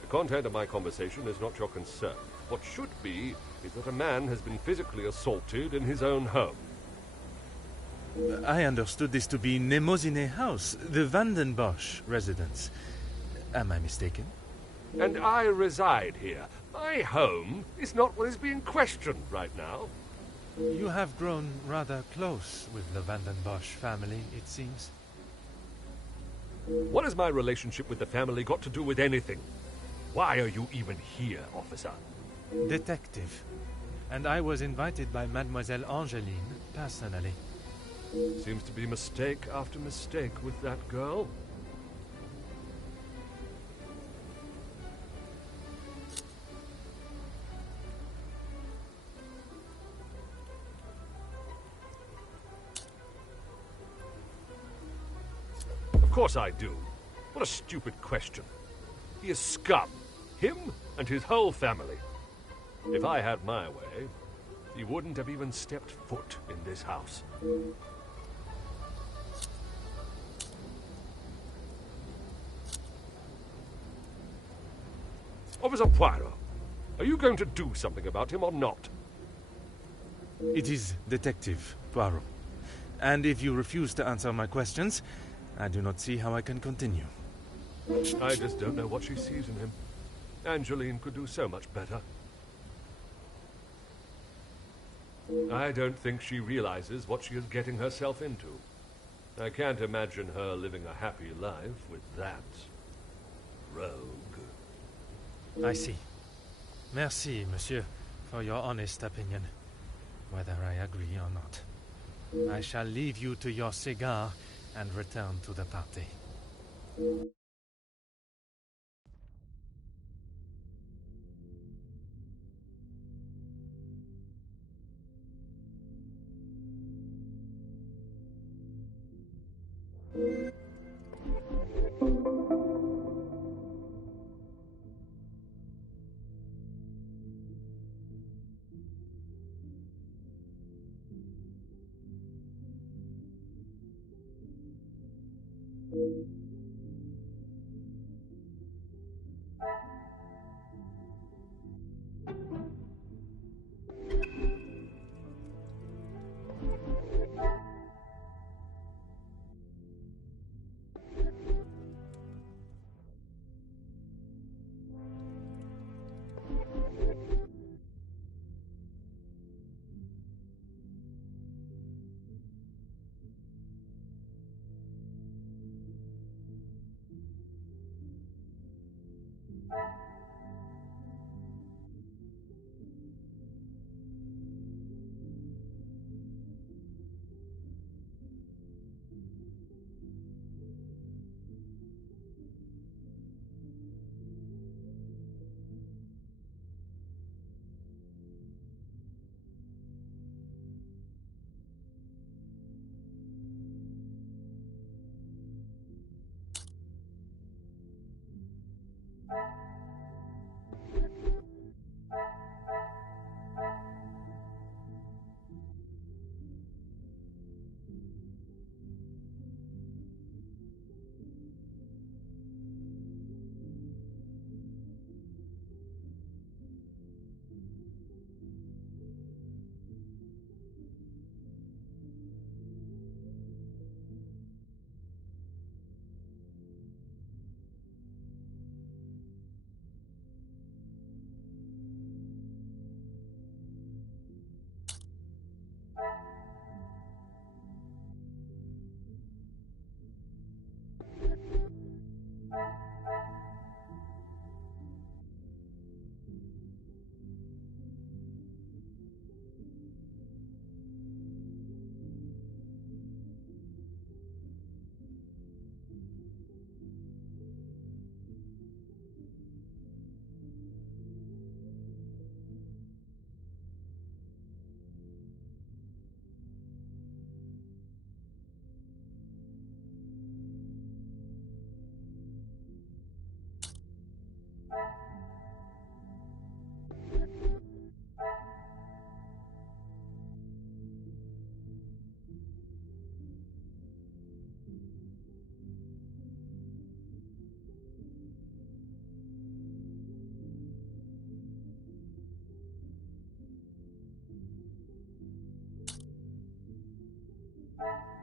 The content of my conversation is not your concern. What should be is that a man has been physically assaulted in his own home. I understood this to be Nemozine House, the Vandenbosch residence. Am I mistaken? And I reside here. My home is not what is being questioned right now. You have grown rather close with the Vandenbosch family, it seems. What has my relationship with the family got to do with anything? Why are you even here, officer? Detective. And I was invited by Mademoiselle Angeline personally. Seems to be mistake after mistake with that girl. Of course I do. What a stupid question. He is scum. Him and his whole family. If I had my way, he wouldn't have even stepped foot in this house. Officer Poirot, are you going to do something about him or not? It is Detective Poirot. And if you refuse to answer my questions, I do not see how I can continue. I just don't know what she sees in him. Angeline could do so much better. I don't think she realizes what she is getting herself into. I can't imagine her living a happy life with that rogue. I see. Merci, monsieur, for your honest opinion, whether I agree or not. I shall leave you to your cigar and return to the party. Bye.